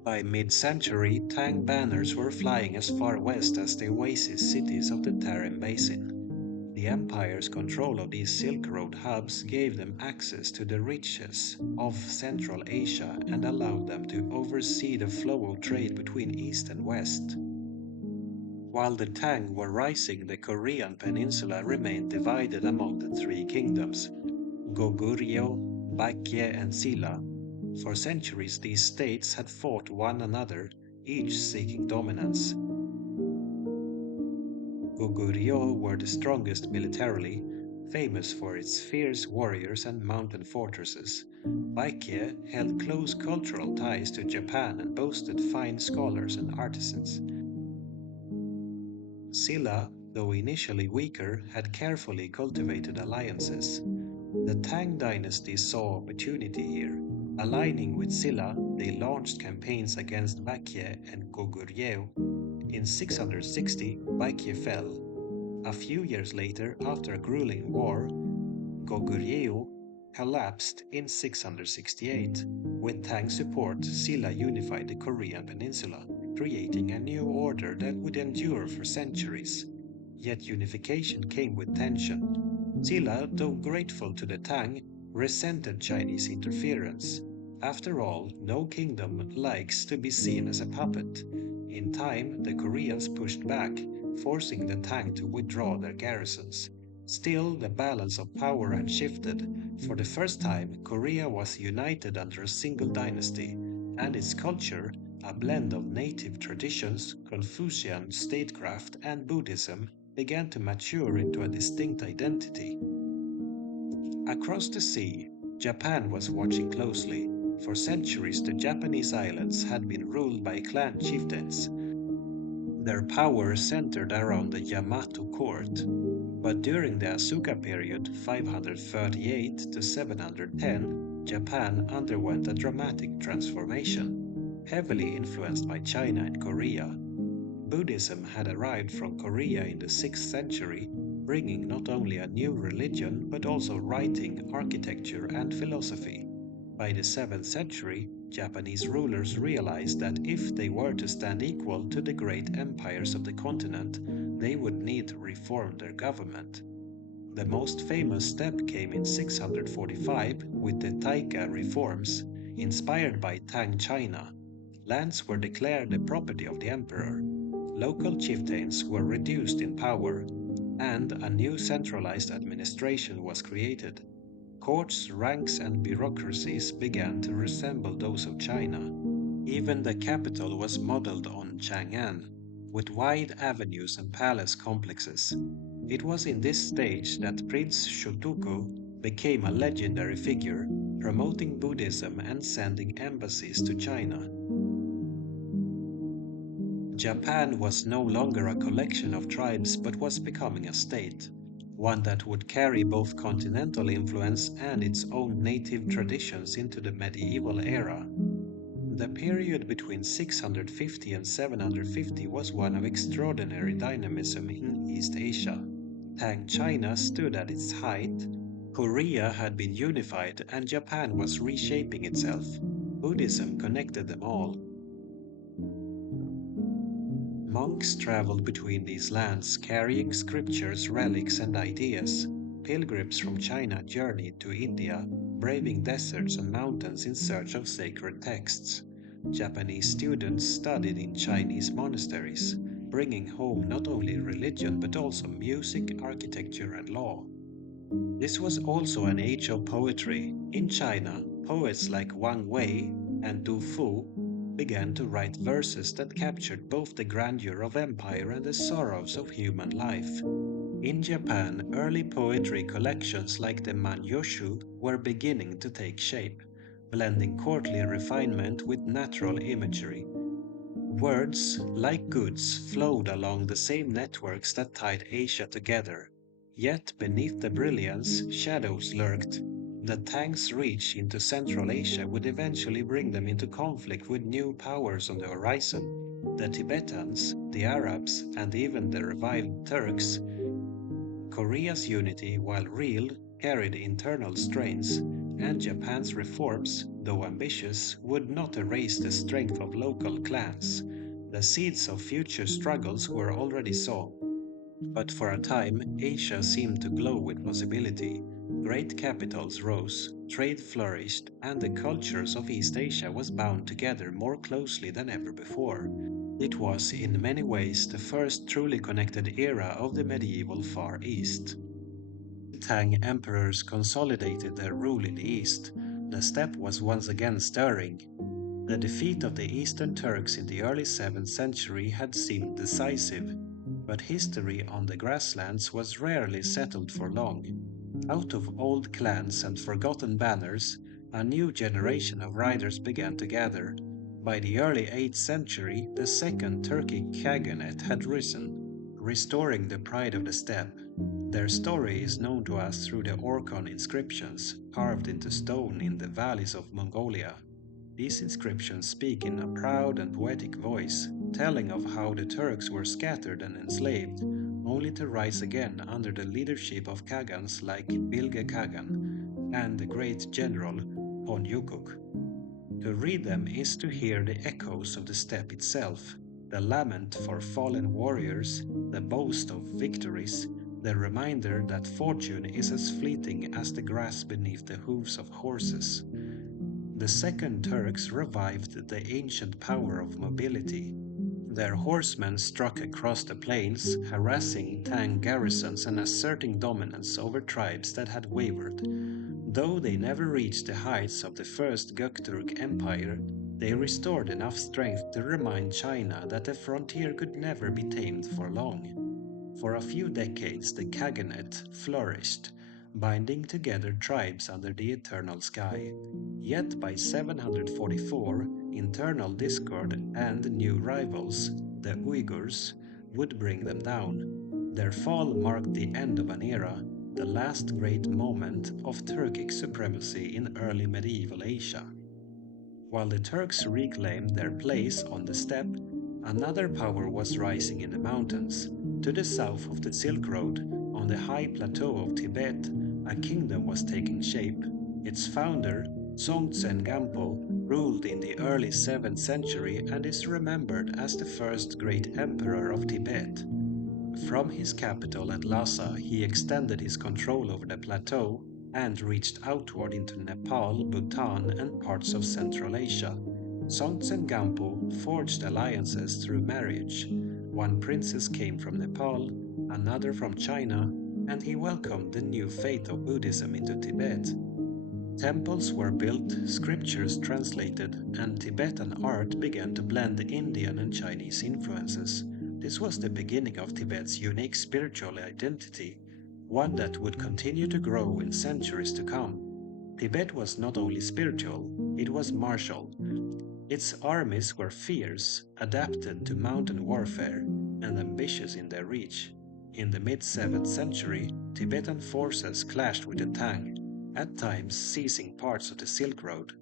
By mid-century, Tang banners were flying as far west as the oasis cities of the Tarim Basin. The empire's control of these Silk Road hubs gave them access to the riches of Central Asia and allowed them to oversee the flow of trade between East and West. While the Tang were rising, the Korean peninsula remained divided among the three kingdoms, Goguryeo, Baekje, and Silla. For centuries, these states had fought one another, each seeking dominance. Goguryeo were the strongest militarily, famous for its fierce warriors and mountain fortresses. Baekje held close cultural ties to Japan and boasted fine scholars and artisans. Silla, though initially weaker, had carefully cultivated alliances. The Tang dynasty saw opportunity here. Aligning with Silla, they launched campaigns against Baekje and Goguryeo. In 660, Baekje fell. A few years later, after a grueling war, Goguryeo collapsed in 668. With Tang support, Silla unified the Korean peninsula, creating a new order that would endure for centuries. Yet unification came with tension. Silla, though grateful to the Tang, resented Chinese interference. After all, no kingdom likes to be seen as a puppet. In time, the Koreans pushed back, forcing the Tang to withdraw their garrisons. Still, the balance of power had shifted. For the first time, Korea was united under a single dynasty, and its culture, a blend of native traditions, Confucian statecraft, and Buddhism, began to mature into a distinct identity. Across the sea, Japan was watching closely. For centuries, the Japanese islands had been ruled by clan chieftains. Their power centered around the Yamato court. But during the Asuka period, 538 to 710, Japan underwent a dramatic transformation, heavily influenced by China and Korea. Buddhism had arrived from Korea in the 6th century, bringing not only a new religion but also writing, architecture, and philosophy. By the 7th century, Japanese rulers realized that if they were to stand equal to the great empires of the continent, they would need to reform their government. The most famous step came in 645 with the Taika reforms, inspired by Tang China. Lands were declared the property of the emperor. Local chieftains were reduced in power, and a new centralized administration was created. Courts, ranks, and bureaucracies began to resemble those of China. Even the capital was modeled on Chang'an, with wide avenues and palace complexes. It was in this stage that Prince Shotoku became a legendary figure, promoting Buddhism and sending embassies to China. Japan was no longer a collection of tribes but was becoming a state, one that would carry both continental influence and its own native traditions into the medieval era. The period between 650 and 750 was one of extraordinary dynamism in East Asia. Tang China stood at its height, Korea had been unified, and Japan was reshaping itself. Buddhism connected them all. Monks traveled between these lands carrying scriptures, relics, and ideas. Pilgrims from China journeyed to India, braving deserts and mountains in search of sacred texts. Japanese students studied in Chinese monasteries, bringing home not only religion but also music, architecture, and law. This was also an age of poetry. In China, poets like Wang Wei and Du Fu began to write verses that captured both the grandeur of empire and the sorrows of human life. In Japan, early poetry collections like the Manyoshu were beginning to take shape, blending courtly refinement with natural imagery. Words, like goods, flowed along the same networks that tied Asia together. Yet beneath the brilliance, shadows lurked. The Tang's reach into Central Asia would eventually bring them into conflict with new powers on the horizon. The Tibetans, the Arabs, and even the revived Turks. Korea's unity, while real, carried internal strains, and Japan's reforms, though ambitious, would not erase the strength of local clans. The seeds of future struggles were already sown. But for a time, Asia seemed to glow with possibility. Great capitals rose, trade flourished, and the cultures of East Asia was bound together more closely than ever before. It was in many ways the first truly connected era of the medieval Far East. Tang emperors consolidated their rule in the east. The steppe was once again stirring. The defeat of the Eastern Turks in the early 7th century had seemed decisive, but history on the grasslands was rarely settled for long. Out of old clans and forgotten banners, a new generation of riders began to gather. By the early 8th century, the Second Turkic Khaganate had risen, restoring the pride of the steppe. Their story is known to us through the Orkhon inscriptions carved into stone in the valleys of Mongolia. These inscriptions speak in a proud and poetic voice, telling of how the Turks were scattered and enslaved, only to rise again under the leadership of Khagans like Bilge Khagan and the great general Ponyukuk. To read them is to hear the echoes of the steppe itself, the lament for fallen warriors, the boast of victories, the reminder that fortune is as fleeting as the grass beneath the hooves of horses. The Second Turks revived the ancient power of mobility. Their horsemen struck across the plains, harassing Tang garrisons and asserting dominance over tribes that had wavered. Though they never reached the heights of the First Göktürk Empire, they restored enough strength to remind China that the frontier could never be tamed for long. For a few decades, the Khaganate flourished, binding together tribes under the eternal sky. Yet by 744, internal discord and new rivals, the Uyghurs, would bring them down. Their fall marked the end of an era, the last great moment of Turkic supremacy in early medieval Asia. While the Turks reclaimed their place on the steppe, another power was rising in the mountains. To the south of the Silk Road, on the high plateau of Tibet, a kingdom was taking shape. Its founder, Dzongtsen Gampo, ruled in the early 7th century and is remembered as the first great emperor of Tibet. From his capital at Lhasa, he extended his control over the plateau and reached outward into Nepal, Bhutan, and parts of Central Asia. Songtsen Gampo forged alliances through marriage. One princess came from Nepal, another from China, and he welcomed the new faith of Buddhism into Tibet. Temples were built, scriptures translated, and Tibetan art began to blend Indian and Chinese influences. This was the beginning of Tibet's unique spiritual identity, one that would continue to grow in centuries to come. Tibet was not only spiritual, it was martial. Its armies were fierce, adapted to mountain warfare, and ambitious in their reach. In the mid-7th century, Tibetan forces clashed with the Tang, at times seizing parts of the Silk Road.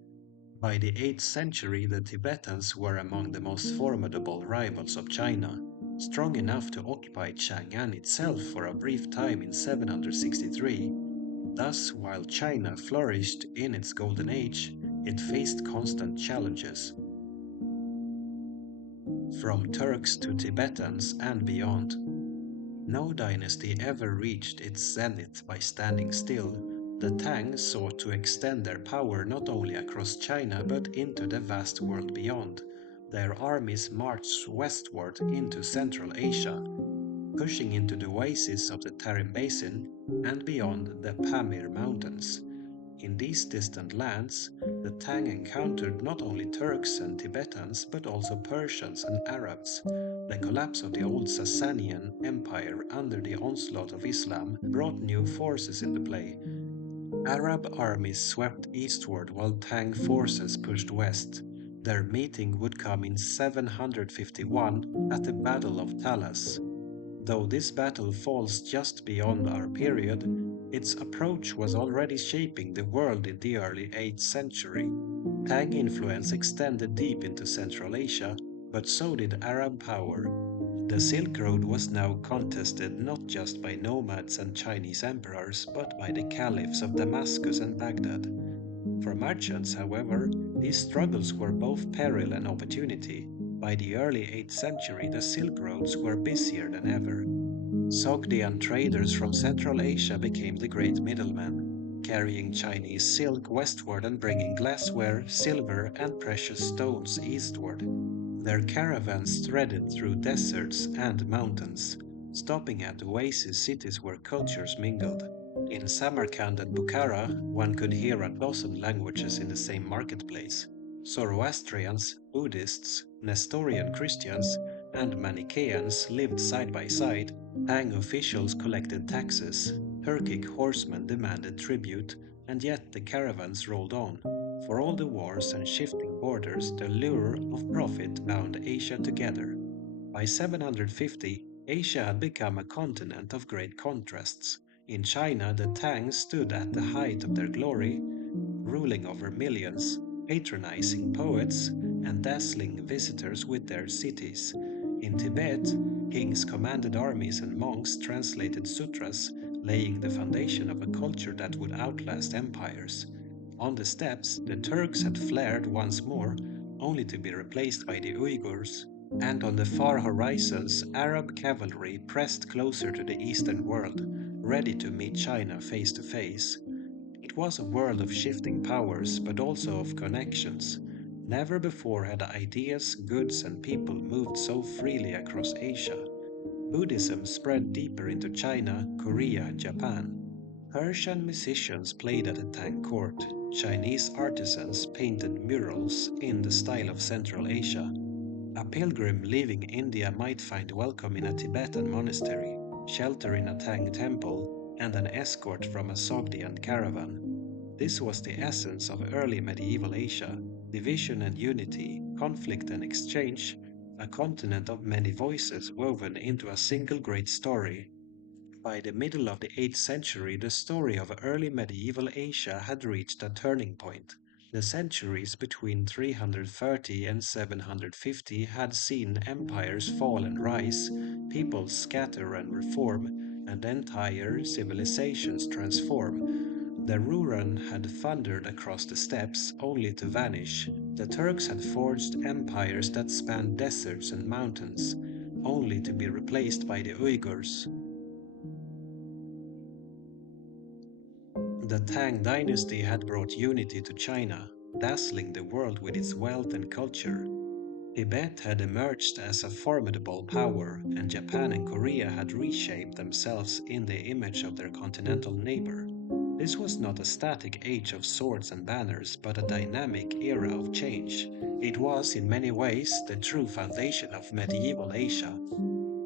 By the 8th century, the Tibetans were among the most formidable rivals of China, strong enough to occupy Chang'an itself for a brief time in 763. Thus, while China flourished in its golden age, it faced constant challenges. From Turks to Tibetans and beyond. No dynasty ever reached its zenith by standing still. The Tang sought to extend their power not only across China but into the vast world beyond. Their armies marched westward into Central Asia, pushing into the oases of the Tarim Basin and beyond the Pamir Mountains. In these distant lands, the Tang encountered not only Turks and Tibetans but also Persians and Arabs. The collapse of the old Sasanian Empire under the onslaught of Islam brought new forces into play. Arab armies swept eastward while Tang forces pushed west. Their meeting would come in 751 at the Battle of Talas. Though this battle falls just beyond our period, its approach was already shaping the world in the early 8th century. Tang influence extended deep into Central Asia, but so did Arab power. The Silk Road was now contested not just by nomads and Chinese emperors, but by the caliphs of Damascus and Baghdad. For merchants, however, these struggles were both peril and opportunity. By the early 8th century, the Silk Roads were busier than ever. Sogdian traders from Central Asia became the great middlemen, carrying Chinese silk westward and bringing glassware, silver, and precious stones eastward. Their caravans threaded through deserts and mountains, stopping at oasis cities where cultures mingled. In Samarkand and Bukhara, one could hear a dozen languages in the same marketplace. Zoroastrians, Buddhists, Nestorian Christians, and Manichaeans lived side by side. Tang officials collected taxes, Turkic horsemen demanded tribute, and yet the caravans rolled on. For all the wars and shifting borders, the lure of profit bound Asia together. By 750, Asia had become a continent of great contrasts. In China, the Tang stood at the height of their glory, ruling over millions, patronizing poets, and dazzling visitors with their cities. In Tibet, kings commanded armies and monks translated sutras, laying the foundation of a culture that would outlast empires. On the steppes, the Turks had flared once more, only to be replaced by the Uyghurs, and on the far horizons, Arab cavalry pressed closer to the Eastern world, ready to meet China face to face. It was a world of shifting powers, but also of connections. Never before had ideas, goods, and people moved so freely across Asia. Buddhism spread deeper into China, Korea, and Japan. Persian musicians played at the Tang court. Chinese artisans painted murals in the style of Central Asia. A pilgrim leaving India might find welcome in a Tibetan monastery, shelter in a Tang temple, and an escort from a Sogdian caravan. This was the essence of early medieval Asia: division and unity, conflict and exchange, a continent of many voices woven into a single great story. By the middle of the 8th century, the story of early medieval Asia had reached a turning point. The centuries between 330 and 750 had seen empires fall and rise, peoples scatter and reform, and entire civilizations transform. The Ruran had thundered across the steppes only to vanish. The Turks had forged empires that spanned deserts and mountains, only to be replaced by the Uyghurs. The Tang dynasty had brought unity to China, dazzling the world with its wealth and culture. Tibet had emerged as a formidable power, and Japan and Korea had reshaped themselves in the image of their continental neighbor. This was not a static age of swords and banners, but a dynamic era of change. It was, in many ways, the true foundation of medieval Asia.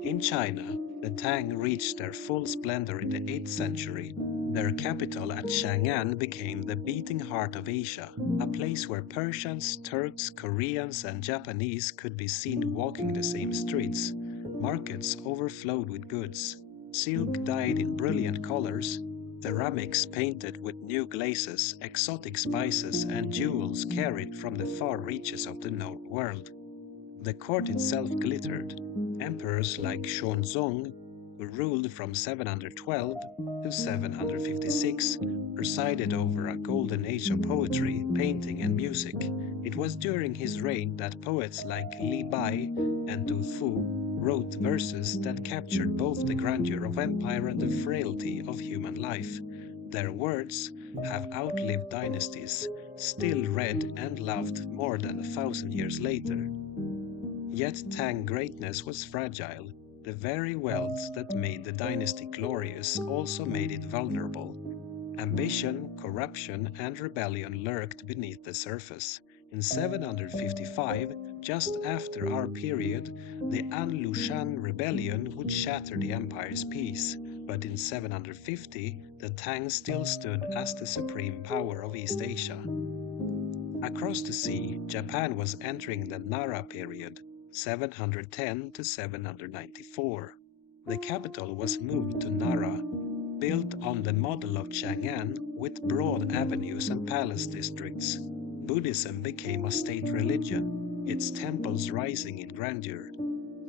In China, the Tang reached their full splendor in the 8th century. Their capital at Chang'an became the beating heart of Asia, a place where Persians, Turks, Koreans, and Japanese could be seen walking the same streets. Markets overflowed with goods, silk dyed in brilliant colors, ceramics painted with new glazes, exotic spices, and jewels carried from the far reaches of the known world. The court itself glittered. Emperors like Xuanzong, who ruled from 712 to 756, presided over a golden age of poetry, painting, and music. It was during his reign that poets like Li Bai and Du Fu wrote verses that captured both the grandeur of empire and the frailty of human life. Their words have outlived dynasties, still read and loved more than 1,000 years later. Yet Tang greatness was fragile. The very wealth that made the dynasty glorious also made it vulnerable. Ambition, corruption, and rebellion lurked beneath the surface. In 755, just after our period, the An-Lushan rebellion would shatter the empire's peace, but in 750, the Tang still stood as the supreme power of East Asia. Across the sea, Japan was entering the Nara period, 710 to 794. The capital was moved to Nara, built on the model of Chang'an with broad avenues and palace districts. Buddhism became a state religion, its temples rising in grandeur.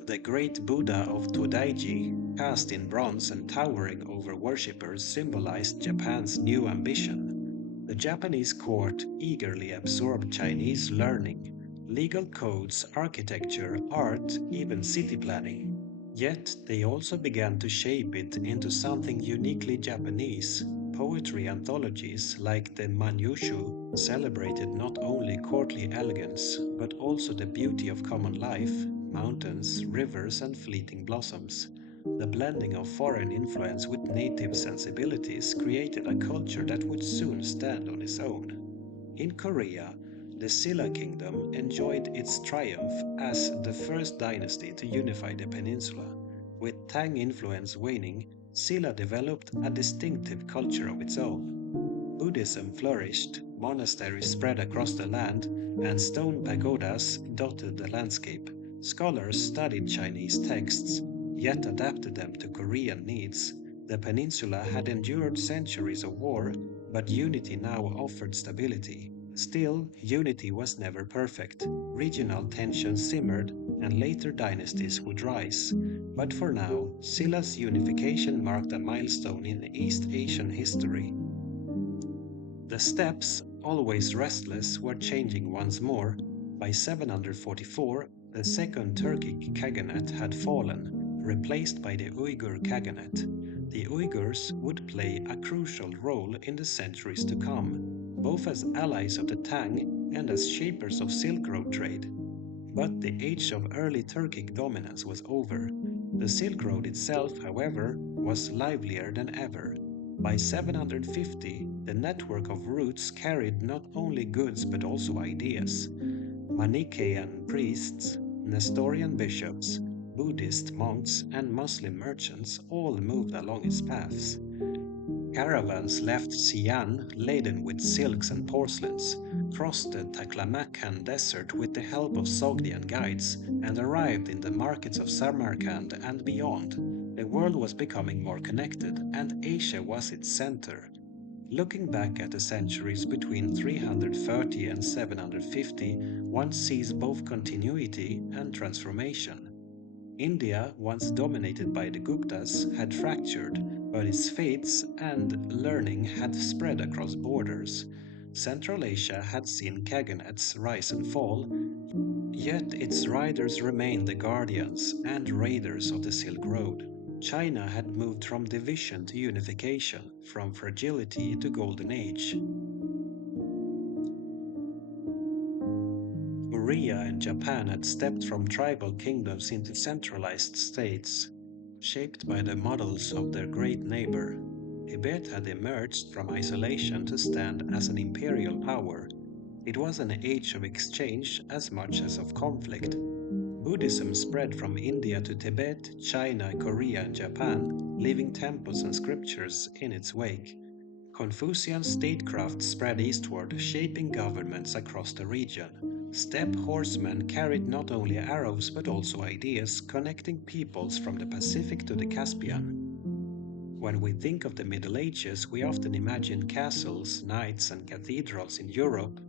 The great Buddha of Todaiji, cast in bronze and towering over worshippers, symbolized Japan's new ambition. The Japanese court eagerly absorbed Chinese learning, legal codes, architecture, art, even city planning. Yet they also began to shape it into something uniquely Japanese. Poetry anthologies like the Manyushu celebrated not only courtly elegance, but also the beauty of common life, mountains, rivers, and fleeting blossoms. The blending of foreign influence with native sensibilities created a culture that would soon stand on its own. In Korea, the Silla kingdom enjoyed its triumph as the first dynasty to unify the peninsula. With Tang influence waning, Silla developed a distinctive culture of its own. Buddhism flourished, monasteries spread across the land, and stone pagodas dotted the landscape. Scholars studied Chinese texts, yet adapted them to Korean needs. The peninsula had endured centuries of war, but unity now offered stability. Still, unity was never perfect. Regional tensions simmered, and later dynasties would rise. But for now, Silla's unification marked a milestone in East Asian history. The steppes, always restless, were changing once more. By 744, the Second Turkic Khaganate had fallen, replaced by the Uyghur Khaganate. The Uyghurs would play a crucial role in the centuries to come. both as allies of the Tang and as shapers of Silk Road trade. But the age of early Turkic dominance was over. The Silk Road itself, however, was livelier than ever. By 750, the network of routes carried not only goods but also ideas. Manichaean priests, Nestorian bishops, Buddhist monks, and Muslim merchants all moved along its paths. Caravans left Xi'an laden with silks and porcelains, crossed the Taklamakan desert with the help of Sogdian guides, and arrived in the markets of Samarkand and beyond. The world was becoming more connected, and Asia was its center. Looking back at the centuries between 330 and 750, one sees both continuity and transformation. India, once dominated by the Guptas, had fractured, but its faiths and learning had spread across borders. Central Asia had seen kaganates rise and fall, yet its riders remained the guardians and raiders of the Silk Road. China had moved from division to unification, from fragility to golden age. Korea and Japan had stepped from tribal kingdoms into centralized states, shaped by the models of their great neighbor. Tibet had emerged from isolation to stand as an imperial power. It was an age of exchange as much as of conflict. Buddhism spread from India to Tibet, China, Korea, and Japan, leaving temples and scriptures in its wake. Confucian statecraft spread eastward, shaping governments across the region. Steppe horsemen carried not only arrows but also ideas, connecting peoples from the Pacific to the Caspian. When we think of the Middle Ages, we often imagine castles, knights, and cathedrals in Europe.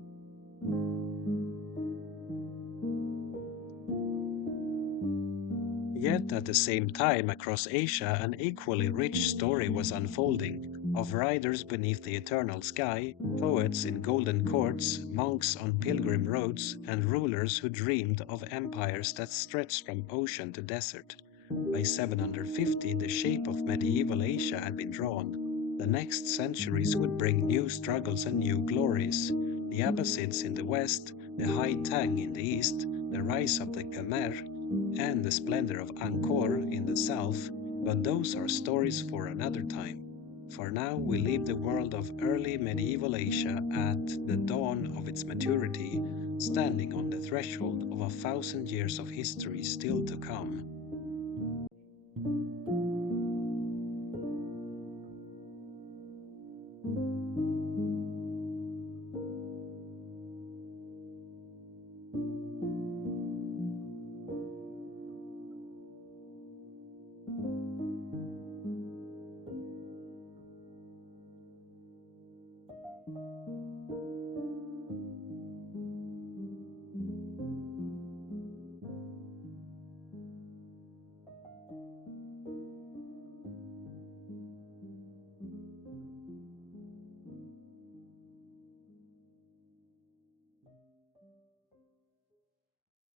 Yet at the same time, across Asia, an equally rich story was unfolding, of riders beneath the eternal sky, poets in golden courts, monks on pilgrim roads, and rulers who dreamed of empires that stretched from ocean to desert. By 750, the shape of medieval Asia had been drawn. The next centuries would bring new struggles and new glories. The Abbasids in the west, the High Tang in the east, the rise of the Khmer, and the splendor of Angkor in the south, but those are stories for another time. For now, we leave the world of early medieval Asia at the dawn of its maturity, standing on the threshold of 1,000 years of history still to come.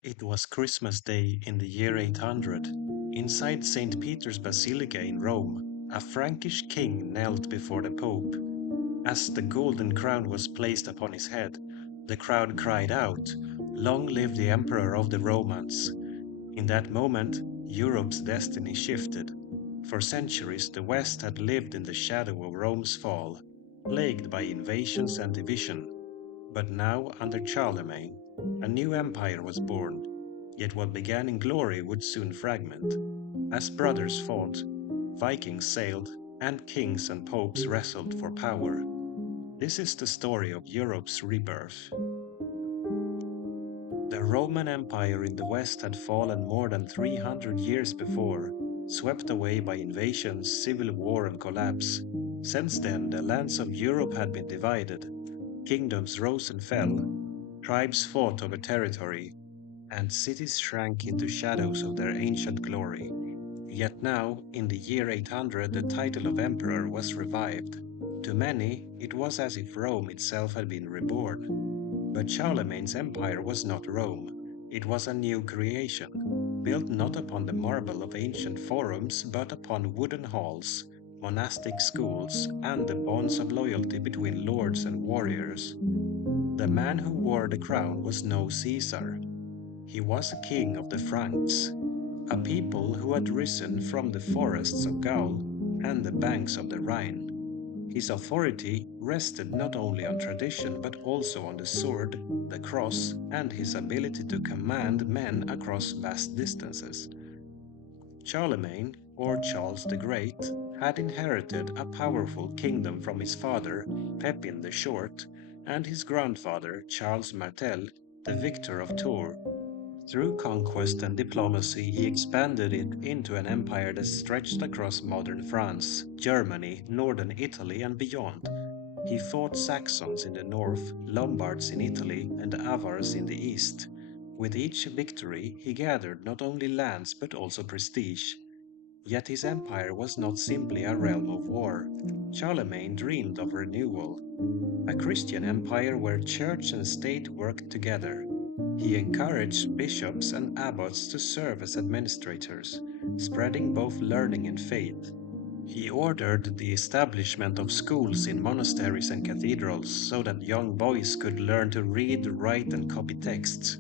It was Christmas Day in the year 800. Inside St. Peter's Basilica in Rome, a Frankish king knelt before the Pope. As the golden crown was placed upon his head, the crowd cried out, "Long live the Emperor of the Romans!" In that moment, Europe's destiny shifted. For centuries, the West had lived in the shadow of Rome's fall, plagued by invasions and division. But now, under Charlemagne, a new empire was born, yet what began in glory would soon fragment. As brothers fought, Vikings sailed, and kings and popes wrestled for power. This is the story of Europe's rebirth. The Roman Empire in the West had fallen more than 300 years before, swept away by invasions, civil war, and collapse. Since then, the lands of Europe had been divided. Kingdoms rose and fell, tribes fought over territory, and cities shrank into shadows of their ancient glory. Yet now, in the year 800, the title of emperor was revived. To many, it was as if Rome itself had been reborn. But Charlemagne's empire was not Rome. It was a new creation, built not upon the marble of ancient forums, but upon wooden halls, monastic schools, and the bonds of loyalty between lords and warriors. The man who wore the crown was no Caesar. He was a king of the Franks, a people who had risen from the forests of Gaul and the banks of the Rhine. His authority rested not only on tradition but also on the sword, the cross, and his ability to command men across vast distances. Charlemagne, or Charles the Great, had inherited a powerful kingdom from his father, Pepin the Short, and his grandfather, Charles Martel, the victor of Tours. Through conquest and diplomacy, he expanded it into an empire that stretched across modern France, Germany, northern Italy, and beyond. He fought Saxons in the north, Lombards in Italy, and Avars in the east. With each victory, he gathered not only lands but also prestige. Yet his empire was not simply a realm of war. Charlemagne dreamed of renewal, a Christian empire where church and state worked together. He encouraged bishops and abbots to serve as administrators, spreading both learning and faith. He ordered the establishment of schools in monasteries and cathedrals so that young boys could learn to read, write, and copy texts.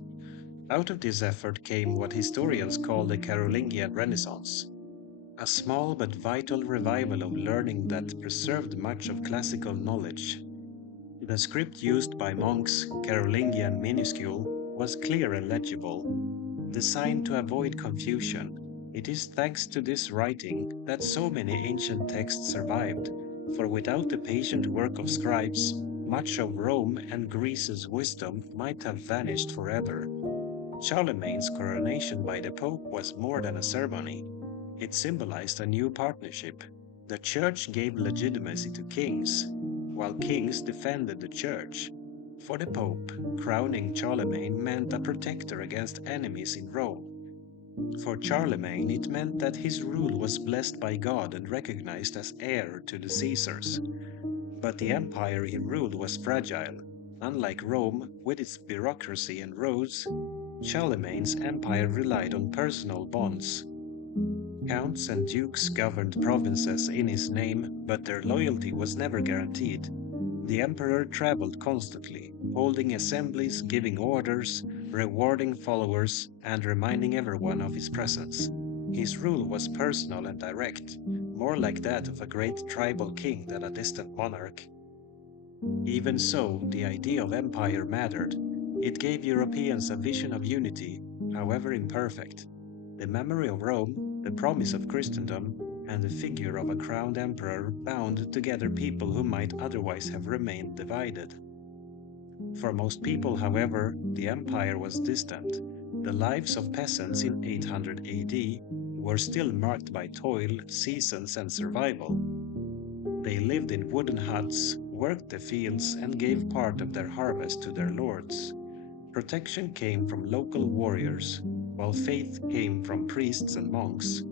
Out of this effort came what historians call the Carolingian Renaissance, a small but vital revival of learning that preserved much of classical knowledge. The script used by monks, Carolingian minuscule, was clear and legible, designed to avoid confusion. It is thanks to this writing that so many ancient texts survived, for without the patient work of scribes, much of Rome and Greece's wisdom might have vanished forever. Charlemagne's coronation by the Pope was more than a ceremony. It symbolized a new partnership. The Church gave legitimacy to kings, while kings defended the Church. For the Pope, crowning Charlemagne meant a protector against enemies in Rome. For Charlemagne, it meant that his rule was blessed by God and recognized as heir to the Caesars. But the empire he ruled was fragile. Unlike Rome, with its bureaucracy and roads, Charlemagne's empire relied on personal bonds. Counts and dukes governed provinces in his name, but their loyalty was never guaranteed. The emperor traveled constantly, holding assemblies, giving orders, rewarding followers, and reminding everyone of his presence. His rule was personal and direct, more like that of a great tribal king than a distant monarch. Even so, the idea of empire mattered. It gave Europeans a vision of unity, however imperfect. The memory of Rome, the promise of Christendom, and the figure of a crowned emperor bound together people who might otherwise have remained divided. For most people, however, the empire was distant. The lives of peasants in 800 AD were still marked by toil, seasons, and survival. They lived in wooden huts, worked the fields, and gave part of their harvest to their lords. Protection came from local warriors, while faith came from priests and monks.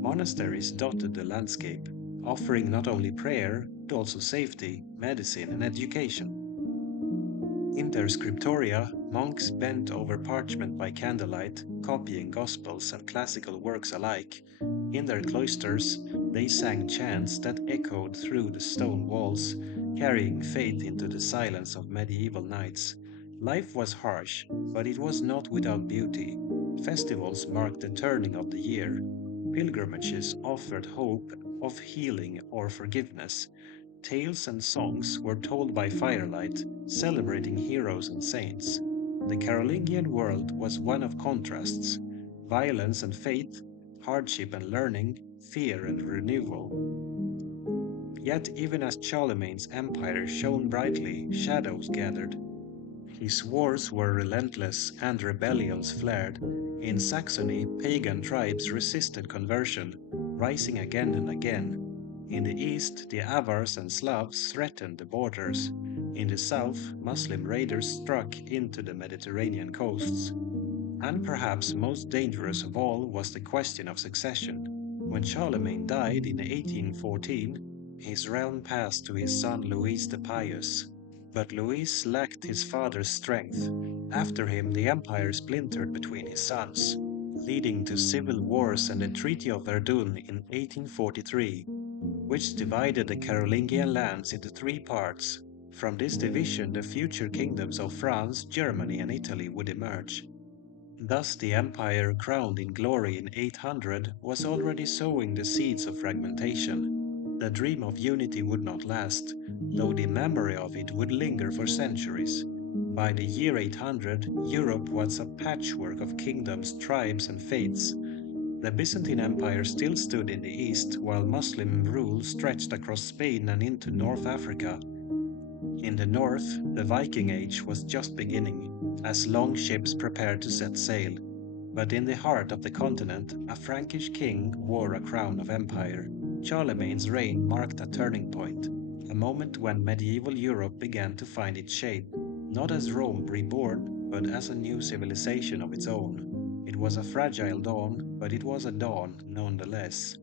Monasteries dotted the landscape, offering not only prayer, but also safety, medicine, and education. In their scriptoria, monks bent over parchment by candlelight, copying gospels and classical works alike. In their cloisters, they sang chants that echoed through the stone walls, carrying faith into the silence of medieval nights. Life was harsh, but it was not without beauty. Festivals marked the turning of the year. Pilgrimages offered hope of healing or forgiveness. Tales and songs were told by firelight, celebrating heroes and saints. The Carolingian world was one of contrasts: violence and faith, hardship and learning, fear and renewal. Yet, even as Charlemagne's empire shone brightly, shadows gathered. His wars were relentless and rebellions flared. In Saxony, pagan tribes resisted conversion, rising again and again. In the east, the Avars and Slavs threatened the borders. In the south, Muslim raiders struck into the Mediterranean coasts. And perhaps most dangerous of all was the question of succession. When Charlemagne died in 1814, his realm passed to his son Louis the Pious. But Louis lacked his father's strength. After him, the empire splintered between his sons, leading to civil wars and the Treaty of Verdun in 1843. which divided the Carolingian lands into three parts. From this division, the future kingdoms of France, Germany, and Italy would emerge. Thus, the empire crowned in glory in 800 was already sowing the seeds of fragmentation. The dream of unity would not last, though the memory of it would linger for centuries. By the year 800, Europe was a patchwork of kingdoms, tribes, and faiths. The Byzantine Empire still stood in the east, while Muslim rule stretched across Spain and into North Africa. In the north, the Viking Age was just beginning, as long ships prepared to set sail. But in the heart of the continent, a Frankish king wore a crown of empire. Charlemagne's reign marked a turning point, a moment when medieval Europe began to find its shape, not as Rome reborn, but as a new civilization of its own. It was a fragile dawn, but it was a dawn nonetheless.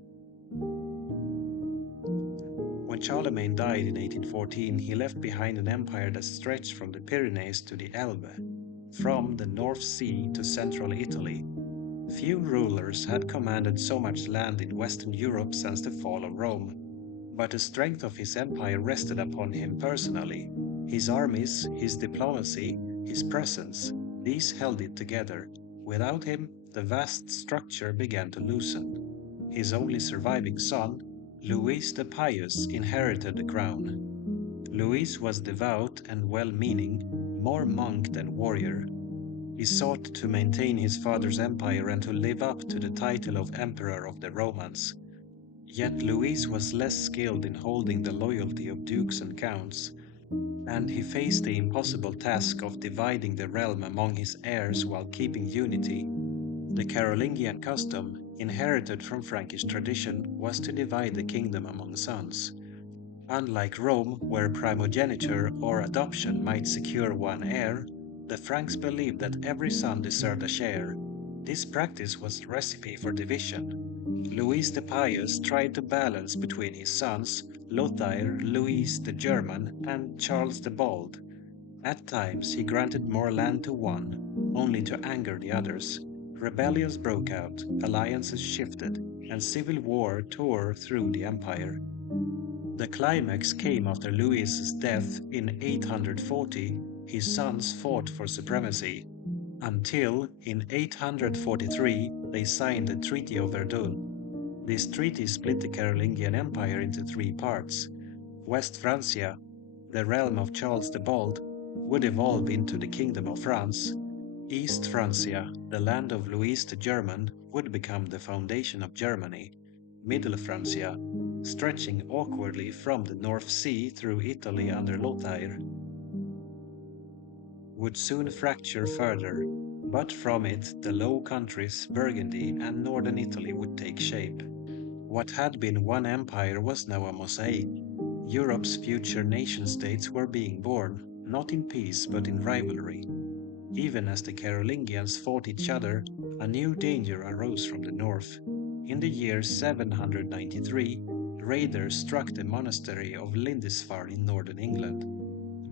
When Charlemagne died in 1814, he left behind an empire that stretched from the Pyrenees to the Elbe, from the North Sea to central Italy. Few rulers had commanded so much land in Western Europe since the fall of Rome, but the strength of his empire rested upon him personally. His armies, his diplomacy, his presence, these held it together. Without him, the vast structure began to loosen. His only surviving son, Louis the Pious, inherited the crown. Louis was devout and well-meaning, more monk than warrior. He sought to maintain his father's empire and to live up to the title of Emperor of the Romans. Yet Louis was less skilled in holding the loyalty of dukes and counts, and he faced the impossible task of dividing the realm among his heirs while keeping unity. The Carolingian custom, inherited from Frankish tradition, was to divide the kingdom among sons. Unlike Rome, where primogeniture or adoption might secure one heir, the Franks believed that every son deserved a share. This practice was the recipe for division. Louis the Pious tried to balance between his sons, Lothair, Louis the German, and Charles the Bald. At times he granted more land to one, only to anger the others. Rebellions broke out, alliances shifted, and civil war tore through the empire. The climax came after Louis's death in 840. His sons fought for supremacy, until in 843 they signed the Treaty of Verdun. This treaty split the Carolingian Empire into three parts. West Francia, the realm of Charles the Bald, would evolve into the Kingdom of France. East Francia, the land of Louis the German, would become the foundation of Germany. Middle Francia, stretching awkwardly from the North Sea through Italy under Lothair, would soon fracture further, but from it the Low Countries, Burgundy, and northern Italy would take shape. What had been one empire was now a mosaic. Europe's future nation-states were being born, not in peace but in rivalry. Even as the Carolingians fought each other, a new danger arose from the north. In the year 793, raiders struck the monastery of Lindisfarne in northern England.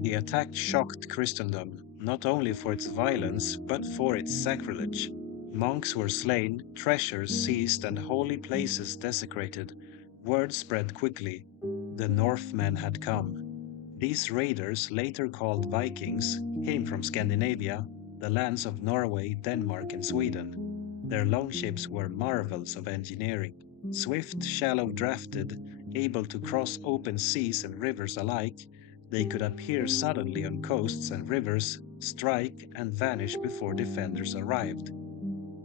The attack shocked Christendom, not only for its violence, but for its sacrilege. Monks were slain, treasures seized, and holy places desecrated. Word spread quickly. The Northmen had come. These raiders, later called Vikings, came from Scandinavia, the lands of Norway, Denmark, and Sweden. Their longships were marvels of engineering, swift, shallow-drafted, able to cross open seas and rivers alike. They could appear suddenly on coasts and rivers, strike, and vanish before defenders arrived.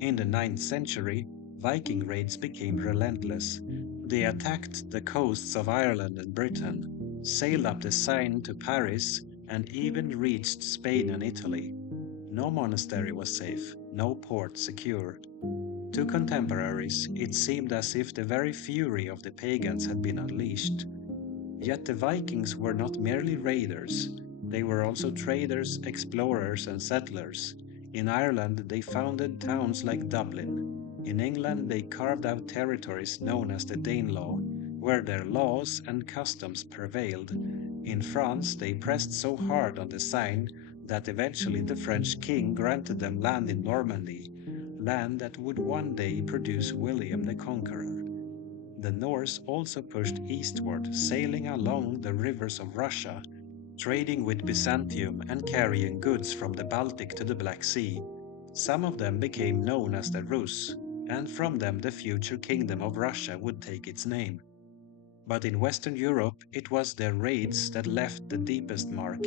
In the 9th century, Viking raids became relentless. They attacked the coasts of Ireland and Britain, sailed up the Seine to Paris, and even reached Spain and Italy. No monastery was safe, no port secure. To contemporaries, it seemed as if the very fury of the pagans had been unleashed. Yet the Vikings were not merely raiders, they were also traders, explorers, and settlers. In Ireland, they founded towns like Dublin. In England, they carved out territories known as the Danelaw, where their laws and customs prevailed. In France, they pressed so hard on the Seine that eventually the French king granted them land in Normandy, land that would one day produce William the Conqueror. The Norse also pushed eastward, sailing along the rivers of Russia, trading with Byzantium and carrying goods from the Baltic to the Black Sea. Some of them became known as the Rus, and from them the future kingdom of Russia would take its name. But in Western Europe, it was their raids that left the deepest mark.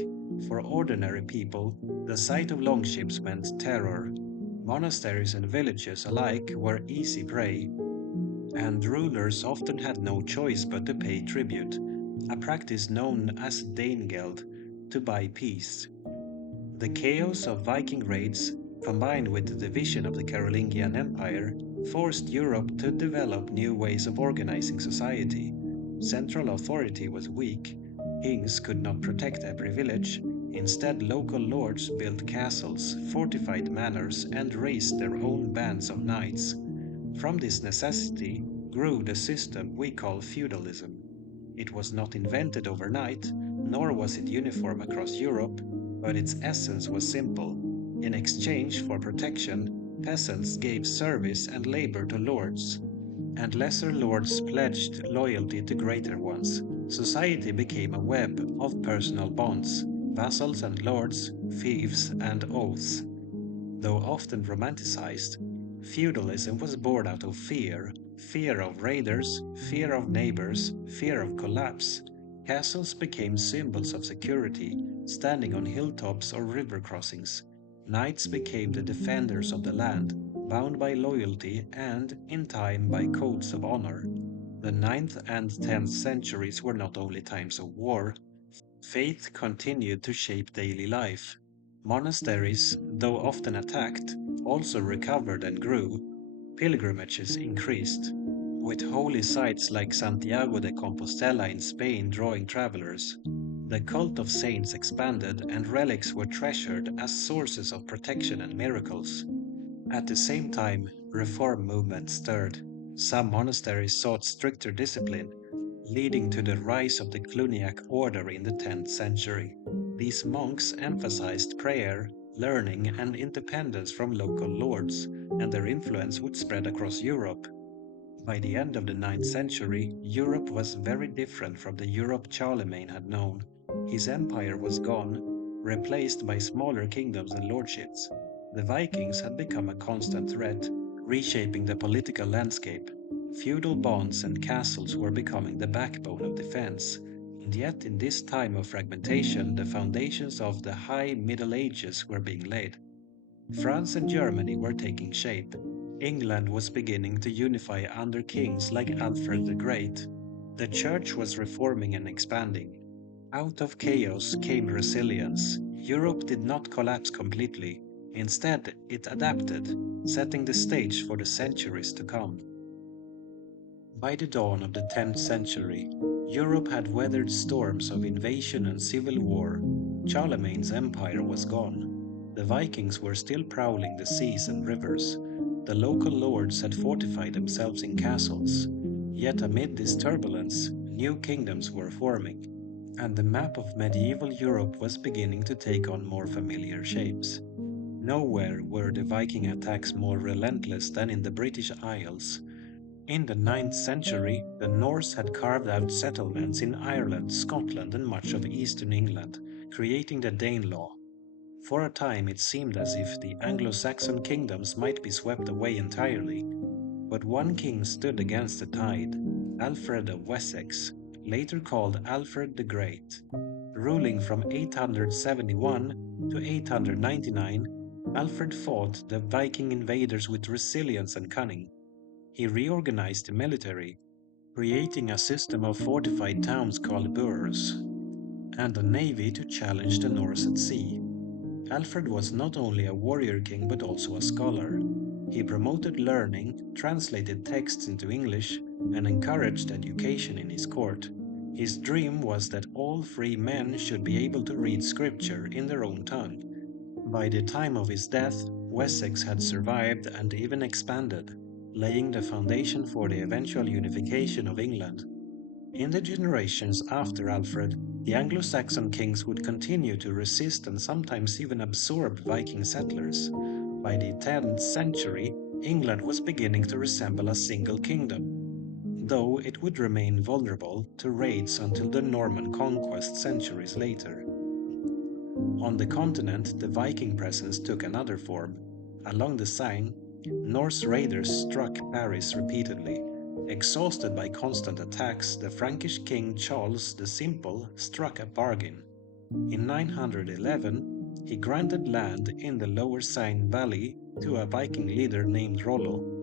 For ordinary people, the sight of longships meant terror. Monasteries and villages alike were easy prey, and rulers often had no choice but to pay tribute, a practice known as Danegeld, to buy peace. The chaos of Viking raids, combined with the division of the Carolingian Empire, forced Europe to develop new ways of organizing society. Central authority was weak. Kings could not protect every village. Instead, local lords built castles, fortified manors, and raised their own bands of knights. From this necessity grew the system we call feudalism. It was not invented overnight, nor was it uniform across Europe, but its essence was simple. In exchange for protection, peasants gave service and labor to lords, and lesser lords pledged loyalty to greater ones. Society became a web of personal bonds, vassals and lords, fiefs and oaths. Though often romanticized, feudalism was born out of fear of raiders, fear of neighbors, fear of collapse. Castles became symbols of security, standing on hilltops or river crossings. Knights became the defenders of the land, bound by loyalty and, in time, by codes of honor. The ninth and 10th centuries were not only times of war, faith continued to shape daily life. Monasteries, though often attacked, also recovered and grew. Pilgrimages increased, with holy sites like Santiago de Compostela in Spain drawing travelers. The cult of saints expanded, and relics were treasured as sources of protection and miracles. At the same time, reform movements stirred. Some monasteries sought stricter discipline, leading to the rise of the Cluniac order in the 10th century. These monks emphasized prayer, learning, and independence from local lords, and their influence would spread across Europe. By the end of the 9th century, Europe was very different from the Europe Charlemagne had known. His empire was gone, replaced by smaller kingdoms and lordships. The Vikings had become a constant threat, reshaping the political landscape. Feudal bonds and castles were becoming the backbone of defense. And yet, in this time of fragmentation, the foundations of the High Middle Ages were being laid. France and Germany were taking shape. England was beginning to unify under kings like Alfred the Great. The church was reforming and expanding. Out of chaos came resilience. Europe did not collapse completely. Instead, it adapted, setting the stage for the centuries to come. By the dawn of the 10th century, Europe had weathered storms of invasion and civil war. Charlemagne's empire was gone. The Vikings were still prowling the seas and rivers. The local lords had fortified themselves in castles. Yet amid this turbulence, new kingdoms were forming, and the map of medieval Europe was beginning to take on more familiar shapes. Nowhere were the Viking attacks more relentless than in the British Isles. In the 9th century, the Norse had carved out settlements in Ireland, Scotland, and much of eastern England, creating the Danelaw. For a time, it seemed as if the Anglo-Saxon kingdoms might be swept away entirely, but one king stood against the tide, Alfred of Wessex, later called Alfred the Great. Ruling from 871 to 899, Alfred fought the Viking invaders with resilience and cunning. He reorganized the military, creating a system of fortified towns called burhs, and a navy to challenge the Norse at sea. Alfred was not only a warrior king but also a scholar. He promoted learning, translated texts into English, and encouraged education in his court. His dream was that all free men should be able to read scripture in their own tongue. By the time of his death, Wessex had survived and even expanded, laying the foundation for the eventual unification of England. In the generations after Alfred, the Anglo-Saxon kings would continue to resist and sometimes even absorb Viking settlers. By the 10th century, England was beginning to resemble a single kingdom. though it would remain vulnerable to raids until the Norman conquest centuries later. On the continent, the Viking presence took another form. Along the Seine, Norse raiders struck Paris repeatedly. Exhausted by constant attacks, the Frankish king Charles the Simple struck a bargain. In 911, he granted land in the lower Seine valley to a Viking leader named Rollo,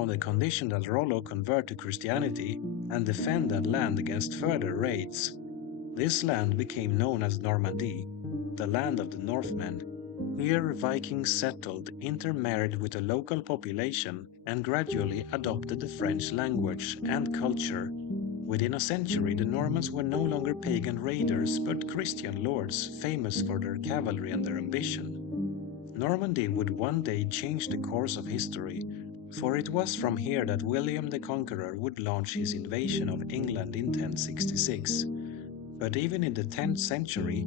on the condition that Rollo convert to Christianity and defend that land against further raids. This land became known as Normandy, the land of the Northmen. Here Vikings settled, intermarried with the local population, and gradually adopted the French language and culture. Within a century, the Normans were no longer pagan raiders, but Christian lords, famous for their cavalry and their ambition. Normandy would one day change the course of history, for it was from here that William the Conqueror would launch his invasion of England in 1066. But even in the 10th century,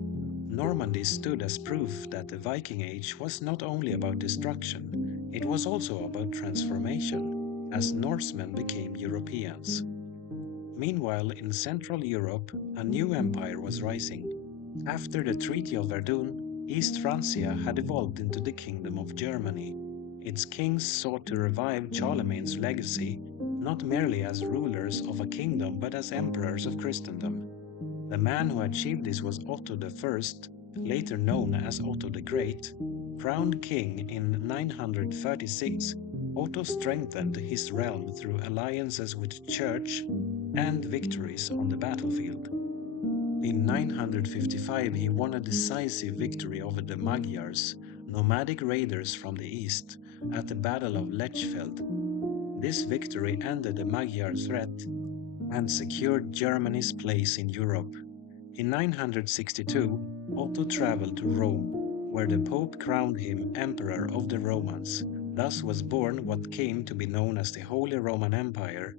Normandy stood as proof that the Viking Age was not only about destruction, it was also about transformation, as Norsemen became Europeans. Meanwhile, in Central Europe, a new empire was rising. After the Treaty of Verdun, East Francia had evolved into the Kingdom of Germany. Its kings sought to revive Charlemagne's legacy, not merely as rulers of a kingdom but as emperors of Christendom. The man who achieved this was Otto I, later known as Otto the Great. Crowned king in 936, Otto strengthened his realm through alliances with the church and victories on the battlefield. In 955 he won a decisive victory over the Magyars, nomadic raiders from the east, at the Battle of Lechfeld. This victory ended the Magyar threat and secured Germany's place in Europe. In 962, Otto traveled to Rome, where the Pope crowned him Emperor of the Romans. Thus was born what came to be known as the Holy Roman Empire.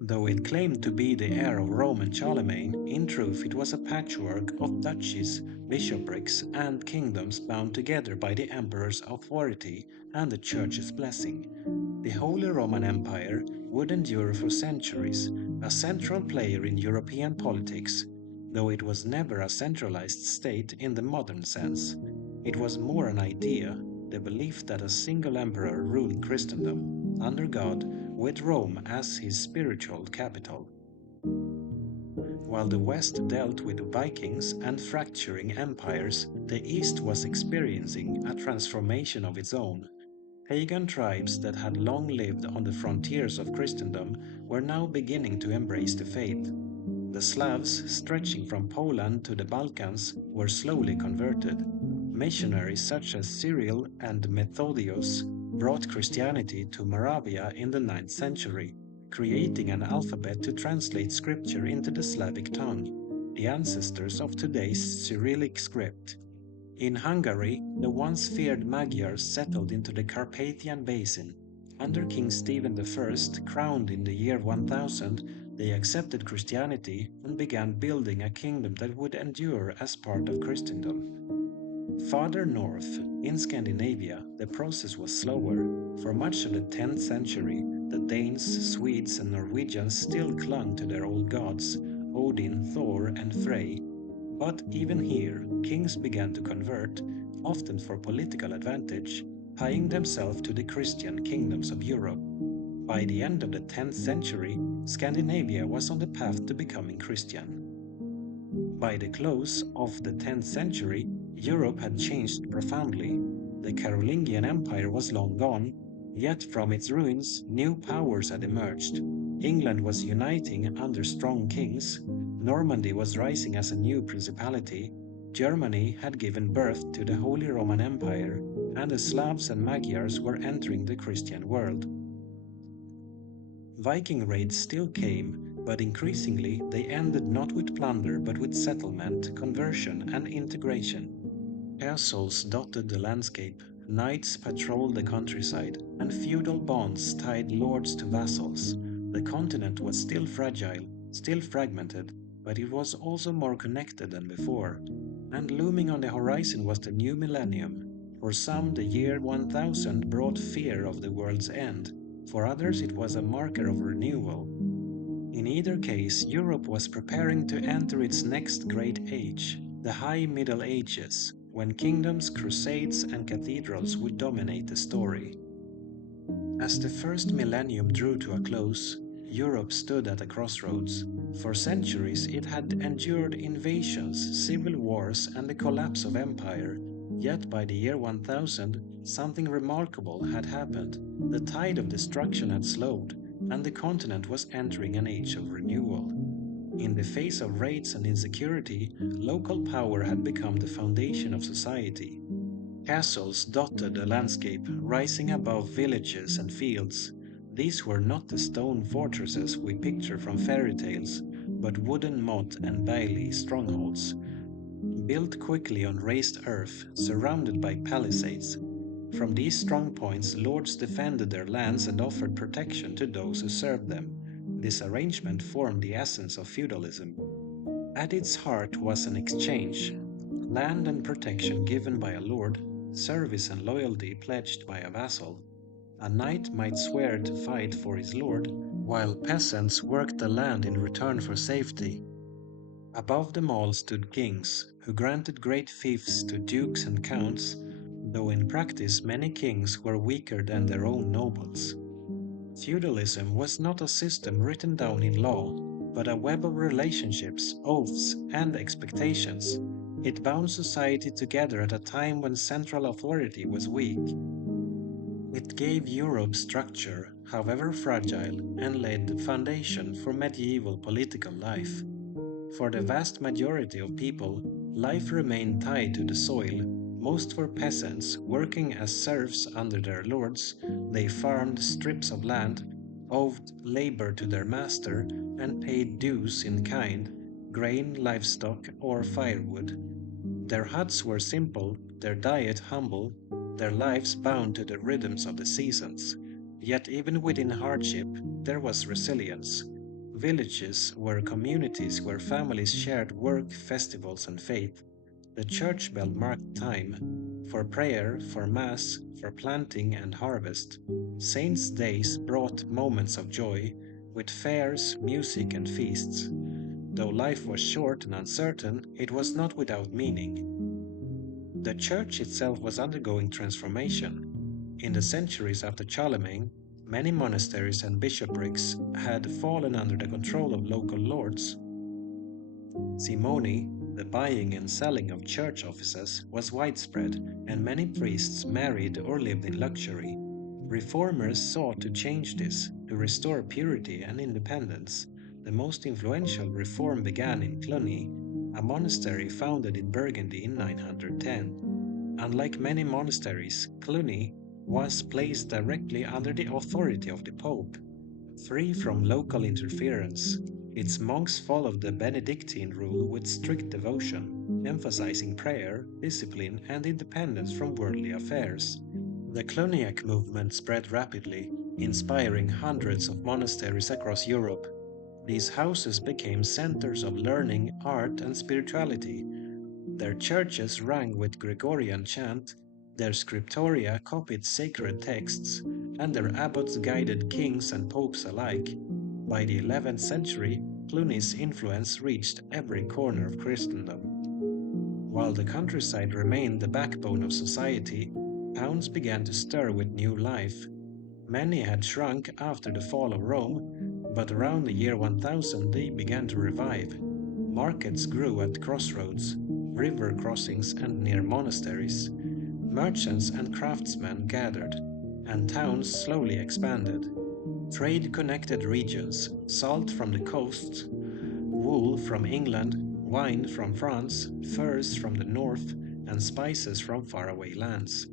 Though it claimed to be the heir of Rome and Charlemagne, in truth it was a patchwork of duchies, bishoprics, and kingdoms bound together by the emperor's authority and the church's blessing. The Holy Roman Empire would endure for centuries, a central player in European politics, though it was never a centralized state in the modern sense. It was more an idea, the belief that a single emperor ruled Christendom, under God, with Rome as his spiritual capital. While the West dealt with Vikings and fracturing empires, the East was experiencing a transformation of its own. Pagan tribes that had long lived on the frontiers of Christendom were now beginning to embrace the faith. The Slavs, stretching from Poland to the Balkans, were slowly converted. Missionaries such as Cyril and Methodius brought Christianity to Moravia in the 9th century, creating an alphabet to translate scripture into the Slavic tongue, the ancestors of today's Cyrillic script. In Hungary, the once feared Magyars settled into the Carpathian Basin. Under King Stephen I, crowned in the year 1000, they accepted Christianity and began building a kingdom that would endure as part of Christendom. Farther north, in Scandinavia, the process was slower. For much of the 10th century, the Danes, Swedes, and Norwegians still clung to their old gods, Odin, Thor, and Frey. But even here, kings began to convert, often for political advantage, tying themselves to the Christian kingdoms of Europe. By the end of the 10th century, Scandinavia was on the path to becoming Christian. By the close of the 10th century, Europe had changed profoundly. The Carolingian Empire was long gone, yet from its ruins, new powers had emerged. England was uniting under strong kings, Normandy was rising as a new principality, Germany had given birth to the Holy Roman Empire, and the Slavs and Magyars were entering the Christian world. Viking raids still came, but increasingly they ended not with plunder but with settlement, conversion, and integration. Castles dotted the landscape, knights patrolled the countryside, and feudal bonds tied lords to vassals. The continent was still fragile, still fragmented, but it was also more connected than before. And looming on the horizon was the new millennium. For some, the year 1000 brought fear of the world's end. For others, it was a marker of renewal. In either case, Europe was preparing to enter its next great age, the High Middle Ages, when kingdoms, crusades, and cathedrals would dominate the story. As the first millennium drew to a close, Europe stood at a crossroads. For centuries it had endured invasions, civil wars, and the collapse of empire. Yet by the year 1000, something remarkable had happened. The tide of destruction had slowed, and the continent was entering an age of renewal. In the face of raids and insecurity, local power had become the foundation of society. Castles dotted the landscape, rising above villages and fields. These were not the stone fortresses we picture from fairy tales, but wooden motte and bailey strongholds, built quickly on raised earth, surrounded by palisades. From these strong points, lords defended their lands and offered protection to those who served them. This arrangement formed the essence of feudalism. At its heart was an exchange: land and protection given by a lord, service and loyalty pledged by a vassal. A knight might swear to fight for his lord, while peasants worked the land in return for safety. Above them all stood kings, who granted great fiefs to dukes and counts, though in practice many kings were weaker than their own nobles. Feudalism was not a system written down in law, but a web of relationships, oaths, and expectations. It bound society together at a time when central authority was weak. It gave Europe structure, however fragile, and laid the foundation for medieval political life. For the vast majority of people, life remained tied to the soil. Most were peasants, working as serfs under their lords. They farmed strips of land, owed labor to their master, and paid dues in kind: grain, livestock, or firewood. Their huts were simple, their diet humble, their lives bound to the rhythms of the seasons. Yet even within hardship, there was resilience. Villages were communities where families shared work, festivals, and faith. The church bell marked time for prayer, for mass, for planting and harvest. Saints' days brought moments of joy, with fairs, music, and feasts. Though life was short and uncertain, it was not without meaning. The church itself was undergoing transformation. In the centuries after Charlemagne, many monasteries and bishoprics had fallen under the control of local lords. Simony, the buying and selling of church offices, was widespread, and many priests married or lived in luxury. Reformers sought to change this, to restore purity and independence. The most influential reform began in Cluny, a monastery founded in Burgundy in 910. Unlike many monasteries, Cluny was placed directly under the authority of the Pope, free from local interference. Its monks followed the Benedictine rule with strict devotion, emphasizing prayer, discipline, and independence from worldly affairs. The Cluniac movement spread rapidly, inspiring hundreds of monasteries across Europe. These houses became centers of learning, art, and spirituality. Their churches rang with Gregorian chant, their scriptoria copied sacred texts, and their abbots guided kings and popes alike. By the 11th century, Cluny's influence reached every corner of Christendom. While the countryside remained the backbone of society, towns began to stir with new life. Many had shrunk after the fall of Rome, but around the year 1000 they began to revive. Markets grew at crossroads, river crossings, and near monasteries. Merchants and craftsmen gathered, and towns slowly expanded. Trade connected regions: salt from the coast, wool from England, wine from France, furs from the north, and spices from faraway lands.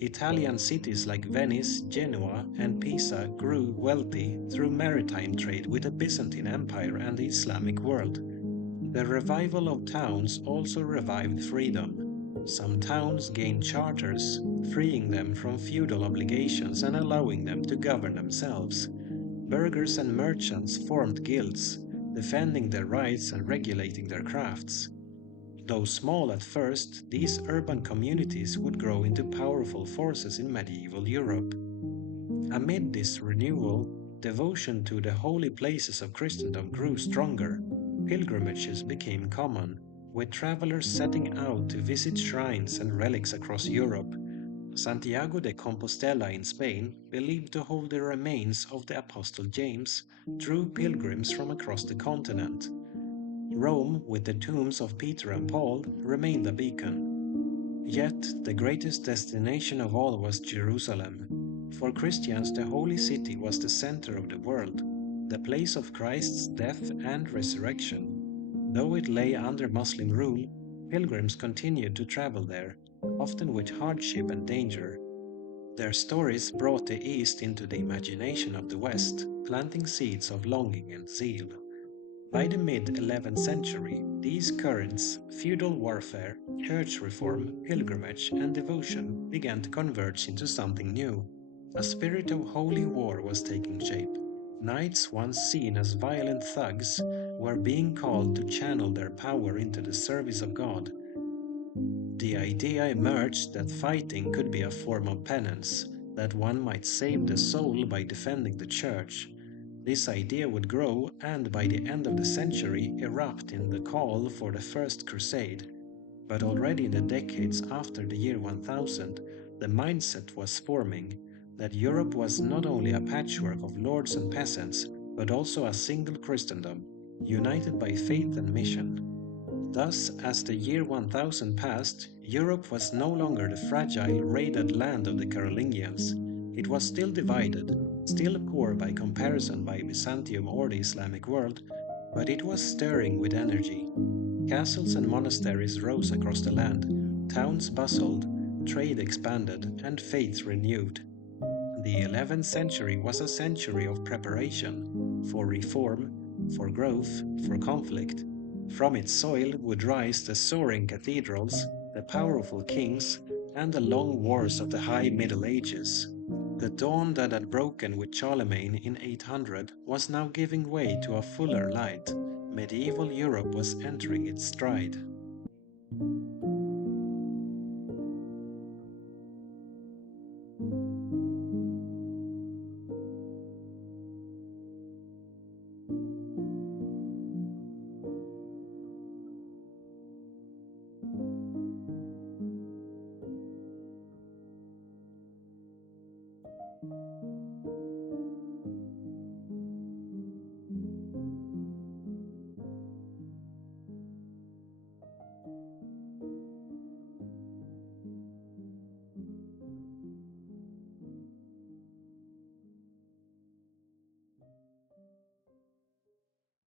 Italian cities like Venice, Genoa, and Pisa grew wealthy through maritime trade with the Byzantine Empire and the Islamic world. The revival of towns also revived freedom. Some towns gained charters, freeing them from feudal obligations and allowing them to govern themselves. Burghers and merchants formed guilds, defending their rights and regulating their crafts. Though small at first, these urban communities would grow into powerful forces in medieval Europe. Amid this renewal, Devotion to the holy places of Christendom grew stronger. Pilgrimages became common, with travelers setting out to visit shrines and relics across Europe. Santiago de Compostela in Spain, believed to hold the remains of the Apostle James, drew pilgrims from across the continent. Rome, with the tombs of Peter and Paul, remained a beacon. Yet the greatest destination of all was Jerusalem. For Christians, the holy city was the center of the world, the place of Christ's death and resurrection. Though it lay under Muslim rule, pilgrims continued to travel there, often with hardship and danger. Their stories brought the East into the imagination of the West, planting seeds of longing and zeal. By the mid 11th century, these currents, feudal warfare, church reform, pilgrimage, and devotion, began to converge into something new. A spirit of holy war was taking shape. Knights, once seen as violent thugs, were being called to channel their power into the service of God. The idea emerged that fighting could be a form of penance, that one might save the soul by defending the church. This idea would grow and by the end of the century erupt in the call for the First Crusade. But already in the decades after the year 1000, the mindset was forming that Europe was not only a patchwork of lords and peasants, but also a single Christendom, united by faith and mission. Thus, as the year 1000 passed, Europe was no longer the fragile, raided land of the Carolingians. It was still divided, still poor by comparison by Byzantium or the Islamic world, but it was stirring with energy. Castles and monasteries rose across the land, towns bustled, trade expanded, and faith renewed. The 11th century was a century of preparation for reform, for growth, for conflict. From its soil would rise the soaring cathedrals, the powerful kings, and the long wars of the High Middle Ages. The dawn that had broken with Charlemagne in 800 was now giving way to a fuller light. Medieval Europe was entering its stride.